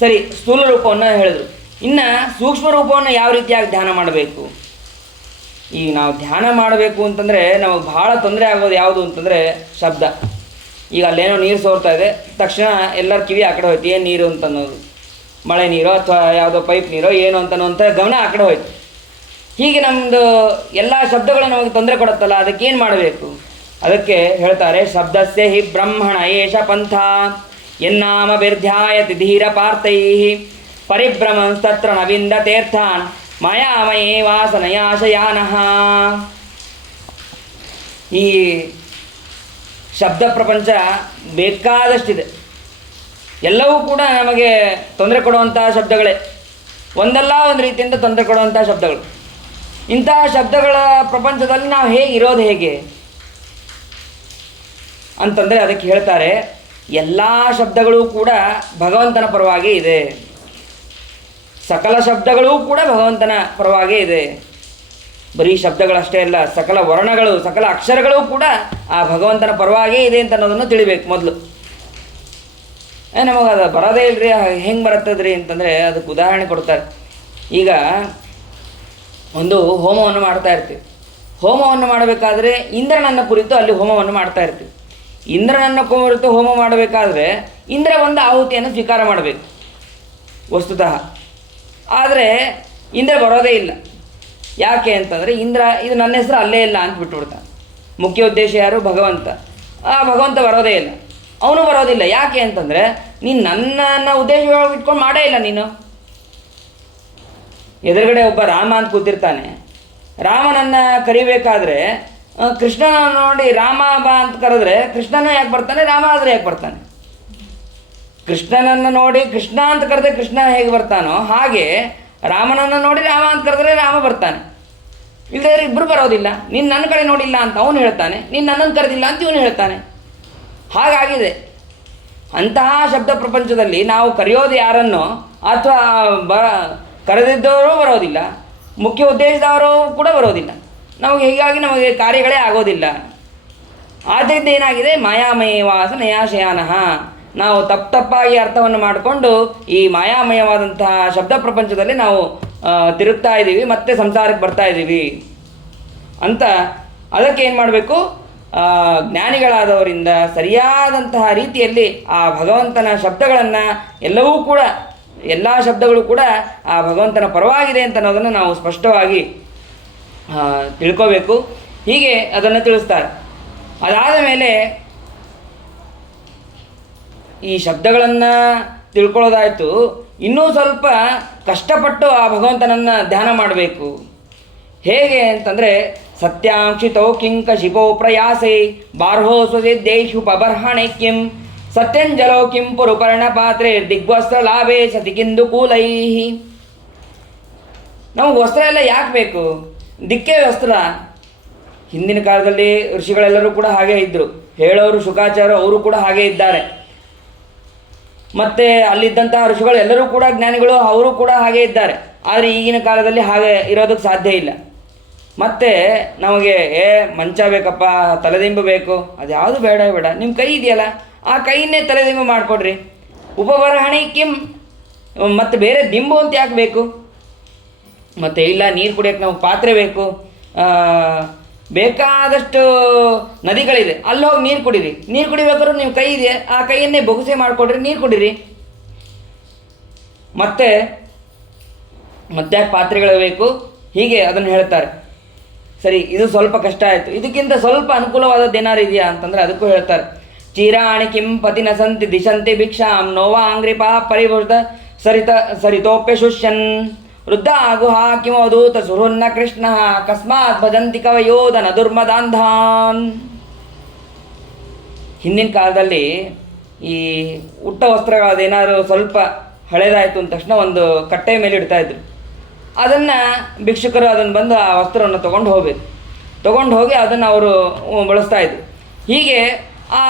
ಸರಿ ಸ್ಥೂಲ ರೂಪವನ್ನು ಹೇಳಿದ್ರು. ಇನ್ನು ಸೂಕ್ಷ್ಮ ರೂಪವನ್ನು ಯಾವ ರೀತಿಯಾಗಿ ಧ್ಯಾನ ಮಾಡಬೇಕು? ಈಗ ನಾವು ಧ್ಯಾನ ಮಾಡಬೇಕು ಅಂತಂದರೆ ನಮಗೆ ಭಾಳ ತೊಂದರೆ ಆಗೋದು ಯಾವುದು ಅಂತಂದರೆ ಶಬ್ದ. ಈಗ ಅಲ್ಲೇನೋ ನೀರು ಸೋರ್ತಾ ಇದೆ, ತಕ್ಷಣ ಎಲ್ಲರ ಕಿವಿ ಆ ಕಡೆ ಹೋಯ್ತು, ಏನು ನೀರು ಅಂತ ಅನ್ನೋದು, ಮಳೆ ನೀರೋ ಅಥವಾ ಯಾವುದೋ ಪೈಪ್ ನೀರೋ ಏನು ಅಂತನ್ನುವಂಥ ಗಮನ ಆ ಕಡೆ ಹೋಯ್ತು. ಹೀಗೆ ನಮ್ಮದು ಎಲ್ಲ ಶಬ್ದಗಳು ನಮಗೆ ತೊಂದರೆ ಕೊಡುತ್ತಲ್ಲ, ಅದಕ್ಕೇನು ಮಾಡಬೇಕು? ಅದಕ್ಕೆ ಹೇಳ್ತಾರೆ, ಶಬ್ದಸ್ಯ ಹಿ ಬ್ರಹ್ಮಣ ಏಷ ಪಂಥ ಎನ್ನಾಮ ಬಿರ್ಧ್ಯಾಯತಿ ಧೀರ ಪಾರ್ಥೈ ಪರಿಭ್ರಮಸ್ತತ್ರ ನವಿಂದ ತೀರ್ಥಾನ್ ಮಾಯಾಮಯೇ ವಾಸನಯಾಶಯಾನಃ. ಈ ಶಬ್ದ ಪ್ರಪಂಚ ಬೇಕಾದಷ್ಟಿದೆ, ಎಲ್ಲವೂ ಕೂಡ ನಮಗೆ ತೊಂದರೆ ಕೊಡುವಂಥ ಶಬ್ದಗಳೇ, ಒಂದಲ್ಲ ಒಂದು ರೀತಿಯಿಂದ ತೊಂದರೆ ಕೊಡುವಂಥ ಶಬ್ದಗಳು. ಇಂತಹ ಶಬ್ದಗಳ ಪ್ರಪಂಚದಲ್ಲಿ ನಾವು ಇರೋದು ಹೇಗೆ ಅಂತಂದರೆ ಅದಕ್ಕೆ ಹೇಳ್ತಾರೆ, ಎಲ್ಲ ಶಬ್ದಗಳೂ ಕೂಡ ಭಗವಂತನ ಪರವಾಗಿ ಇದೆ, ಸಕಲ ಶಬ್ದಗಳೂ ಕೂಡ ಭಗವಂತನ ಪರವಾಗೇ ಇದೆ. ಬರೀ ಶಬ್ದಗಳಷ್ಟೇ ಅಲ್ಲ, ಸಕಲ ವರ್ಣಗಳು, ಸಕಲ ಅಕ್ಷರಗಳು ಕೂಡ ಆ ಭಗವಂತನ ಪರವಾಗೇ ಇದೆ ಅಂತ ಅನ್ನೋದನ್ನು ತಿಳಿಬೇಕು ಮೊದಲು. ನಮಗೆ ಅದು ಬರೋದೇ ಇಲ್ಲರಿ, ಹೆಂಗೆ ಬರುತ್ತದ್ರಿ ಅಂತಂದರೆ ಅದಕ್ಕೆ ಉದಾಹರಣೆ ಕೊಡ್ತಾರೆ. ಈಗ ಒಂದು ಹೋಮವನ್ನು ಮಾಡ್ತಾ ಇರ್ತೀವಿ. ಹೋಮವನ್ನು ಮಾಡಬೇಕಾದ್ರೆ ಇಂದ್ರನನ್ನು ಕುರಿತು ಅಲ್ಲಿ ಹೋಮವನ್ನು ಮಾಡ್ತಾ ಇರ್ತೀವಿ. ಇಂದ್ರನನ್ನು ಕುರಿತು ಹೋಮ ಮಾಡಬೇಕಾದ್ರೆ ಇಂದ್ರ ಒಂದು ಆಹುತಿಯನ್ನು ಸ್ವೀಕಾರ ಮಾಡಬೇಕು ವಸ್ತುತಃ. ಆದರೆ ಇಂದ್ರ ಬರೋದೇ ಇಲ್ಲ. ಯಾಕೆ ಅಂತಂದರೆ ಇಂದ್ರ ಇದು ನನ್ನ ಹೆಸರು ಅಲ್ಲೇ ಇಲ್ಲ ಅಂತ ಬಿಟ್ಬಿಡ್ತಾನೆ. ಮುಖ್ಯ ಉದ್ದೇಶ ಯಾರು? ಭಗವಂತ. ಆ ಭಗವಂತ ಬರೋದೇ ಇಲ್ಲ, ಅವನು ಬರೋದಿಲ್ಲ. ಯಾಕೆ ಅಂತಂದರೆ ನೀನು ನನ್ನನ್ನು ಉದ್ದೇಶವಾಗಿ ಇಟ್ಕೊಂಡು ಮಾಡೇ ಇಲ್ಲ. ನೀನು ಎದುರುಗಡೆ ಒಬ್ಬ ರಾಮ ಅಂತ ಕೂತಿರ್ತಾನೆ, ರಾಮನನ್ನು ಕರಿಬೇಕಾದ್ರೆ ಕೃಷ್ಣನ ನೋಡಿ ರಾಮ ಬಾ ಅಂತ ಕರೆದ್ರೆ ಕೃಷ್ಣನೂ ಯಾಕೆ ಬರ್ತಾನೆ, ರಾಮ ಆದರೆ ಯಾಕೆ ಬರ್ತಾನೆ? ಕೃಷ್ಣನನ್ನು ನೋಡಿ ಕೃಷ್ಣ ಅಂತ ಕರೆದ್ರೆ ಕೃಷ್ಣ ಹೇಗೆ ಬರ್ತಾನೋ ಹಾಗೆ ರಾಮನನ್ನು ನೋಡಿ ರಾಮ ಅಂತ ಕರೆದ್ರೆ ರಾಮ ಬರ್ತಾನೆ. ಇಲ್ಲದೇ ಇಬ್ಬರು ಬರೋದಿಲ್ಲ. ನೀನು ನನ್ನ ಕಡೆ ನೋಡಿಲ್ಲ ಅಂತ ಅವನು ಹೇಳ್ತಾನೆ, ನೀನು ನನ್ನನ್ನು ಕರೆದಿಲ್ಲ ಅಂತ ಇವನು ಹೇಳ್ತಾನೆ. ಹಾಗಾಗಿದೆ. ಅಂತಹ ಶಬ್ದ ಪ್ರಪಂಚದಲ್ಲಿ ನಾವು ಕರೆಯೋದು ಯಾರನ್ನೋ ಅಥವಾ ಕರೆದಿದ್ದವರು ಬರೋದಿಲ್ಲ, ಮುಖ್ಯ ಉದ್ದೇಶದವರು ಕೂಡ ಬರೋದಿಲ್ಲ. ಹೀಗಾಗಿ ನಮಗೆ ಕಾರ್ಯಗಳೇ ಆಗೋದಿಲ್ಲ. ಆದ್ದರಿಂದ ಏನಾಗಿದೆ, ಮಾಯಾಮಯ ವಾಸನಯಾಶಯಾನಃ. ನಾವು ತಪ್ಪಾಗಿ ಅರ್ಥವನ್ನು ಮಾಡಿಕೊಂಡು ಈ ಮಾಯಾಮಯವಾದಂತಹ ಶಬ್ದ ಪ್ರಪಂಚದಲ್ಲಿ ನಾವು ತಿರುಗ್ತಾ ಇದ್ದೀವಿ, ಮತ್ತೆ ಸಂಸಾರಕ್ಕೆ ಬರ್ತಾ ಇದ್ದೀವಿ ಅಂತ. ಅದಕ್ಕೆ ಏನು ಮಾಡಬೇಕು? ಜ್ಞಾನಿಗಳಾದವರಿಂದ ಸರಿಯಾದಂತಹ ರೀತಿಯಲ್ಲಿ ಆ ಭಗವಂತನ ಶಬ್ದಗಳನ್ನು ಎಲ್ಲ ಶಬ್ದಗಳು ಕೂಡ ಆ ಭಗವಂತನ ಪರವಾಗಿದೆ ಅಂತ ಅನ್ನೋದನ್ನು ನಾವು ಸ್ಪಷ್ಟವಾಗಿ ತಿಳ್ಕೋಬೇಕು. ಹೀಗೆ ಅದನ್ನು ತಿಳಿಸ್ತಾರೆ. ಅದಾದ ಮೇಲೆ ಈ ಶಬ್ದಗಳನ್ನು ತಿಳ್ಕೊಳ್ಳೋದಾಯಿತು, ಇನ್ನೂ ಸ್ವಲ್ಪ ಕಷ್ಟಪಟ್ಟು ಆ ಭಗವಂತನನ್ನು ಧ್ಯಾನ ಮಾಡಬೇಕು. ಹೇಗೆ ಅಂತಂದರೆ, ಸತ್ಯಾಂಕ್ಷಿತೋ ಕಿಂಕ ಶಿಪೋ ಪ್ರಯಾಸೆ ಬಾರ್ಹೋ ಸ್ವಸಿದ್ದೇಶು ಪಬರ್ಹಣೆ ಕಿಂ ಸತ್ಯಂಜಲೋ ಕಿಂ ಪುರುಪರ್ಣ ಪಾತ್ರೆ ದಿಗ್ವಸ್ತ್ರ ಲಾಭೇ ಸತಿ ಕಿಂದು ಕೂಲೈ. ನಮಗೆ ವಸ್ತ್ರ ಎಲ್ಲ ಯಾಕೆ ಬೇಕು? ದಿಕ್ಕೇ ವಸ್ತ್ರ. ಹಿಂದಿನ ಕಾಲದಲ್ಲಿ ಋಷಿಗಳೆಲ್ಲರೂ ಕೂಡ ಹಾಗೇ ಇದ್ದರು. ಹೇಳೋರು ಶುಕಾಚಾರ್ಯ ಅವರು ಕೂಡ ಹಾಗೇ ಇದ್ದಾರೆ. ಮತ್ತು ಅಲ್ಲಿದ್ದಂತಹ ಋಷಿಗಳು ಎಲ್ಲರೂ ಕೂಡ ಜ್ಞಾನಿಗಳು, ಅವರು ಕೂಡ ಹಾಗೇ ಇದ್ದಾರೆ. ಆದರೆ ಈಗಿನ ಕಾಲದಲ್ಲಿ ಹಾಗೆ ಇರೋದಕ್ಕೆ ಸಾಧ್ಯ ಇಲ್ಲ. ಮತ್ತು ನಮಗೆ ಮಂಚ ಬೇಕಪ್ಪ, ತಲೆದಿಂಬು ಬೇಕು, ಅದು ಯಾವುದು ಬೇಡ ಬೇಡ, ನಿಮ್ಮ ಕೈ ಇದೆಯಲ್ಲ ಆ ಕೈಯನ್ನೇ ತಲೆದಿಂಬು ಮಾಡಿಕೊಡ್ರಿ. ಉಪಬರಹಣಿ ಕಿಂ, ಮತ್ತು ಬೇರೆ ದಿಂಬು ಅಂತ ಯಾಕೆ ಬೇಕು? ಮತ್ತು ಇಲ್ಲ ನೀರು ಕುಡಿಯೋಕ್ಕೆ ನಮಗೆ ಪಾತ್ರೆ ಬೇಕು, ಬೇಕಾದಷ್ಟು ನದಿಗಳಿದೆ, ಅಲ್ಲಿ ಹೋಗಿ ನೀರು ಕುಡೀರಿ. ನೀರು ಕುಡಿಬೇಕಾದ್ರೂ ನೀವು ಕೈ ಇದೆ, ಆ ಕೈಯನ್ನೇ ಬೊಗಸೆ ಮಾಡಿಕೊಡ್ರಿ, ನೀರು ಕುಡೀರಿ. ಮತ್ತೆ ಯಾಕೆ ಪಾತ್ರೆಗಳು ಬೇಕು? ಹೀಗೆ ಅದನ್ನು ಹೇಳ್ತಾರೆ. ಸರಿ, ಇದು ಸ್ವಲ್ಪ ಕಷ್ಟ ಆಯಿತು. ಇದಕ್ಕಿಂತ ಸ್ವಲ್ಪ ಅನುಕೂಲವಾದದ್ದು ಏನಾರು ಇದೆಯಾ ಅಂತಂದರೆ ಅದಕ್ಕೂ ಹೇಳ್ತಾರೆ. ಚೀರಾಣಿ ಕಿಂ ಪತಿ ನ ಸಂತಿ ದಿಶಂತಿ ಭಿಕ್ಷಾಂ ನೋವಾ ಅಂಗ್ರಿಪಾ ಪರಿಭೂತ ಸರಿತೋಪ್ಯ ಶುಷ್ಯನ್ ವೃದ್ಧ ಗುಹಾ ಕಿಮವಧೂತ ಸುಹೃನ್ನ ಕೃಷ್ಣ ಅಕಸ್ಮಾತ್ ಭಜಂತಿ ಕವಯೋಧನ ದುರ್ಮದಾಂಧಾನ್. ಹಿಂದಿನ ಕಾಲದಲ್ಲಿ ಈ ಉಟ್ಟ ವಸ್ತ್ರಗಳದೇನಾದ್ರು ಸ್ವಲ್ಪ ಹಳೇದಾಯಿತು ಅಂದ ತಕ್ಷಣ ಒಂದು ಕಟ್ಟೆ ಮೇಲೆ ಇಡ್ತಾಯಿದ್ರು. ಅದನ್ನು ಭಿಕ್ಷುಕರು ಅದನ್ನು ಬಂದು ಆ ವಸ್ತ್ರವನ್ನು ತೊಗೊಂಡು ಹೋಗಿ ಅದನ್ನು ಅವರು ಬಳಸ್ತಾಯಿದ್ರು. ಹೀಗೆ ಆ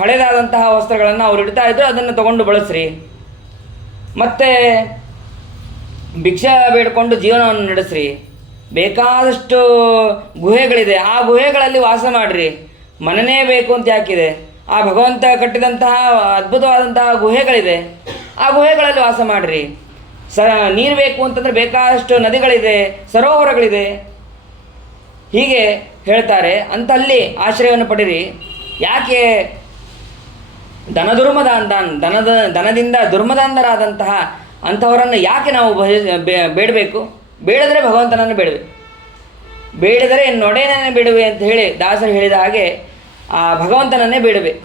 ಹಳೇದಾದಂತಹ ವಸ್ತ್ರಗಳನ್ನು ಅವ್ರು ಇಡ್ತಾಯಿದ್ರು, ಅದನ್ನು ತೊಗೊಂಡು ಬಳಸ್ರಿ. ಮತ್ತು ಭಿಕ್ಷೆ ಬೇಡಿಕೊಂಡು ಜೀವನವನ್ನು ನಡೆಸ್ರಿ. ಬೇಕಾದಷ್ಟು ಗುಹೆಗಳಿದೆ, ಆ ಗುಹೆಗಳಲ್ಲಿ ವಾಸ ಮಾಡಿರಿ. ಮನೆಯೇ ಬೇಕು ಅಂತ ಯಾಕಿದೆ? ಆ ಭಗವಂತ ಕಟ್ಟಿದಂತಹ ಅದ್ಭುತವಾದಂತಹ ಗುಹೆಗಳಿದೆ, ಆ ಗುಹೆಗಳಲ್ಲಿ ವಾಸ ಮಾಡಿರಿ. ನೀರು ಬೇಕು ಅಂತಂದರೆ ಬೇಕಾದಷ್ಟು ನದಿಗಳಿದೆ, ಸರೋವರಗಳಿದೆ. ಹೀಗೆ ಹೇಳ್ತಾರೆ. ಅಂತ ಅಲ್ಲಿ ಆಶ್ರಯವನ್ನು ಪಡಿರಿ. ಯಾಕೆ? ದನದಿಂದ ದುರ್ಮದಾಂಧರಾದಂತಹ ಅಂಥವರನ್ನು ಯಾಕೆ ನಾವು ಬೇಡಬೇಕು? ಬೇಡದರೆ ಭಗವಂತನನ್ನು ಬೇಡಬೇಕು, ಬೇಡಿದರೆ ನೊಡೆನೇ ಬೇಡುವೆ ಅಂತ ಹೇಳಿ ದಾಸರು ಹೇಳಿದ ಹಾಗೆ ಆ ಭಗವಂತನನ್ನೇ ಬೇಡಬೇಕು.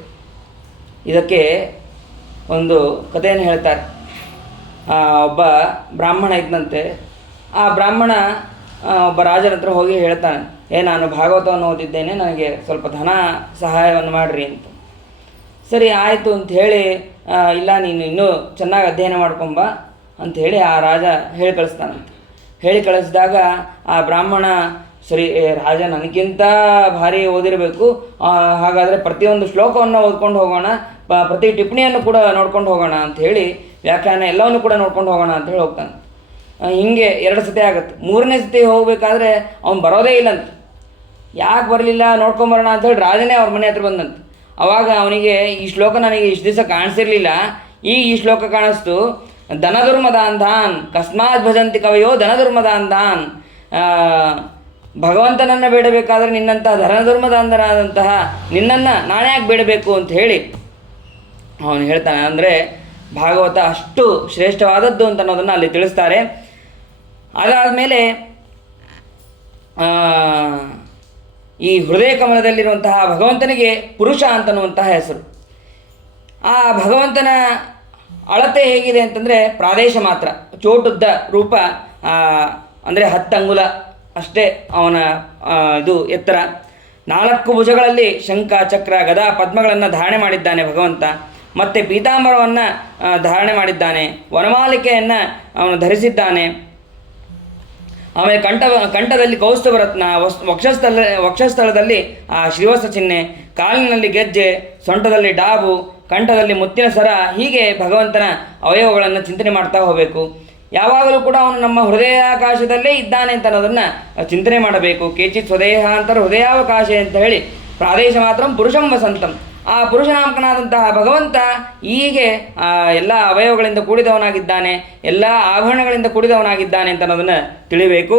ಇದಕ್ಕೆ ಒಂದು ಕಥೆಯನ್ನು ಹೇಳ್ತಾರೆ. ಒಬ್ಬ ಬ್ರಾಹ್ಮಣ ಇದ್ದಂತೆ. ಆ ಬ್ರಾಹ್ಮಣ ಒಬ್ಬ ರಾಜನ ಹತ್ರ ಹೋಗಿ ಹೇಳ್ತಾನೆ, ನಾನು ಭಾಗವತವನ್ನು ಓದಿದ್ದೇನೆ, ನನಗೆ ಸ್ವಲ್ಪ ಧನ ಸಹಾಯವನ್ನು ಮಾಡಿರಿ ಅಂತ. ಸರಿ ಆಯಿತು ಅಂತ ಹೇಳಿ, ಇಲ್ಲ ನೀನು ಇನ್ನೂ ಚೆನ್ನಾಗಿ ಅಧ್ಯಯನ ಮಾಡ್ಕೊಂಬ ಅಂಥೇಳಿ ಆ ರಾಜ ಹೇಳಿ ಕಳಿಸ್ತಾನಂತೆ. ಹೇಳಿ ಕಳಿಸಿದಾಗ ಆ ಬ್ರಾಹ್ಮಣ, ಸರಿ ರಾಜ ನನಗಿಂತ ಭಾರಿ ಓದಿರಬೇಕು, ಹಾಗಾದರೆ ಪ್ರತಿಯೊಂದು ಶ್ಲೋಕವನ್ನು ಓದ್ಕೊಂಡು ಹೋಗೋಣ, ಪ್ರತಿ ಟಿಪ್ಪಣಿಯನ್ನು ಕೂಡ ನೋಡ್ಕೊಂಡು ಹೋಗೋಣ ಅಂಥೇಳಿ, ವ್ಯಾಖ್ಯಾನ ಎಲ್ಲವನ್ನು ಕೂಡ ನೋಡ್ಕೊಂಡು ಹೋಗೋಣ ಅಂಥೇಳಿ ಹೋಗ್ತಾನೆ. ಹೀಗೆ 2 ಸತಿ ಆಗುತ್ತೆ. 3ನೇ ಸತಿ ಹೋಗಬೇಕಾದ್ರೆ ಅವ್ನು ಬರೋದೇ ಇಲ್ಲಂತ. ಯಾಕೆ ಬರಲಿಲ್ಲ ನೋಡ್ಕೊಂಬರೋಣ ಅಂಥೇಳಿ ರಾಜನೇ ಅವ್ರ ಮನೆ ಹತ್ರ ಬಂದಂತೆ. ಆವಾಗ ಅವನಿಗೆ ಈ ಶ್ಲೋಕ ನನಗೆ ಇಷ್ಟು ದಿವಸ ಕಾಣಿಸಿರಲಿಲ್ಲ, ಈಗ ಈ ಶ್ಲೋಕ ಕಾಣಿಸ್ತು. ಧನದುರ್ಮದಾಂಧಾನ್ ಕಸ್ಮಾತ್ ಭಜಂತಿ ಕವಯೋ ಧನದುರ್ಮದಾಂಧಾನ್. ಭಗವಂತನನ್ನು ಬೇಡಬೇಕಾದ್ರೆ ನಿನ್ನಂತಹ ಧನದುರ್ಮದಾಂಧರಾದಂತಹ ನಿನ್ನನ್ನು ನಾನೇ ಯಾಕೆ ಬೇಡಬೇಕು ಅಂತ ಹೇಳಿ ಅವನು ಹೇಳ್ತಾನೆ. ಅಂದರೆ ಭಾಗವತ ಅಷ್ಟು ಶ್ರೇಷ್ಠವಾದದ್ದು ಅಂತ ಅನ್ನೋದನ್ನು ಅಲ್ಲಿ ತಿಳಿಸ್ತಾರೆ. ಅದಾದಮೇಲೆ ಈ ಹೃದಯ ಕಮಲದಲ್ಲಿರುವಂತಹ ಭಗವಂತನಿಗೆ ಪುರುಷ ಅಂತನ್ನುವಂತಹ ಹೆಸರು. ಆ ಭಗವಂತನ ಅಳತೆ ಹೇಗಿದೆ ಅಂತಂದರೆ ಪ್ರಾದೇಶ ಮಾತ್ರ, ಚೋಟುದ್ದ ರೂಪ, ಅಂದರೆ 10 ಅಂಗುಲ ಅಷ್ಟೇ ಅವನ ಇದು ಎತ್ತರ. 4 ಭುಜಗಳಲ್ಲಿ ಶಂಖ, ಚಕ್ರ, ಗದಾ, ಪದ್ಮಗಳನ್ನು ಧಾರಣೆ ಮಾಡಿದ್ದಾನೆ ಭಗವಂತ. ಮತ್ತು ಪೀತಾಂಬರವನ್ನು ಧಾರಣೆ ಮಾಡಿದ್ದಾನೆ, ವನಮಾಲಿಕೆಯನ್ನು ಅವನು ಧರಿಸಿದ್ದಾನೆ. ಆಮೇಲೆ ಕಂಠದಲ್ಲಿ ಕೌಸ್ತುಭರತ್ನ, ವಕ್ಷಸ್ಥಳದಲ್ಲಿ ಆ ಶ್ರೀವತ್ಸ ಚಿಹ್ನೆ, ಕಾಲಿನಲ್ಲಿ ಗೆಜ್ಜೆ, ಸೊಂಟದಲ್ಲಿ ಡಾಬು, ಕಂಠದಲ್ಲಿ ಮುತ್ತಿನ ಸರ. ಹೀಗೆ ಭಗವಂತನ ಅವಯವಗಳನ್ನು ಚಿಂತನೆ ಮಾಡ್ತಾ ಹೋಗಬೇಕು. ಯಾವಾಗಲೂ ಕೂಡ ಅವನು ನಮ್ಮ ಹೃದಯಾಕಾಶದಲ್ಲೇ ಇದ್ದಾನೆ ಅಂತ ಅನ್ನೋದನ್ನು ಚಿಂತನೆ ಮಾಡಬೇಕು. ಕೇಚಿತ್ ಸ್ವದೇಹ ಅಂತಾರೆ ಹೃದಯಾವಕಾಶ ಅಂತ ಹೇಳಿ, ಪ್ರಾದೇಶ ಮಾತ್ರ ಪುರುಷಂ ವಸಂತಂ. ಆ ಪುರುಷನಾಮಕನಾದಂತಹ ಭಗವಂತ ಹೀಗೆ ಎಲ್ಲ ಅವಯವಗಳಿಂದ ಕೂಡಿದವನಾಗಿದ್ದಾನೆ, ಎಲ್ಲ ಆಭರಣಗಳಿಂದ ಕೂಡಿದವನಾಗಿದ್ದಾನೆ ಅಂತ ಅನ್ನೋದನ್ನು ತಿಳಿಬೇಕು.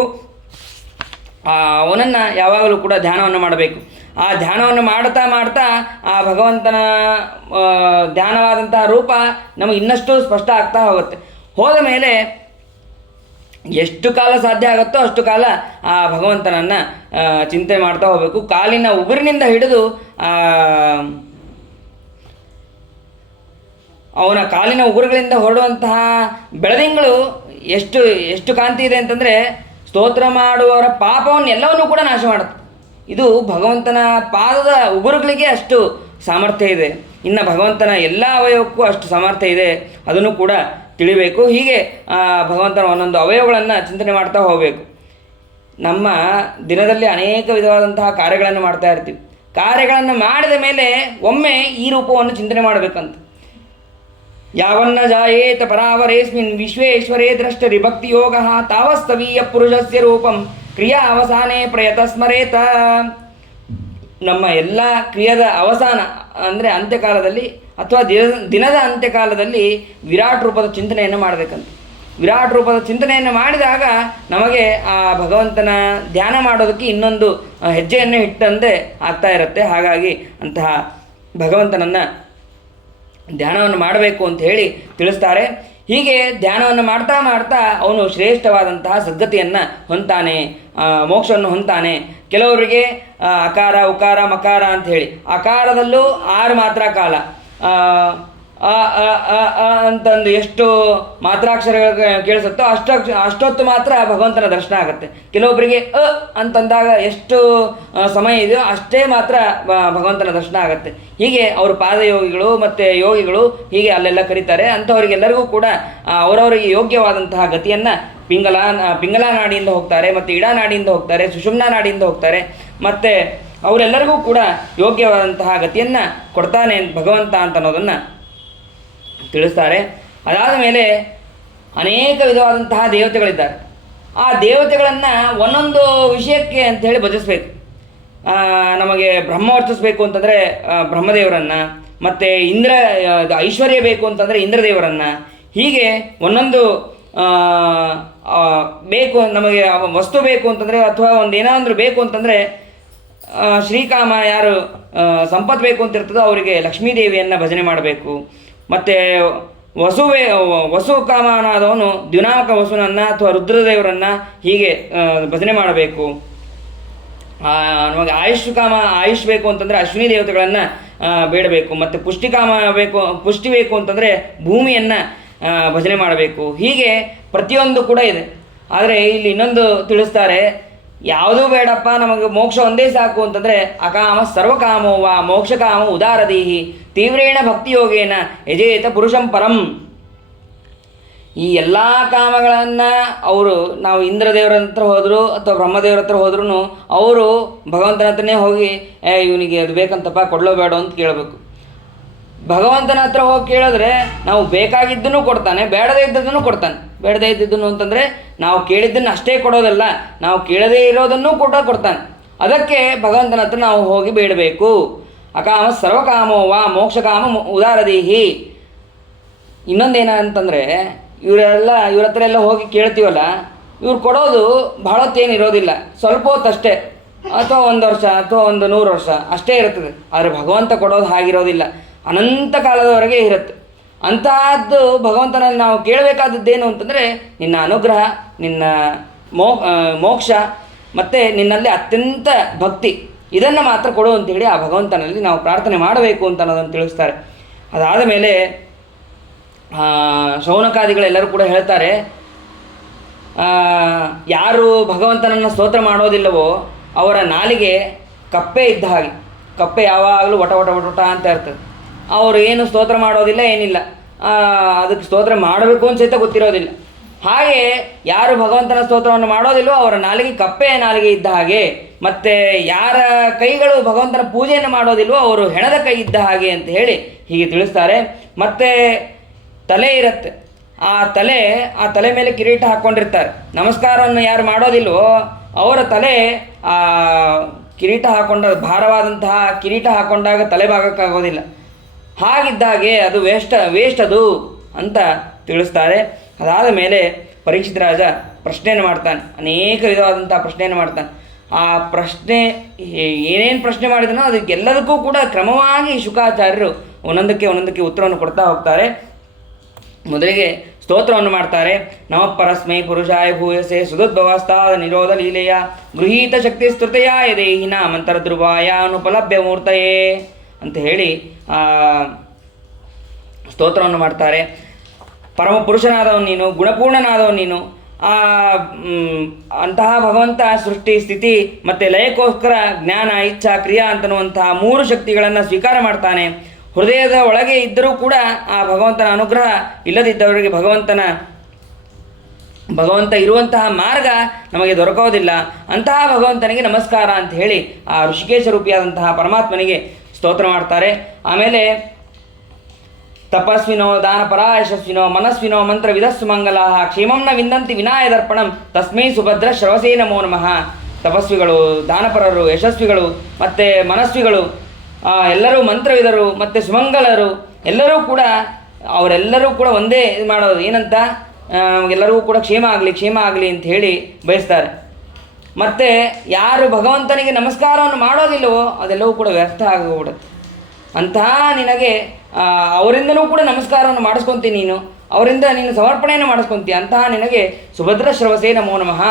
ಅವನನ್ನು ಯಾವಾಗಲೂ ಕೂಡ ಧ್ಯಾನವನ್ನು ಮಾಡಬೇಕು. ಆ ಧ್ಯಾನವನ್ನು ಮಾಡ್ತಾ ಆ ಭಗವಂತನ ಧ್ಯಾನವಾದಂತಹ ರೂಪ ನಮಗೆ ಇನ್ನಷ್ಟು ಸ್ಪಷ್ಟ ಆಗ್ತಾ ಹೋಗುತ್ತೆ. ಹೋದ ಮೇಲೆ ಎಷ್ಟು ಕಾಲ ಸಾಧ್ಯ ಆಗುತ್ತೋ ಅಷ್ಟು ಕಾಲ ಆ ಭಗವಂತನನ್ನು ಚಿಂತನೆ ಮಾಡ್ತಾ ಹೋಗಬೇಕು. ಕಾಲಿನ ಉಗುರಿನಿಂದ ಹಿಡಿದು ಅವನ ಕಾಲಿನ ಉಗುರುಗಳಿಂದ ಹೊರಡುವಂತಹ ಬೆಳದಿಂಗಳು ಎಷ್ಟು ಕಾಂತಿ ಇದೆ ಅಂತಂದರೆ, ಸ್ತೋತ್ರ ಮಾಡುವವರ ಪಾಪವನ್ನು ಎಲ್ಲವನ್ನೂ ಕೂಡ ನಾಶ ಮಾಡುತ್ತೆ. ಇದು ಭಗವಂತನ ಪಾದದ ಉಗುರುಗಳಿಗೆ ಅಷ್ಟು ಸಾಮರ್ಥ್ಯ ಇದೆ. ಇನ್ನು ಭಗವಂತನ ಎಲ್ಲ ಅವಯವಕ್ಕೂ ಅಷ್ಟು ಸಾಮರ್ಥ್ಯ ಇದೆ, ಅದನ್ನು ಕೂಡ ತಿಳಿಬೇಕು. ಹೀಗೆ ಭಗವಂತನ ಒಂದೊಂದು ಅವಯವಗಳನ್ನು ಚಿಂತನೆ ಮಾಡ್ತಾ ಹೋಗಬೇಕು. ನಮ್ಮ ದಿನದಲ್ಲಿ ಅನೇಕ ವಿಧವಾದಂತಹ ಕಾರ್ಯಗಳನ್ನು ಮಾಡ್ತಾ ಇರ್ತೀವಿ. ಕಾರ್ಯಗಳನ್ನು ಮಾಡಿದ ಮೇಲೆ ಒಮ್ಮೆ ಈ ರೂಪವನ್ನು ಚಿಂತನೆ ಮಾಡಬೇಕಂತ. ಯಾವನ್ನ ಜಾಯೇತ ಪರಾವರೇಸ್ಮಿನ್ ವಿಶ್ವೇಶ್ವರೇ ದ್ರಷ್ಟರಿ ಭಕ್ತಿ ಯೋಗ ತಾವಸ್ತವೀಯ ಪುರುಷಸ್ಯ ರೂಪಂ ಕ್ರಿಯಾ ಅವಸಾನೇ ಪ್ರಯತ ಸ್ಮರೇತ. ನಮ್ಮ ಎಲ್ಲ ಕ್ರಿಯೆದ ಅವಸಾನ ಅಂದರೆ ಅಂತ್ಯಕಾಲದಲ್ಲಿ ಅಥವಾ ದಿನದ ಅಂತ್ಯಕಾಲದಲ್ಲಿ ವಿರಾಟ್ ರೂಪದ ಚಿಂತನೆಯನ್ನು ಮಾಡಬೇಕಂತ. ವಿರಾಟ್ ರೂಪದ ಚಿಂತನೆಯನ್ನು ಮಾಡಿದಾಗ ನಮಗೆ ಆ ಭಗವಂತನ ಧ್ಯಾನ ಮಾಡೋದಕ್ಕೆ ಇನ್ನೊಂದು ಹೆಜ್ಜೆಯನ್ನು ಇಟ್ಟಂತೆ ಆಗ್ತಾ ಇರುತ್ತೆ. ಹಾಗಾಗಿ ಅಂತಹ ಭಗವಂತನನ್ನು ಧ್ಯಾನವನ್ನು ಮಾಡಬೇಕು ಅಂತ ಹೇಳಿ ತಿಳಿಸ್ತಾರೆ. ಹೀಗೆ ಧ್ಯಾನವನ್ನು ಮಾಡ್ತಾ ಮಾಡ್ತಾ ಅವನು ಶ್ರೇಷ್ಠವಾದಂತಹ ಸದ್ಗತಿಯನ್ನು ಹೊಂತಾನೆ, ಮೋಕ್ಷವನ್ನು ಹೊಂತಾನೆ. ಕೆಲವರಿಗೆ ಅಕಾರ ಉಕಾರ ಮಕಾರ ಅಂತ ಹೇಳಿ ಅಕಾರದಲ್ಲೂ 6 ಮಾತ್ರಾ ಕಾಲ ಅಂತಂದು ಎಷ್ಟು ಮಾತ್ರಾಕ್ಷರಗಳು ಕೇಳಿಸುತ್ತೋ ಅಷ್ಟೊತ್ತು ಮಾತ್ರ ಭಗವಂತನ ದರ್ಶನ ಆಗುತ್ತೆ. ಕೆಲವೊಬ್ಬರಿಗೆ ಅಂತಂದಾಗ ಎಷ್ಟು ಸಮಯ ಇದೆಯೋ ಅಷ್ಟೇ ಮಾತ್ರ ಭಗವಂತನ ದರ್ಶನ ಆಗುತ್ತೆ. ಹೀಗೆ ಅವರು ಪಾದಯೋಗಿಗಳು ಮತ್ತು ಯೋಗಿಗಳು ಹೀಗೆ ಅಲ್ಲೆಲ್ಲ ಕರೀತಾರೆ. ಅಂಥವರಿಗೆಲ್ಲರಿಗೂ ಕೂಡ ಅವರವರಿಗೆ ಯೋಗ್ಯವಾದಂತಹ ಗತಿಯನ್ನು ಪಿಂಗಲಾ ನಾಡಿಯಿಂದ ಹೋಗ್ತಾರೆ, ಮತ್ತು ಇಡಾ ನಾಡಿಯಿಂದ ಹೋಗ್ತಾರೆ, ಸುಷುಮ್ನಾ ನಾಡಿಯಿಂದ ಹೋಗ್ತಾರೆ. ಮತ್ತು ಅವರೆಲ್ಲರಿಗೂ ಕೂಡ ಯೋಗ್ಯವಾದಂತಹ ಗತಿಯನ್ನು ಕೊಡ್ತಾನೆ ಭಗವಂತ ಅಂತ ಅನ್ನೋದನ್ನು ತಿಳಿಸ್ತಾರೆ. ಅದಾದ ಮೇಲೆ ಅನೇಕ ವಿಧವಾದಂತಹ ದೇವತೆಗಳಿದ್ದಾರೆ. ಆ ದೇವತೆಗಳನ್ನು ಒಂದೊಂದು ವಿಷಯಕ್ಕೆ ಅಂಥೇಳಿ ಭಜಿಸ್ಬೇಕು. ನಮಗೆ ಬ್ರಹ್ಮ ವರ್ತಿಸ್ಬೇಕು ಅಂತಂದರೆ ಬ್ರಹ್ಮದೇವರನ್ನು, ಮತ್ತು ಐಶ್ವರ್ಯ ಬೇಕು ಅಂತಂದರೆ ಇಂದ್ರದೇವರನ್ನು, ಹೀಗೆ ಒಂದೊಂದು ಬೇಕು. ನಮಗೆ ವಸ್ತು ಬೇಕು ಅಂತಂದರೆ ಅಥವಾ ಏನೋ ಒಂದು ಬೇಕು ಅಂತಂದರೆ ಶ್ರೀಕಾಮ, ಯಾರು ಸಂಪತ್ತು ಬೇಕು ಅಂತಿರ್ತದೋ ಅವರಿಗೆ ಲಕ್ಷ್ಮೀದೇವಿಯನ್ನು ಭಜನೆ ಮಾಡಬೇಕು. ಮತ್ತು ವಸು ಕಾಮನಾದವನು ದ್ಯುನಾಮಕ ವಸುನನ್ನು ಅಥವಾ ರುದ್ರದೇವರನ್ನು ಹೀಗೆ ಭಜನೆ ಮಾಡಬೇಕು. ನಮಗೆ ಆಯುಷ್ ಬೇಕು ಅಂತಂದರೆ ಅಶ್ವಿನಿ ದೇವತೆಗಳನ್ನು ಬೇಡಬೇಕು. ಮತ್ತು ಪುಷ್ಟಿ ಬೇಕು ಅಂತಂದರೆ ಭೂಮಿಯನ್ನು ಭಜನೆ ಮಾಡಬೇಕು. ಹೀಗೆ ಪ್ರತಿಯೊಂದು ಕೂಡ ಇದೆ. ಆದರೆ ಇಲ್ಲಿ ಇನ್ನೊಂದು ತಿಳಿಸ್ತಾರೆ, ಯಾವುದೂ ಬೇಡಪ್ಪ ನಮಗೆ ಮೋಕ್ಷ ಒಂದೇ ಸಾಕು ಅಂತಂದರೆ ಅಕಾಮ ಸರ್ವಕಾಮೋ ವಾ ಮೋಕ್ಷಕಾಮ ಉದಾರದೀಹಿ ತೀವ್ರೇಣ ಭಕ್ತಿಯೋಗೇನ ಯಜೇತ ಪುರುಷಂ ಪರಂ. ಈ ಎಲ್ಲ ಕಾಮಗಳನ್ನು ನಾವು ಇಂದ್ರದೇವರ ಹತ್ರ ಹೋದರೂ ಅಥವಾ ಬ್ರಹ್ಮದೇವರ ಹತ್ರ ಹೋದ್ರೂ ಅವರು ಭಗವಂತನ ಹತ್ರನೇ ಹೋಗಿ ಇವನಿಗೆ ಅದು ಬೇಕಂತಪ್ಪ ಕೊಡಲೋ ಬೇಡ ಅಂತ ಕೇಳಬೇಕು. ಭಗವಂತನ ಹತ್ರ ಹೋಗಿ ಕೇಳಿದ್ರೆ ನಾವು ಬೇಕಾಗಿದ್ದನ್ನು ಕೊಡ್ತಾನೆ, ಬೇಡದೇ ಇದ್ದದನ್ನು ಕೊಡ್ತಾನೆ. ಬೇಡದೇ ಇದ್ದಿದ್ದನ್ನು ಅಂತಂದರೆ ನಾವು ಕೇಳಿದ್ದನ್ನು ಅಷ್ಟೇ ಕೊಡೋದಲ್ಲ, ನಾವು ಕೇಳದೇ ಇರೋದನ್ನು ಕೊಡ್ತಾನೆ. ಅದಕ್ಕೆ ಭಗವಂತನ ಹತ್ರ ನಾವು ಹೋಗಿ ಬೇಡಬೇಕು. ಅಕಾಮ ಸರ್ವಕಾಮೋ ವಾ ಮೋಕ್ಷಕಾಮ ಉದಾರದೀಹಿ. ಇನ್ನೊಂದೇನಂತಂದರೆ ಇವ್ರ ಹತ್ರ ಎಲ್ಲ ಹೋಗಿ ಕೇಳ್ತೀವಲ್ಲ, ಇವ್ರು ಕೊಡೋದು ಬಹಳತ್ತೇನಿರೋದಿಲ್ಲ, ಸ್ವಲ್ಪ ಹೊತ್ತಷ್ಟೇ, ಅಥವಾ 1 ವರ್ಷ ಅಥವಾ 100 ವರ್ಷ ಅಷ್ಟೇ ಇರ್ತದೆ. ಆದರೆ ಭಗವಂತ ಕೊಡೋದು ಹಾಗಿರೋದಿಲ್ಲ, ಅನಂತ ಕಾಲದವರೆಗೆ ಇರುತ್ತೆ. ಅಂತಹದ್ದು ಭಗವಂತನಲ್ಲಿ ನಾವು ಕೇಳಬೇಕಾದದ್ದೇನು ಅಂತಂದರೆ ನಿನ್ನ ಅನುಗ್ರಹ, ನಿನ್ನ ಮೋಕ್ಷ ಮತ್ತು ನಿನ್ನಲ್ಲಿ ಅತ್ಯಂತ ಭಕ್ತಿ, ಇದನ್ನು ಮಾತ್ರ ಕೊಡು ಅಂತೇಳಿ ಆ ಭಗವಂತನಲ್ಲಿ ನಾವು ಪ್ರಾರ್ಥನೆ ಮಾಡಬೇಕು ಅಂತ ಅನ್ನೋದನ್ನು ತಿಳಿಸ್ತಾರೆ. ಅದಾದ ಮೇಲೆ ಶೌನಕಾದಿಗಳೆಲ್ಲರೂ ಕೂಡ ಹೇಳ್ತಾರೆ, ಯಾರು ಭಗವಂತನನ್ನು ಸ್ತೋತ್ರ ಮಾಡೋದಿಲ್ಲವೋ ಅವರ ನಾಲಿಗೆ ಕಪ್ಪೆ ಇದ್ದ ಹಾಗೆ. ಕಪ್ಪೆ ಯಾವಾಗಲೂ ವಟ ವಟ ವಟ ವಟ ಅಂತ ಇರ್ತದೆ. ಅವರು ಏನು ಸ್ತೋತ್ರ ಮಾಡೋದಿಲ್ಲ, ಏನಿಲ್ಲ, ಅದಕ್ಕೆ ಸ್ತೋತ್ರ ಮಾಡಬೇಕು ಅಂತ ಸಹಿತ ಗೊತ್ತಿರೋದಿಲ್ಲ. ಹಾಗೆ ಯಾರು ಭಗವಂತನ ಸ್ತೋತ್ರವನ್ನು ಮಾಡೋದಿಲ್ಲವೋ ಅವರ ನಾಲಿಗೆ ಕಪ್ಪೆಯ ನಾಲಿಗೆ ಇದ್ದ ಹಾಗೆ. ಮತ್ತು ಯಾರ ಕೈಗಳು ಭಗವಂತನ ಪೂಜೆಯನ್ನು ಮಾಡೋದಿಲ್ವೋ ಅವರು ಹೆಣದ ಕೈ ಇದ್ದ ಹಾಗೆ ಅಂತ ಹೇಳಿ ಹೀಗೆ ತಿಳಿಸ್ತಾರೆ. ಮತ್ತು ತಲೆ ಇರುತ್ತೆ, ಆ ತಲೆ ಮೇಲೆ ಕಿರೀಟ ಹಾಕ್ಕೊಂಡಿರ್ತಾರೆ. ನಮಸ್ಕಾರವನ್ನು ಯಾರು ಮಾಡೋದಿಲ್ವೋ ಅವರ ತಲೆ ಆ ಕಿರೀಟ ಭಾರವಾದಂತಹ ಕಿರೀಟ ಹಾಕ್ಕೊಂಡಾಗ ತಲೆ ಭಾಗಕ್ಕಾಗೋದಿಲ್ಲ. ಹಾಗಿದ್ದಾಗೆ ಅದು ವೇಸ್ಟ್ ಅದು ಅಂತ ತಿಳಿಸ್ತಾರೆ. ಅದಾದ ಮೇಲೆ ಪರೀಕ್ಷಿತ ರಾಜ ಪ್ರಶ್ನೆಯನ್ನು ಮಾಡ್ತಾನೆ, ಅನೇಕ ವಿಧವಾದಂಥ ಪ್ರಶ್ನೆಯನ್ನು ಮಾಡ್ತಾನೆ. ಆ ಪ್ರಶ್ನೆ ಏನೇನು ಪ್ರಶ್ನೆ ಮಾಡಿದನೋ ಅದಕ್ಕೆಲ್ಲದಕ್ಕೂ ಕೂಡ ಕ್ರಮವಾಗಿ ಶುಕಾಚಾರ್ಯರು ಒಂದೊಂದಕ್ಕೆ ಉತ್ತರವನ್ನು ಕೊಡ್ತಾ ಹೋಗ್ತಾರೆ. ಮೊದಲಿಗೆ ಸ್ತೋತ್ರವನ್ನು ಮಾಡ್ತಾರೆ. ನಮಃ ಪರಸ್ಮೈ ಪುರುಷಾಯ ಭೂಯಸೆ ಸುಧುದ್ಭವಸ್ತಾದ ನಿರೋಧ ಲೀಲೆಯ ಗೃಹೀತ ಶಕ್ತಿ ಸ್ತುತೆಯ ಯದೇಹಿನ ಮಂತರ ಧ್ರುವಾಯ ಅನುಪಲಭ್ಯ ಮೂರ್ತಯೇ ಅಂತ ಹೇಳಿ ಸ್ತೋತ್ರವನ್ನು ಮಾಡ್ತಾರೆ. ಪರಮ ಪುರುಷನಾದವನು ನೀನು, ಗುಣಪೂರ್ಣನಾದವನು ನೀನು. ಅಂತಹ ಭಗವಂತ ಸೃಷ್ಟಿ ಸ್ಥಿತಿ ಮತ್ತು ಲಯಕ್ಕೋಸ್ಕರ ಜ್ಞಾನ ಇಚ್ಛಾ ಕ್ರಿಯಾ ಅಂತನ್ನುವಂತಹ 3 ಶಕ್ತಿಗಳನ್ನು ಸ್ವೀಕಾರ ಮಾಡ್ತಾನೆ. ಹೃದಯದ ಒಳಗೆ ಇದ್ದರೂ ಕೂಡ ಆ ಭಗವಂತನ ಅನುಗ್ರಹ ಇಲ್ಲದಿದ್ದವರಿಗೆ ಭಗವಂತನ ಭಗವಂತ ಇರುವಂತಹ ಮಾರ್ಗ ನಮಗೆ ದೊರಕೋದಿಲ್ಲ. ಅಂತಹ ಭಗವಂತನಿಗೆ ನಮಸ್ಕಾರ ಅಂತ ಹೇಳಿ ಆ ಋಷಿಕೇಶ ರೂಪಿಯಾದಂತಹ ಪರಮಾತ್ಮನಿಗೆ ಸ್ತೋತ್ರ ಮಾಡ್ತಾರೆ. ಆಮೇಲೆ ತಪಸ್ವಿನೋ ದಾನಪರಾ ಯಶಸ್ವಿನೋ ಮನಸ್ವಿನೋ ಮಂತ್ರ ವಿಧಸ್ಸು ಮಂಗಲಾ ಕ್ಷೇಮಂನ ವಿಂದಂತಿ ವಿನಾಯ ದರ್ಪಣಂ ತಸ್ಮೈ ಸುಭದ್ರ ಶ್ರವಸೇ ನಮೋ ನಮಃ. ತಪಸ್ವಿಗಳು, ದಾನಪರರು, ಯಶಸ್ವಿಗಳು ಮತ್ತು ಮನಸ್ವಿಗಳು ಎಲ್ಲರೂ ಮಂತ್ರವಿದರು ಮತ್ತು ಸುಮಂಗಲರು ಎಲ್ಲರೂ ಕೂಡ ಅವರೆಲ್ಲರೂ ಕೂಡ ಒಂದೇ ಇದು ಮಾಡೋದು ಏನಂತ, ನಮಗೆಲ್ಲರಿಗೂ ಕೂಡ ಕ್ಷೇಮ ಆಗಲಿ ಅಂತ ಹೇಳಿ ಬಯಸ್ತಾರೆ. ಮತ್ತು ಯಾರು ಭಗವಂತನಿಗೆ ನಮಸ್ಕಾರವನ್ನು ಮಾಡೋದಿಲ್ಲವೋ ಅದೆಲ್ಲವೂ ಕೂಡ ವ್ಯರ್ಥ ಆಗೋಗ್ಬಿಡುತ್ತೆ. ಅಂತಹ ನಿನಗೆ ಅವರಿಂದನೂ ಕೂಡ ನಮಸ್ಕಾರವನ್ನು ಮಾಡಿಸ್ಕೊತೀನಿ, ಅವರಿಂದ ನೀನು ಸಮರ್ಪಣೆಯನ್ನು ಮಾಡಿಸ್ಕೊತೀಯ. ಅಂತಹ ನಿನಗೆ ಸುಭದ್ರ ಶ್ರವಸೇ ನಮೋ ನಮಃ.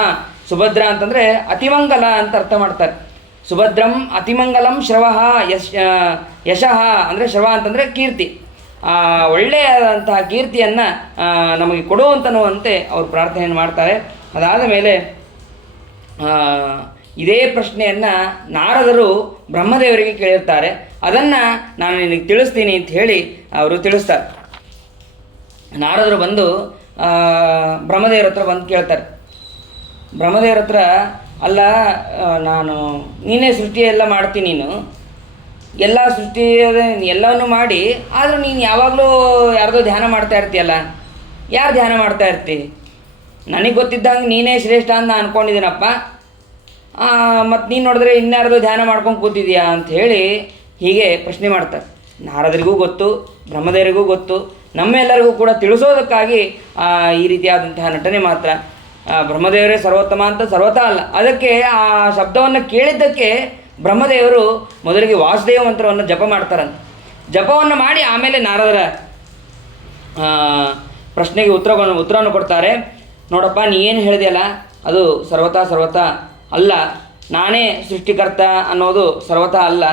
ಸುಭದ್ರ ಅಂತಂದರೆ ಅತಿಮಂಗಲ ಅಂತ ಅರ್ಥ ಮಾಡ್ತಾರೆ. ಸುಭದ್ರಂ ಅತಿಮಂಗಲಂ ಶ್ರವಃ ಯಶಃ ಅಂದರೆ ಶ್ರವ ಅಂತಂದರೆ ಕೀರ್ತಿ. ಒಳ್ಳೆಯದಂತಹ ಕೀರ್ತಿಯನ್ನು ನಮಗೆ ಕೊಡುವಂತನ್ನುವಂತೆ ಅವರು ಪ್ರಾರ್ಥನೆಯನ್ನು ಮಾಡ್ತಾರೆ. ಅದಾದ ಮೇಲೆ ಇದೇ ಪ್ರಶ್ನೆಯನ್ನು ನಾರದರು ಬ್ರಹ್ಮದೇವರಿಗೆ ಕೇಳಿರ್ತಾರೆ. ಅದನ್ನು ನಾನು ನಿನಗೆ ತಿಳಿಸ್ತೀನಿ ಅಂತ ಹೇಳಿ ಅವರು ತಿಳಿಸ್ತಾರೆ. ನಾರದರು ಬಂದು ಬ್ರಹ್ಮದೇವರ ಹತ್ರ ಬಂದು ಕೇಳ್ತಾರೆ. ಬ್ರಹ್ಮದೇವರ ಹತ್ರ, ಅಲ್ಲ ನೀನೇ ಸೃಷ್ಟಿಯೆಲ್ಲ ಮಾಡ್ತೀನಿ, ನೀನು ಎಲ್ಲ ಸೃಷ್ಟಿ ಎಲ್ಲವನ್ನು ಮಾಡಿ, ಆದರೂ ನೀನು ಯಾವಾಗಲೂ ಯಾರ್ದೋ ಧ್ಯಾನ ಮಾಡ್ತಾ ಇರ್ತೀಯಲ್ಲ, ಯಾರು ಧ್ಯಾನ ಮಾಡ್ತಾ ಇರ್ತಿ? ನನಗೆ ಗೊತ್ತಿದ್ದಂಗೆ ನೀನೇ ಶ್ರೇಷ್ಠ ಅಂತ ನಾನು ಅಂದ್ಕೊಂಡಿದ್ದೀನಪ್ಪ. ಮತ್ತು ನೀನು ನೋಡಿದ್ರೆ ಇನ್ಯಾರ್ದೋ ಧ್ಯಾನ ಮಾಡ್ಕೊಂಡು ಕೂತಿದ್ಯಾ ಅಂತ ಹೇಳಿ ಹೀಗೆ ಪ್ರಶ್ನೆ ಮಾಡ್ತಾರೆ. ನಾರದರಿಗೂ ಗೊತ್ತು, ಬ್ರಹ್ಮದೇವರಿಗೂ ಗೊತ್ತು, ನಮ್ಮೆಲ್ಲರಿಗೂ ಕೂಡ ತಿಳಿಸೋದಕ್ಕಾಗಿ ಈ ರೀತಿಯಾದಂತಹ ನಟನೆ ಮಾತ್ರ. ಬ್ರಹ್ಮದೇವರೇ ಸರ್ವೋತ್ತಮ ಅಂತ ಸರ್ವತಾ ಅಲ್ಲ. ಅದಕ್ಕೆ ಆ ಶಬ್ದವನ್ನು ಕೇಳಿದ್ದಕ್ಕೆ ಬ್ರಹ್ಮದೇವರು ಮೊದಲಿಗೆ ವಾಸುದೇವ ಮಂತ್ರವನ್ನು ಜಪ ಮಾಡ್ತಾರಂತೆ. ಜಪವನ್ನು ಮಾಡಿ ಆಮೇಲೆ ನಾರದರ ಪ್ರಶ್ನೆಗೆ ಉತ್ತರವನ್ನು ಕೊಡ್ತಾರೆ. ನೋಡಪ್ಪ, ನೀ ಏನು ಹೇಳಿದೆಯಲ್ಲ ಅದು ಸರ್ವತಾ ಅಲ್ಲ. ನಾನೇ ಸೃಷ್ಟಿಕರ್ತ ಅನ್ನೋದು ಸರ್ವತಾ ಅಲ್ಲ.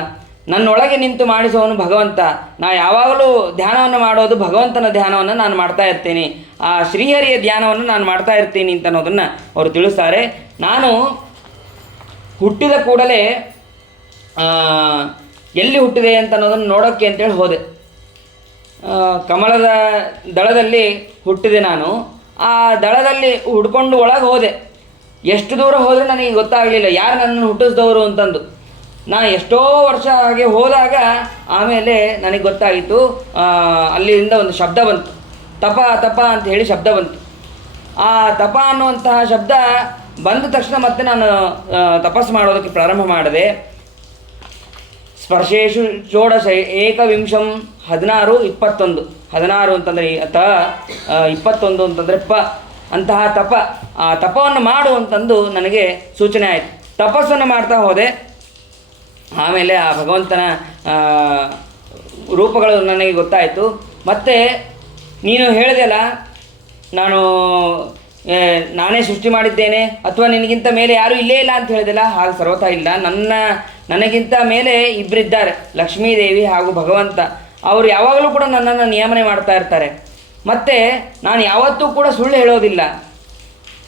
ನನ್ನೊಳಗೆ ನಿಂತು ಮಾಡಿಸುವವನು ಭಗವಂತ. ನಾ ಯಾವಾಗಲೂ ಧ್ಯಾನವನ್ನು ಮಾಡೋದು ಭಗವಂತನ ಧ್ಯಾನವನ್ನು ನಾನು ಮಾಡ್ತಾ ಇರ್ತೀನಿ, ಆ ಶ್ರೀಹರಿಯ ಧ್ಯಾನವನ್ನು ನಾನು ಮಾಡ್ತಾ ಇರ್ತೀನಿ ಅಂತ ಅನ್ನೋದನ್ನು ಅವರು ತಿಳಿಸ್ತಾರೆ. ನಾನು ಹುಟ್ಟಿದ ಕೂಡಲೇ ಎಲ್ಲಿ ಹುಟ್ಟಿದೆ ಅಂತ ಅನ್ನೋದನ್ನು ನೋಡೋಕ್ಕೆ ಅಂತೇಳಿ ಹೋದೆ. ಕಮಲದ ದಳದಲ್ಲಿ ಹುಟ್ಟಿದೆ ನಾನು. ಆ ದಳದಲ್ಲಿ ಹುಡ್ಕೊಂಡು ಒಳಗೆ ಹೋದೆ. ಎಷ್ಟು ದೂರ ಹೋದರೂ ನನಗೆ ಗೊತ್ತಾಗಲಿಲ್ಲ ಯಾರು ನನ್ನನ್ನು ಹುಟ್ಟಿಸಿದವರು ಅಂತಂದು. ನಾನು ಎಷ್ಟೋ ವರ್ಷ ಹಾಗೆ ಹೋದಾಗ ಆಮೇಲೆ ನನಗೆ ಗೊತ್ತಾಗಿತ್ತು. ಅಲ್ಲಿಂದ ಒಂದು ಶಬ್ದ ಬಂತು, ತಪ ಅಂತ ಹೇಳಿ ಶಬ್ದ ಬಂತು. ಆ ತಪ ಅನ್ನುವಂತಹ ಶಬ್ದ ಬಂದ ತಕ್ಷಣ ಮತ್ತೆ ನಾನು ತಪಸ್ಸು ಮಾಡೋದಕ್ಕೆ ಪ್ರಾರಂಭ ಮಾಡಿದೆ. ಸ್ಪರ್ಶೇಶು ಷೋಡಶ ಏಕವಿಂಶಂ 16 21. 16 ಅಂತಂದರೆ 21 ಅಂತಂದರೆ ಅಂತಹ ತಪ, ಆ ತಪವನ್ನು ಮಾಡು ಅಂತಂದು ನನಗೆ ಸೂಚನೆ ಆಯಿತು. ತಪಸ್ಸನ್ನು ಮಾಡ್ತಾ ಹೋದೆ. ಆಮೇಲೆ ಆ ಭಗವಂತನ ರೂಪಗಳು ನನಗೆ ಗೊತ್ತಾಯಿತು. ಮತ್ತು ನೀನು ಹೇಳಿದೆಯಲ್ಲ, ನಾನೇ ಸೃಷ್ಟಿ ಮಾಡಿದ್ದೇನೆ ಅಥವಾ ನಿನಗಿಂತ ಮೇಲೆ ಯಾರೂ ಇಲ್ಲೇ ಇಲ್ಲ ಅಂತ ಹೇಳಿದೆಲ್ಲ, ಹಾಗೆ ಸರ್ವತಾ ಇಲ್ಲ. ನನಗಿಂತ ಮೇಲೆ ಇಬ್ಬರಿದ್ದಾರೆ, ಲಕ್ಷ್ಮೀದೇವಿ ಹಾಗೂ ಭಗವಂತ. ಅವರು ಯಾವಾಗಲೂ ಕೂಡ ನನ್ನನ್ನು ನಿಯಮನೆ ಮಾಡ್ತಾ ಇರ್ತಾರೆ. ಮತ್ತು ನಾನು ಯಾವತ್ತೂ ಕೂಡ ಸುಳ್ಳು ಹೇಳೋದಿಲ್ಲ,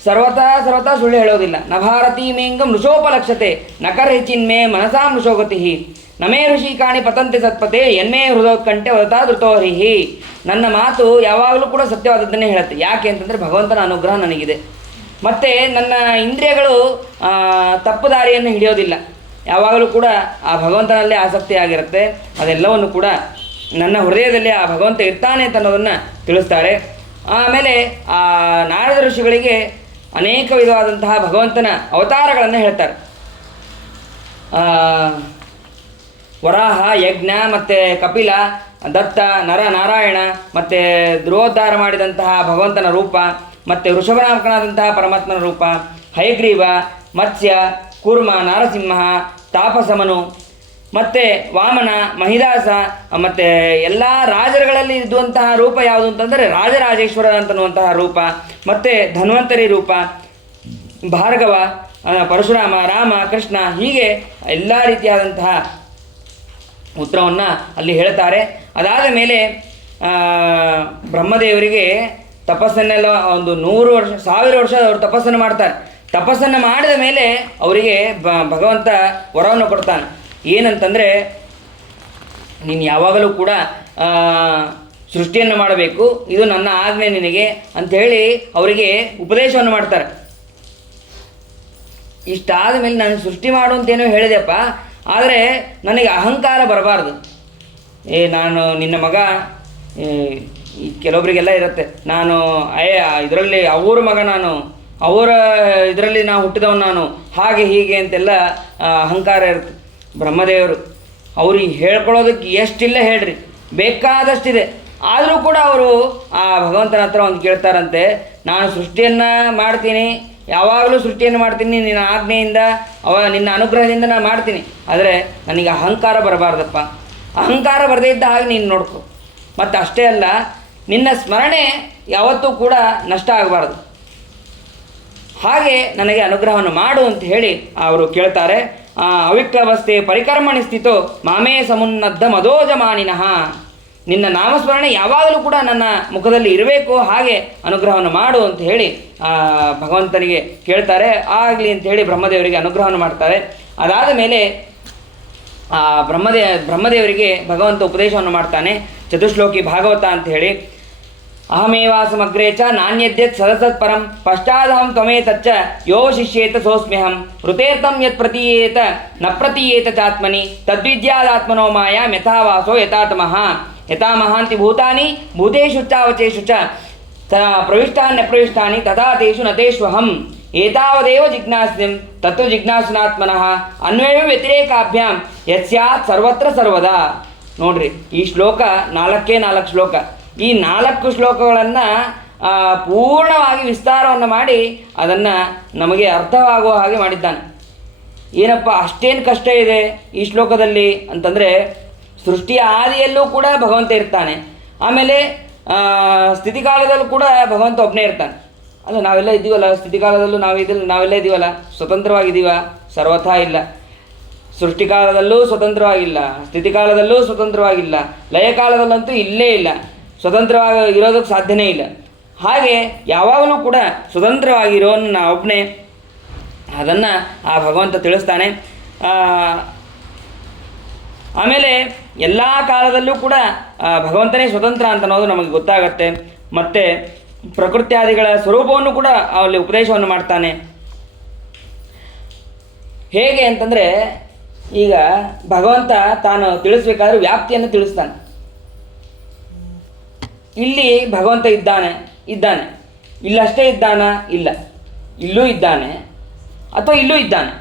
ಸರ್ವತಾ ಸುಳ್ಳು ಹೇಳೋದಿಲ್ಲ. ನ ಭಾರತೀ ಮೇಂಗ ಮೃಷೋಪಲಕ್ಷತೆ ನಕರ್ಹಿ ಚಿನ್ಮೇ ಮನಸಾ ಮೃಷೋಗತಿ ನಮೇ ಋಷಿಕಾಣಿ ಪತಂತೆ ಸತ್ಪತೆ ಎನ್ಮೇ ಹೃದೋತ್ಕಂಠೆ ವದತಾ ಧೃತೋಹರಿಹಿ. ನನ್ನ ಮಾತು ಯಾವಾಗಲೂ ಕೂಡ ಸತ್ಯವಾದದ್ದನ್ನೇ ಹೇಳುತ್ತೆ. ಯಾಕೆ ಅಂತಂದರೆ ಭಗವಂತನ ಅನುಗ್ರಹ ನನಗಿದೆ. ಮತ್ತು ನನ್ನ ಇಂದ್ರಿಯಗಳು ತಪ್ಪು ದಾರಿಯನ್ನು ಹಿಡಿಯೋದಿಲ್ಲ, ಯಾವಾಗಲೂ ಕೂಡ ಆ ಭಗವಂತನಲ್ಲೇ ಆಸಕ್ತಿ ಆಗಿರುತ್ತೆ. ಅದೆಲ್ಲವನ್ನು ಕೂಡ ನನ್ನ ಹೃದಯದಲ್ಲಿ ಆ ಭಗವಂತ ಇರ್ತಾನೆ ಅಂತ ಅನ್ನೋದನ್ನು ತಿಳಿಸ್ತಾರೆ. ಆಮೇಲೆ ಆ ನಾರದ ಋಷಿಗಳಿಗೆ ಅನೇಕ ವಿಧವಾದಂತಹ ಭಗವಂತನ ಅವತಾರಗಳನ್ನು ಹೇಳ್ತಾರೆ. ವರಾಹ, ಯಜ್ಞ, ಮತ್ತು ಕಪಿಲ, ದತ್ತ, ನಾರಾಯಣ, ಮತ್ತು ಧ್ರುವೋದ್ಧಾರ ಮಾಡಿದಂತಹ ಭಗವಂತನ ರೂಪ, ಮತ್ತು ವೃಷಭನಾಮಕನಾದಂತಹ ಪರಮಾತ್ಮನ ರೂಪ, ಹಯಗ್ರೀವ, ಮತ್ಸ್ಯ, ಕೂರ್ಮ, ನಾರಸಿಂಹ, ತಾಪಸಮನು, ಮತ್ತು ವಾಮನ, ಮಹಿದಾಸ, ಮತ್ತು ಎಲ್ಲ ರಾಜರುಗಳಲ್ಲಿ ಇದ್ದಂತಹ ರೂಪ ಯಾವುದು ಅಂತಂದರೆ ರಾಜರಾಜೇಶ್ವರ ಅಂತನ್ನುವಂತಹ ರೂಪ, ಮತ್ತು ಧನ್ವಂತರಿ ರೂಪ, ಭಾರ್ಗವ, ಪರಶುರಾಮ, ರಾಮ, ಕೃಷ್ಣ, ಹೀಗೆ ಎಲ್ಲ ರೀತಿಯಾದಂತಹ ಉತ್ತರವನ್ನು ಅಲ್ಲಿ ಹೇಳ್ತಾರೆ. ಅದಾದ ಮೇಲೆ ಬ್ರಹ್ಮದೇವರಿಗೆ ತಪಸ್ಸನ್ನೆಲ್ಲ ಒಂದು 100 ವರ್ಷ 1000 ವರ್ಷ ಅವರು ತಪಸ್ಸನ್ನು ಮಾಡ್ತಾರೆ. ತಪಸ್ಸನ್ನು ಮಾಡಿದ ಮೇಲೆ ಅವರಿಗೆ ಭಗವಂತ ವರವನ್ನು ಕೊಡ್ತಾನೆ. ಏನಂತಂದರೆ, ನೀನು ಯಾವಾಗಲೂ ಕೂಡ ಸೃಷ್ಟಿಯನ್ನು ಮಾಡಬೇಕು, ಇದು ನನ್ನ ಆಜ್ಞೆ ನಿನಗೆ ಅಂಥೇಳಿ ಅವರಿಗೆ ಉಪದೇಶವನ್ನು ಮಾಡ್ತಾರೆ. ಇಷ್ಟಾದ ಮೇಲೆ ನಾನು ಸೃಷ್ಟಿ ಮಾಡು ಅಂತೇನೋ ಹೇಳಿದೆಪ್ಪ, ಆದರೆ ನನಗೆ ಅಹಂಕಾರ ಬರಬಾರ್ದು. ನಾನು ನಿನ್ನ ಮಗ, ಕೆಲವೊಬ್ಬರಿಗೆಲ್ಲ ಇರುತ್ತೆ, ನಾನು ಇದರಲ್ಲಿ ಅವ್ರ ಮಗ, ನಾನು ಅವರ ಇದರಲ್ಲಿ ನಾವು ಹುಟ್ಟಿದವನು, ನಾನು ಹಾಗೆ ಹೀಗೆ ಅಂತೆಲ್ಲ ಅಹಂಕಾರ ಇರುತ್ತೆ. ಬ್ರಹ್ಮದೇವರು ಅವ್ರಿಗೆ ಹೇಳ್ಕೊಳ್ಳೋದಕ್ಕೆ ಎಷ್ಟಿಲ್ಲ ಹೇಳ್ರಿ, ಬೇಕಾದಷ್ಟಿದೆ. ಆದರೂ ಕೂಡ ಅವರು ಆ ಭಗವಂತನ ಹತ್ರ ಒಂದು ಕೇಳ್ತಾರಂತೆ, ನಾನು ಸೃಷ್ಟಿಯನ್ನು ಮಾಡ್ತೀನಿ, ಯಾವಾಗಲೂ ಸೃಷ್ಟಿಯನ್ನು ಮಾಡ್ತೀನಿ, ನಿನ್ನ ಆಜ್ಞೆಯಿಂದ ನಿನ್ನ ಅನುಗ್ರಹದಿಂದ ನಾನು ಮಾಡ್ತೀನಿ, ಆದರೆ ನನಗೆ ಅಹಂಕಾರ ಬರಬಾರ್ದಪ್ಪ. ಅಹಂಕಾರ ಬರದೇ ಇದ್ದ ಹಾಗೆ ನೀನು ನೋಡ್ಕೊ. ಮತ್ತು ಅಷ್ಟೇ ಅಲ್ಲ, ನಿನ್ನ ಸ್ಮರಣೆ ಯಾವತ್ತೂ ಕೂಡ ನಷ್ಟ ಆಗಬಾರ್ದು, ಹಾಗೆ ನನಗೆ ಅನುಗ್ರಹವನ್ನು ಮಾಡು ಅಂತ ಹೇಳಿ ಅವರು ಕೇಳ್ತಾರೆ. ಅವಿಕ್ಲವಸ್ಥೆ ಪರಿಕರ್ಮಣಿ ಸ್ಥಿತೋ ಮಾಮೇ ಸಮುನ್ನದ್ಧ ಮದೋಜಮಾನಿನಃ, ನಿನ್ನ ನಾಮಸ್ಮರಣೆ ಯಾವಾಗಲೂ ಕೂಡ ನನ್ನ ಮುಖದಲ್ಲಿ ಇರಬೇಕು, ಹಾಗೆ ಅನುಗ್ರಹವನ್ನು ಮಾಡು ಅಂತ ಹೇಳಿ ಭಗವಂತನಿಗೆ ಕೇಳ್ತಾರೆ. ಆಗಲಿ ಅಂತ ಹೇಳಿ ಬ್ರಹ್ಮದೇವರಿಗೆ ಅನುಗ್ರಹವನ್ನು ಮಾಡ್ತಾರೆ. ಅದಾದ ಮೇಲೆ ಬ್ರಹ್ಮದೇವರಿಗೆ ಭಗವಂತ ಉಪದೇಶವನ್ನು ಮಾಡ್ತಾನೆ, ಚತುಶ್ಲೋಕಿ ಭಾಗವತ ಅಂತ ಹೇಳಿ. ಅಹಮೇವಾಸಮಗ್ರೇ ಚ ನಾಣ್ಯದ್ಯತ್ ಸದಸತ್ ಪರಂ ಪಶ್ಚಾದಹಂ ತ್ವಮೇತಚ್ಚ ಯೋ ಶಿಷ್ಯೇತ ಸೋಸ್ಮ್ಯಹಂ ಋತೇರ್ತಂ ಯತ್ ಪ್ರತೀಯೇತ ನ ಪ್ರತೀಯೇತ ಚಾತ್ಮನಿ ತದ್ವಿದ್ಯಾದಾತ್ಮನೋ ಮಾಯಾಂ ಯಥಾವಾಸೋ ಯಥಾತಮಃ ಯಥಾ ಮಹಾಂತಿ ಭೂತಾನಿ ಭೂತೇಷು ಚಾವಚೇಷು ಚ ಪ್ರವಿಷ್ಟಾನ್ಯಪ್ರವಿಷ್ಟಾನಿ ತಥಾ ತೇಷು ನ ತೇಷ್ವಹಂ ಏತಾವದೇವ ಜಿಜ್ಞಾಸ್ಯಂ ತತ್ವಜಿಜ್ಞಾಸುನಾತ್ಮನಃ ಅನ್ವಯ ವ್ಯತಿರೇಕಾಭ್ಯಾಂ ಯಸ್ಯಾತ್ ಸರ್ವತ್ರ ಸರ್ವದಾ. ನೋಡ್ರಿ, ಈ ಶ್ಲೋಕ 4 ಶ್ಲೋಕ. ಈ 4 ಶ್ಲೋಕಗಳನ್ನು ಪೂರ್ಣವಾಗಿ ವಿಸ್ತಾರವನ್ನು ಮಾಡಿ ಅದನ್ನು ನಮಗೆ ಅರ್ಥವಾಗುವ ಹಾಗೆ ಮಾಡಿದ್ದಾನೆ. ಏನಪ್ಪ ಅಷ್ಟೇನು ಕಷ್ಟ ಇದೆ ಈ ಶ್ಲೋಕದಲ್ಲಿ ಅಂತಂದರೆ, ಸೃಷ್ಟಿಯ ಆದಿಯಲ್ಲೂ ಕೂಡ ಭಗವಂತ ಇರ್ತಾನೆ, ಆಮೇಲೆ ಸ್ಥಿತಿಕಾಲದಲ್ಲೂ ಕೂಡ ಭಗವಂತ ಒಬ್ಬನೇ ಇರ್ತಾನೆ. ಅಲ್ಲ, ನಾವೆಲ್ಲ ಇದ್ದೀವಲ್ಲ, ಸ್ಥಿತಿಕಾಲದಲ್ಲೂ ನಾವೆಲ್ಲ ಇದ್ದೀವಲ್ಲ, ಸ್ವತಂತ್ರವಾಗಿದ್ದೀವ? ಸರ್ವಥಾ ಇಲ್ಲ. ಸೃಷ್ಟಿಕಾಲದಲ್ಲೂ ಸ್ವತಂತ್ರವಾಗಿಲ್ಲ, ಸ್ಥಿತಿಕಾಲದಲ್ಲೂ ಸ್ವತಂತ್ರವಾಗಿಲ್ಲ, ಲಯಕಾಲದಲ್ಲಂತೂ ಇಲ್ಲೇ ಇಲ್ಲ, ಸ್ವತಂತ್ರವಾಗಿ ಇರೋದಕ್ಕೆ ಸಾಧ್ಯನೇ ಇಲ್ಲ. ಹಾಗೆ ಯಾವಾಗಲೂ ಕೂಡ ಸ್ವತಂತ್ರವಾಗಿರೋನು ನಾ ಒಬ್ಬನೇ, ಅದನ್ನು ಆ ಭಗವಂತ ತಿಳಿಸ್ತಾನೆ. ಆಮೇಲೆ ಎಲ್ಲ ಕಾಲದಲ್ಲೂ ಕೂಡ ಭಗವಂತನೇ ಸ್ವತಂತ್ರ ಅಂತ ಅನ್ನೋದು ನಮಗೆ ಗೊತ್ತಾಗತ್ತೆ. ಮತ್ತು ಪ್ರಕೃತ್ಯಾದಿಗಳ ಸ್ವರೂಪವನ್ನು ಕೂಡ ಅಲ್ಲಿ ಉಪದೇಶವನ್ನು ಮಾಡ್ತಾನೆ. ಹೇಗೆ ಅಂತಂದರೆ, ಈಗ ಭಗವಂತ ತಾನು ತಿಳಿಸ್ಬೇಕಾದ್ರೆ ವ್ಯಾಪ್ತಿಯನ್ನು ತಿಳಿಸ್ತಾನೆ. ಇಲ್ಲಿ ಭಗವಂತ ಇದ್ದಾನೆ, ಇಲ್ಲಷ್ಟೇ ಇದ್ದಾನ? ಇಲ್ಲ, ಇಲ್ಲೂ ಇದ್ದಾನೆ, ಅಥವಾ ಇಲ್ಲೂ ಇದ್ದಾನೆ.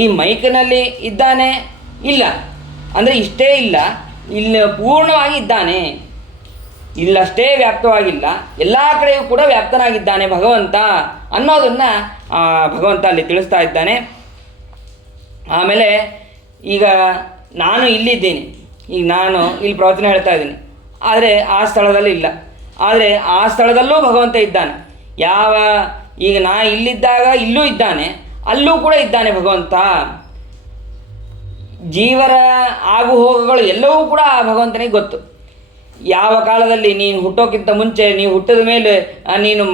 ಈ ಮೈಕಿನಲ್ಲಿ ಇದ್ದಾನೆ? ಇಲ್ಲ, ಅಂದರೆ ಇಷ್ಟೇ ಇಲ್ಲ, ಇಲ್ಲಿ ಪೂರ್ಣವಾಗಿ ಇದ್ದಾನೆ. ಇಲ್ಲಷ್ಟೇ ವ್ಯಾಪ್ತವಾಗಿಲ್ಲ, ಎಲ್ಲ ಕಡೆಯೂ ಕೂಡ ವ್ಯಾಪ್ತನಾಗಿದ್ದಾನೆ ಭಗವಂತ ಅನ್ನೋದನ್ನು ಭಗವಂತ ಅಲ್ಲಿ ತಿಳಿಸ್ತಾ ಇದ್ದಾನೆ. ಆಮೇಲೆ ಈಗ ನಾನು ಇಲ್ಲಿದ್ದೀನಿ, ಈಗ ನಾನು ಇಲ್ಲಿ ಪ್ರವಚನ ಹೇಳ್ತಾ ಇದ್ದೀನಿ, ಆದರೆ ಆ ಸ್ಥಳದಲ್ಲಿ ಇಲ್ಲ, ಆದರೆ ಆ ಸ್ಥಳದಲ್ಲೂ ಭಗವಂತ ಇದ್ದಾನೆ. ಈಗ ನಾ ಇಲ್ಲಿದ್ದಾಗ ಇಲ್ಲೂ ಇದ್ದಾನೆ, ಅಲ್ಲೂ ಕೂಡ ಇದ್ದಾನೆ ಭಗವಂತ. ಜೀವರ ಆಗು ಹೋಗುಗಳು ಎಲ್ಲವೂ ಕೂಡ ಆ ಭಗವಂತನಿಗೆ ಗೊತ್ತು. ಯಾವ ಕಾಲದಲ್ಲಿ ನೀನು ಹುಟ್ಟೋಕ್ಕಿಂತ ಮುಂಚೆ, ನೀವು ಹುಟ್ಟಿದ ಮೇಲೆ, ನೀನು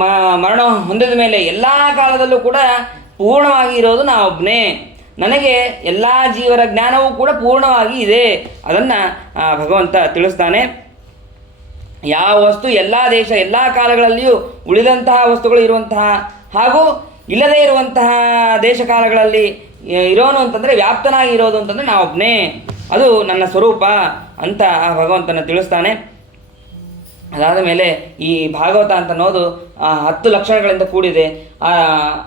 ಮರಣ ಹೊಂದಿದ ಮೇಲೆ, ಎಲ್ಲ ಕಾಲದಲ್ಲೂ ಕೂಡ ಪೂರ್ಣವಾಗಿ ಇರೋದು ನಾ ಒಬ್ಬನೇ. ನನಗೆ ಎಲ್ಲ ಜೀವರ ಜ್ಞಾನವೂ ಕೂಡ ಪೂರ್ಣವಾಗಿ ಇದೆ, ಅದನ್ನು ಭಗವಂತ ತಿಳಿಸ್ತಾನೆ. ಯಾವ ವಸ್ತು ಎಲ್ಲ ದೇಶ ಎಲ್ಲ ಕಾಲಗಳಲ್ಲಿಯೂ ಉಳಿದಂತಹ ವಸ್ತುಗಳು ಇರುವಂತಹ ಹಾಗೂ ಇಲ್ಲದೇ ಇರುವಂತಹ ದೇಶ ಕಾಲಗಳಲ್ಲಿ ಇರೋನು ಅಂತಂದರೆ, ವ್ಯಾಪ್ತನಾಗಿ ಇರೋದು ಅಂತಂದರೆ ನಾ ಒಬ್ಬನೇ, ಅದು ನನ್ನ ಸ್ವರೂಪ ಅಂತ ಆ ಭಗವಂತನ ತಿಳಿಸ್ತಾನೆ. ಅದಾದ ಮೇಲೆ ಈ ಭಾಗವತ ಅಂತ ಅನ್ನೋದು 10 ಲಕ್ಷಣಗಳಿಂದ ಕೂಡಿದೆ.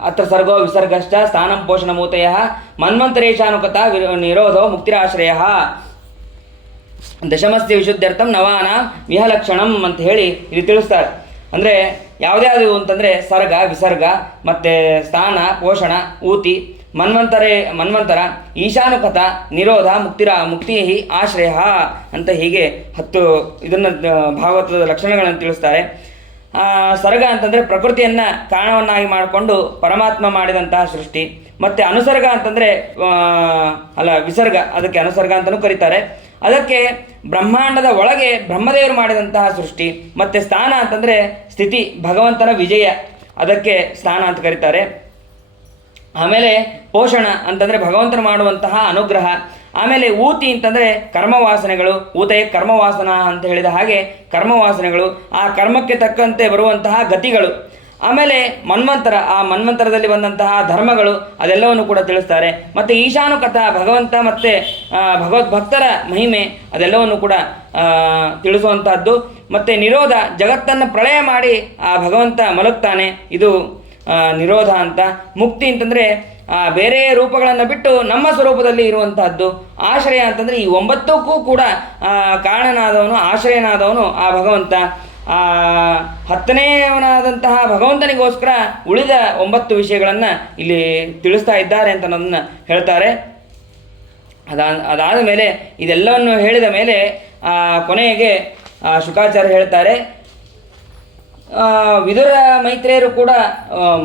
ಅತ್ರ ಸರ್ಗೋ ವಿಸರ್ಗಶ್ಚ ಸ್ಥಾನಂ ಪೋಷಣ ಮೂತಯ ಮನ್ವಂತರೇಶಾನುಕತ ನಿರೋಧೋ ಮುಕ್ತಿರಾಶ್ರಯ ದಶಮಸ್ಯ ವಿಶುದ್ಧರ್ಥಂ ನವಾನಾಂ ವಿಹಲಕ್ಷಣಂ ಅಂತ ಹೇಳಿ ಇಲ್ಲಿ ತಿಳಿಸ್ತಾರೆ. ಅಂದರೆ ಯಾವುದ್ಯಾವುದು ಅಂತಂದರೆ ಸರ್ಗ, ವಿಸರ್ಗ, ಮತ್ತು ಸ್ಥಾನ, ಪೋಷಣ, ಊತಿ, ಮನ್ವಂತರ, ಈಶಾನುಕತ, ನಿರೋಧ, ಮುಕ್ತಿ ಆಶ್ರಯ ಅಂತ ಹೀಗೆ 10 ಇದನ್ನು ಭಾಗವತದ ಲಕ್ಷಣಗಳನ್ನು ತಿಳಿಸ್ತಾರೆ. ಸರ್ಗ ಅಂತಂದರೆ ಪ್ರಕೃತಿಯನ್ನು ಕಾರಣವನ್ನಾಗಿ ಮಾಡಿಕೊಂಡು ಪರಮಾತ್ಮ ಮಾಡಿದಂತಹ ಸೃಷ್ಟಿ. ಮತ್ತು ಅನುಸರ್ಗ ಅಂತಂದರೆ ವಿಸರ್ಗ, ಅದಕ್ಕೆ ಅನುಸರ್ಗ ಅಂತಲೂ ಕರೀತಾರೆ. ಅದಕ್ಕೆ ಬ್ರಹ್ಮಾಂಡದ ಒಳಗೆ ಬ್ರಹ್ಮದೇವರು ಮಾಡಿದಂತಹ ಸೃಷ್ಟಿ. ಮತ್ತು ಸ್ಥಾನ ಅಂತಂದರೆ ಸ್ಥಿತಿ, ಭಗವಂತನ ವಿಜಯ, ಅದಕ್ಕೆ ಸ್ಥಾನ ಅಂತ ಕರೀತಾರೆ. ಆಮೇಲೆ ಪೋಷಣ ಅಂತಂದರೆ ಭಗವಂತನ ಮಾಡುವಂತಹ ಅನುಗ್ರಹ, ಆಮೇಲೆ ಊತಿ ಅಂತಂದರೆ ಕರ್ಮವಾಸನೆಗಳು, ಊತಯ ಕರ್ಮವಾಸನ ಅಂತ ಹೇಳಿದ ಹಾಗೆ ಕರ್ಮವಾಸನೆಗಳು, ಆ ಕರ್ಮಕ್ಕೆ ತಕ್ಕಂತೆ ಬರುವಂತಹ ಗತಿಗಳು. ಆಮೇಲೆ ಮನ್ವಂತರ, ಆ ಮನ್ವಂತರದಲ್ಲಿ ಬಂದಂತಹ ಧರ್ಮಗಳು ಅದೆಲ್ಲವನ್ನು ಕೂಡ ತಿಳಿಸ್ತಾರೆ. ಮತ್ತು ಈಶಾನುಕಥಾ, ಭಗವಂತ ಮತ್ತು ಭಗವದ್ಭಕ್ತರ ಮಹಿಮೆ ಅದೆಲ್ಲವನ್ನು ಕೂಡ ತಿಳಿಸುವಂತಹದ್ದು. ಮತ್ತು ನಿರೋಧ, ಜಗತ್ತನ್ನು ಪ್ರಳಯ ಮಾಡಿ ಆ ಭಗವಂತ ಮಲಗ್ತಾನೆ, ಇದು ನಿರೋಧ ಅಂತ. ಮುಕ್ತಿ ಅಂತಂದರೆ ಬೇರೆ ರೂಪಗಳನ್ನು ಬಿಟ್ಟು ನಮ್ಮ ಸ್ವರೂಪದಲ್ಲಿ ಇರುವಂತಹದ್ದು. ಆಶ್ರಯ ಅಂತಂದರೆ ಈ 9ಕ್ಕೂ ಕೂಡ ಕಾರಣನಾದವನು, ಆಶ್ರಯನಾದವನು ಆ ಭಗವಂತ. 10ನೇವನಾದಂತಹ ಭಗವಂತನಿಗೋಸ್ಕರ ಉಳಿದ 9 ವಿಷಯಗಳನ್ನು ಇಲ್ಲಿ ತಿಳಿಸ್ತಾ ಇದ್ದಾರೆ ಅಂತ ನನ್ನನ್ನು ಹೇಳ್ತಾರೆ. ಅದಾದ ಮೇಲೆ, ಇದೆಲ್ಲವನ್ನು ಹೇಳಿದ ಮೇಲೆ ಕೊನೆಗೆ ಶುಕಾಚಾರ್ಯ ಹೇಳ್ತಾರೆ, ವಿದುರ ಮೈತ್ರೇಯರು ಕೂಡ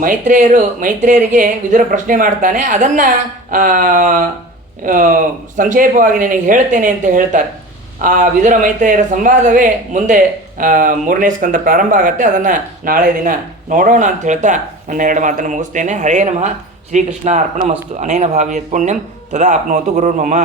ಮೈತ್ರೇಯರಿಗೆ ವಿದುರ ಪ್ರಶ್ನೆ ಮಾಡ್ತಾನೆ, ಅದನ್ನು ಸಂಕ್ಷೇಪವಾಗಿ ನಿನಗೆ ಹೇಳ್ತೇನೆ ಅಂತ ಹೇಳ್ತಾರೆ. ಆ ವಿದುರ ಮೈತ್ರೇಯರ ಸಂವಾದವೇ ಮುಂದೆ 3ನೇ ಸ್ಕಂದ ಪ್ರಾರಂಭ ಆಗುತ್ತೆ. ಅದನ್ನು ನಾಳೆ ದಿನ ನೋಡೋಣ ಅಂತ ಹೇಳ್ತಾ ನನ್ನ 2 ಮಾತನ್ನು ಮುಗಿಸ್ತೇನೆ. ಹರೇ ನಮಃ. ಶ್ರೀಕೃಷ್ಣ ಅರ್ಪಣಮಸ್ತು. ಅನೇನ ಭಾವಿ ಯತ್ ಪುಣ್ಯಂ ತದಾ ಆಪ್ನೋತು ಗುರುರ್ಮಮ.